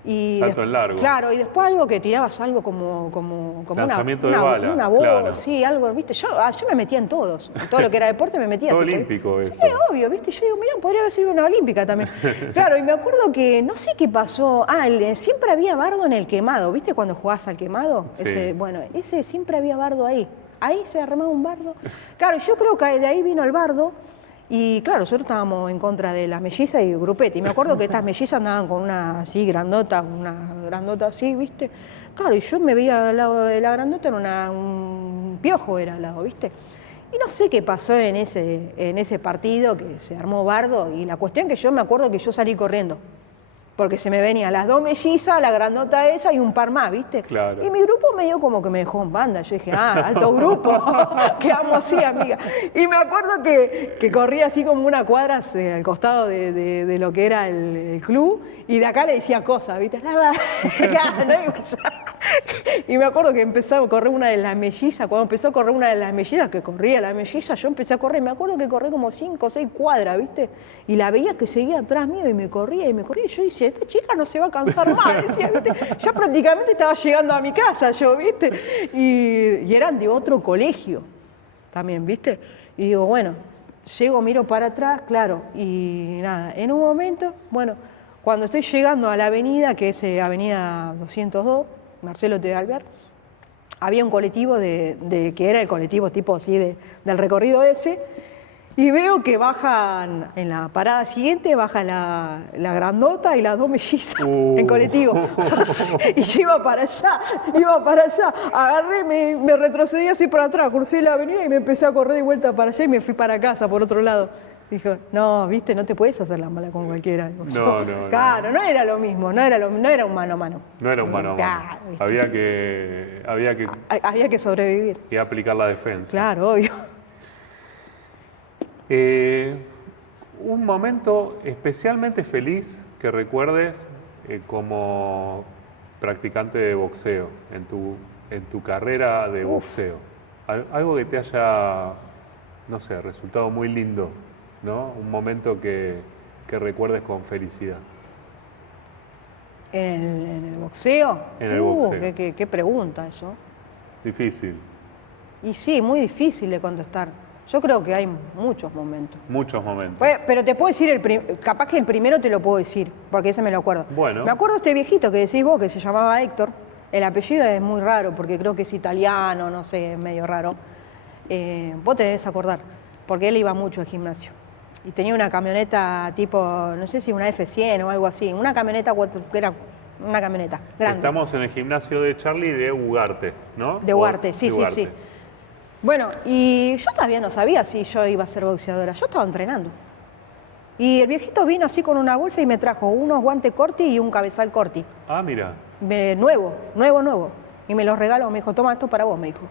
Y salto en largo. Claro, y después algo que tirabas algo como lanzamiento de bala. Una bola, claro. Sí, algo, ¿viste? Yo me metía en todos. En todo lo que era deporte me metía. Todo olímpico eso. Sí, obvio, ¿viste? Yo digo, mirá, podría haber sido una olímpica también. Claro, y me acuerdo que no sé qué pasó. Siempre había bardo en el quemado, ¿viste? Cuando jugás al quemado. Sí. Ese siempre había bardo ahí. Ahí se armaba un bardo. Claro, yo creo que de ahí vino el bardo. Y claro, nosotros estábamos en contra de las mellizas y grupete. Y me acuerdo que estas mellizas andaban con una así grandota así, ¿viste? Claro, y yo me veía al lado de la grandota, era un piojo era al lado, ¿viste? Y no sé qué pasó en ese partido, que se armó bardo. Y la cuestión que yo me acuerdo que yo salí corriendo. Porque se me venían las 2 mellizas, la grandota esa y un par más, ¿viste? Claro. Y mi grupo medio como que me dejó en banda. Yo dije, alto grupo, quedamos así, amiga. Y me acuerdo que corría así como una cuadra al costado de lo que era el club, y de acá le decía cosas, ¿viste? Claro, ¿no? Y me acuerdo que empezó a correr una de las mellizas. Cuando empezó a correr una de las mellizas, que corría la melliza, yo empecé a correr. Me acuerdo que corrí como 5 o 6 cuadras, ¿viste? Y la veía que seguía atrás mío y me corría. Y yo decía, esta chica no se va a cansar más, decía, ¿viste? Ya prácticamente estaba llegando a mi casa yo, ¿viste? Y eran de otro colegio también, ¿viste? Y digo, bueno, llego, miro para atrás, claro, y nada, en un momento, bueno, cuando estoy llegando a la avenida, que es avenida 202, Marcelo T. Alvear, había un colectivo que era el colectivo tipo así del recorrido ese, y veo que bajan, en la parada siguiente, baja la grandota y las dos mellizas en colectivo. Y yo iba para allá, agarré, me retrocedí así para atrás, crucé la avenida y me empecé a correr de vuelta para allá y me fui para casa por otro lado. Dijo, no, viste, no te puedes hacer la mala con cualquiera. Digo, No. Claro, no era lo mismo, no era un mano a mano. No era un mano a mano. Claro, Había que sobrevivir. que aplicar la defensa. Claro, obvio. Un momento especialmente feliz que recuerdes como practicante de boxeo, en tu carrera de boxeo. Algo que te haya, no sé, resultado muy lindo, ¿no? Un momento que recuerdes con felicidad. ¿En el boxeo? En el boxeo. Qué pregunta eso. Difícil. Y sí, muy difícil de contestar. Yo creo que hay muchos momentos. Muchos momentos. Pues, pero te puedo decir, capaz que el primero te lo puedo decir, porque ese me lo acuerdo. Bueno. Me acuerdo de este viejito que decís vos, que se llamaba Héctor. El apellido es muy raro, porque creo que es italiano, no sé, es medio raro. Vos te debes acordar, porque él iba mucho al gimnasio. Y tenía una camioneta tipo, no sé si una F100 o algo así, una camioneta que era una camioneta grande. Estamos en el gimnasio de Charlie de Ugarte, ¿no? De Ugarte, sí. Bueno, y yo todavía no sabía si yo iba a ser boxeadora, yo estaba entrenando. Y el viejito vino así con una bolsa y me trajo unos guantes corti y un cabezal corti. Ah, mira. Nuevo. Y me los regaló, me dijo, toma esto para vos, me dijo.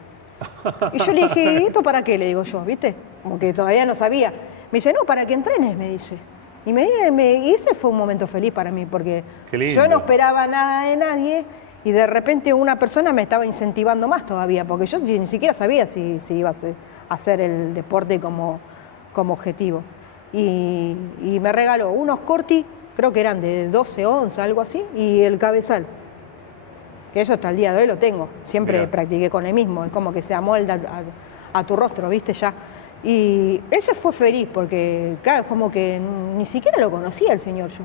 Y yo le dije, ¿y esto para qué? Le digo yo, ¿viste? Como que todavía no sabía. Me dice, no, para que entrenes, me dice. Y ese fue un momento feliz para mí, porque yo no esperaba nada de nadie y de repente una persona me estaba incentivando más todavía, porque yo ni siquiera sabía si iba a hacer el deporte como objetivo. Y me regaló unos corti, creo que eran de 12 onzas, algo así, y el cabezal. Que eso hasta el día de hoy lo tengo. Siempre Mirá. practiqué con el mismo, es como que se amolda a tu rostro, ¿viste? Ya. Y ese fue feliz, porque, claro, es como que ni siquiera lo conocía el señor yo.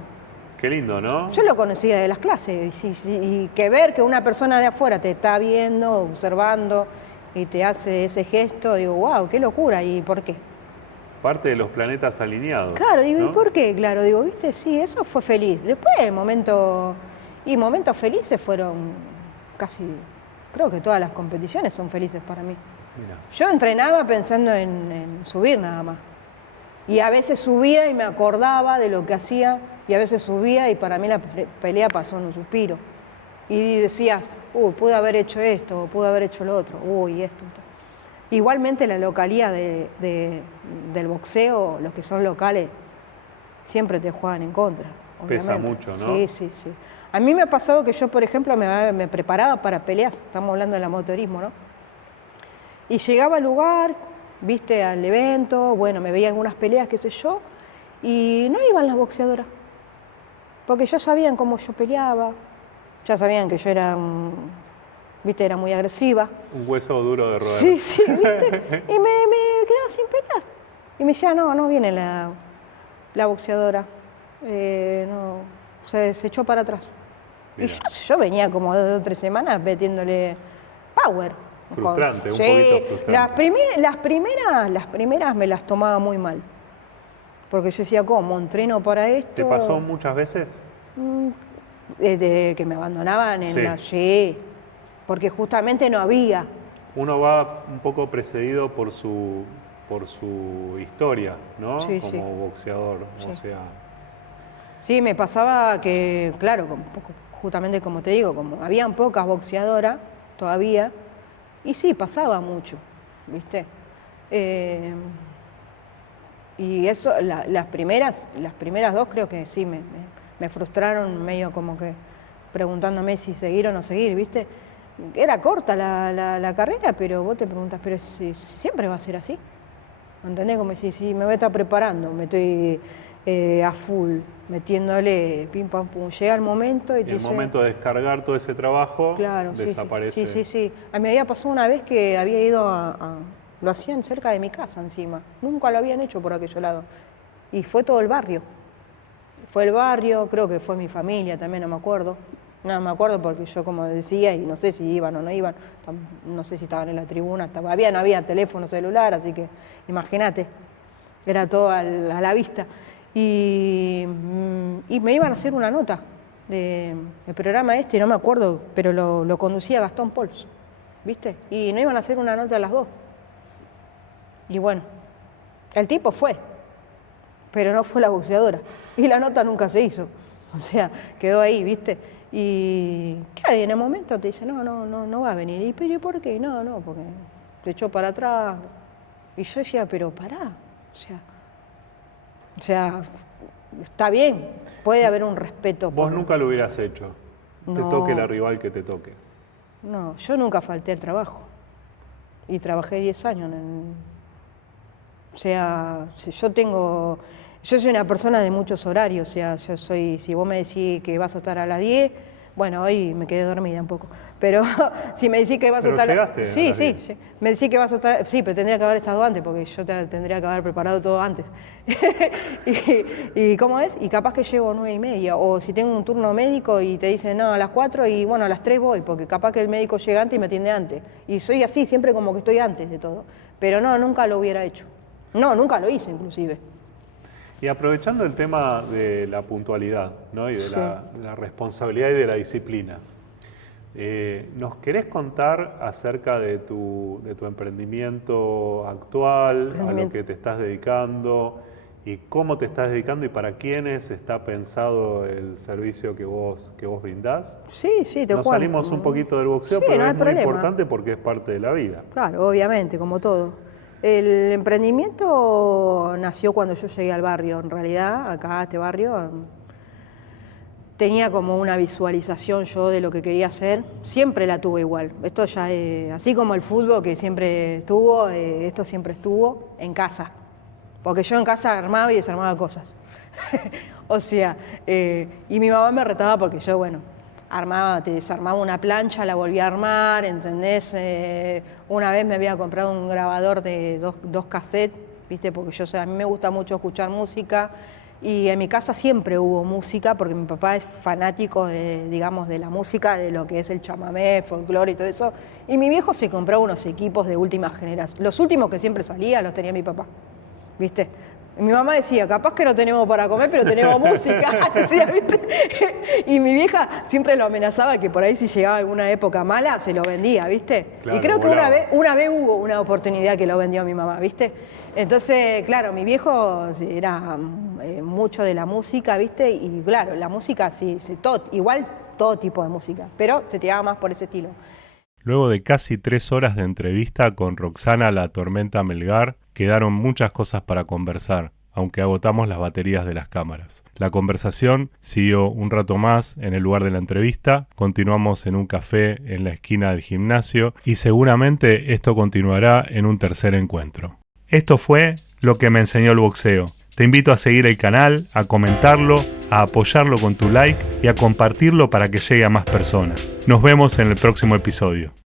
Qué lindo, ¿no? Yo lo conocía de las clases, y que ver que una persona de afuera te está viendo, observando, y te hace ese gesto, digo, wow, qué locura, ¿y por qué? Parte de los planetas alineados. Claro, digo, ¿no? ¿y por qué? Claro, digo, ¿viste? Sí, eso fue feliz. Después momentos felices fueron casi, creo que todas las competiciones son felices para mí. Mira. Yo entrenaba pensando en subir nada más. Y a veces subía y me acordaba de lo que hacía, y a veces subía y para mí la pelea pasó en un suspiro. Y decías, pude haber hecho esto, pude haber hecho lo otro, esto. Igualmente la localía del boxeo, los que son locales, siempre te juegan en contra. Pesa obviamente. mucho, ¿no? Sí. A mí me ha pasado que yo, por ejemplo, me preparaba para peleas, estamos hablando del amateurismo, ¿no? Y llegaba al lugar, viste, al evento, bueno, me veía algunas peleas, qué sé yo, y no iban las boxeadoras, porque ya sabían cómo yo peleaba, ya sabían que yo era, viste, era muy agresiva. Un hueso duro de roer. Sí, viste, y me quedaba sin pelear. Y me decía, no viene la boxeadora, no, se echó para atrás. Mira. Y yo venía como 2 o 3 semanas metiéndole power. Frustrante, un Sí, poquito frustrante. las primeras me las tomaba muy mal. Porque yo decía, ¿cómo? ¿Entreno para esto? ¿Te pasó muchas veces? De que me abandonaban en Sí. Sí, porque justamente no había. Uno va un poco precedido por su historia, ¿no? Sí, Como sí. boxeador, Sí. o sea... Sí, me pasaba que, claro, justamente como te digo, como habían pocas boxeadoras todavía, y sí, pasaba mucho, ¿viste? Y eso, las primeras 2 creo que sí, me frustraron medio como que preguntándome si seguir o no seguir, ¿viste? Era corta la carrera, pero vos te preguntas, pero si siempre va a ser así. ¿Entendés? Como si me voy a estar preparando, me estoy a full, metiéndole pim pam pum. Llega el momento y Y el momento de descargar todo ese trabajo, claro, desaparece. Sí. A mí me había pasado una vez que había ido a Lo hacían cerca de mi casa encima. Nunca lo habían hecho por aquel lado. Y fue todo el barrio. Fue el barrio, creo que fue mi familia también, no me acuerdo. No me acuerdo porque yo, como decía, y no sé si iban o no iban, no sé si estaban en la tribuna, no había teléfono celular, así que imagínate, era todo a la vista. Y me iban a hacer una nota del programa y no me acuerdo, pero lo conducía Gastón Pols, ¿viste? Y no iban a hacer una nota a las 2. Y bueno, el tipo fue, pero no fue la boxeadora. Y la nota nunca se hizo. O sea, quedó ahí, ¿viste? Y claro, y en el momento te dice, no va a venir. ¿Y pero por qué? No, porque te echó para atrás. Y yo decía, pero pará. O sea, está bien, puede haber un respeto. Vos nunca lo hubieras hecho, No. te toque la rival que te toque. No, yo nunca falté al trabajo. Y trabajé 10 años o sea, yo soy una persona de muchos horarios, o sea, si vos me decís que vas a estar a las 10, bueno, hoy me quedé dormida un poco, pero si me decís que vas a estar... Llegaste Sí, me decís que vas a estar... Sí, pero tendría que haber estado antes, porque yo tendría que haber preparado todo antes. y ¿cómo es? Y capaz que llego 9:30, o si tengo un turno médico y te dicen, no, a las 4 y bueno, a las 3 voy, porque capaz que el médico llega antes y me atiende antes. Y soy así, siempre como que estoy antes de todo. Pero no, nunca lo hubiera hecho. No, nunca lo hice, inclusive. Y aprovechando el tema de la puntualidad, ¿no? Y de Sí. la responsabilidad y de la disciplina, ¿nos querés contar acerca de tu emprendimiento actual, a lo que te estás dedicando y cómo te estás dedicando y para quiénes está pensado el servicio que vos brindás? Sí, te Nos cuento. salimos un poquito del boxeo, Sí, pero no hay es muy problema. importante porque es parte de la vida. Claro, obviamente, como todo. El emprendimiento nació cuando yo llegué al barrio. En realidad, acá, a este barrio, tenía como una visualización yo de lo que quería hacer. Siempre la tuve igual. Esto ya, así como el fútbol que siempre estuvo, esto siempre estuvo en casa. Porque yo en casa armaba y desarmaba cosas. O sea, y mi mamá me retaba porque yo, bueno, te desarmaba una plancha, la volvía a armar, ¿entendés? Una vez me había comprado un grabador de dos cassettes, ¿viste? Porque a mí me gusta mucho escuchar música y en mi casa siempre hubo música porque mi papá es fanático digamos, de la música, de lo que es el chamamé, folclore y todo eso. Y mi viejo se compró unos equipos de última generación. Los últimos que siempre salía los tenía mi papá, ¿viste? Mi mamá decía, capaz que no tenemos para comer, pero tenemos música. Decía, ¿viste? Y mi vieja siempre lo amenazaba que por ahí si llegaba alguna época mala, se lo vendía, ¿viste? Claro, y creo que volaba. una vez hubo una oportunidad que lo vendió mi mamá, ¿viste? Entonces, claro, mi viejo era mucho de la música, ¿viste? Y claro, la música, igual todo tipo de música, pero se tiraba más por ese estilo. Luego de casi 3 horas de entrevista con Roxana La Tormenta Melgar, quedaron muchas cosas para conversar, aunque agotamos las baterías de las cámaras. La conversación siguió un rato más en el lugar de la entrevista, continuamos en un café en la esquina del gimnasio y seguramente esto continuará en un tercer encuentro. Esto fue Lo que me enseñó el boxeo. Te invito a seguir el canal, a comentarlo, a apoyarlo con tu like y a compartirlo para que llegue a más personas. Nos vemos en el próximo episodio.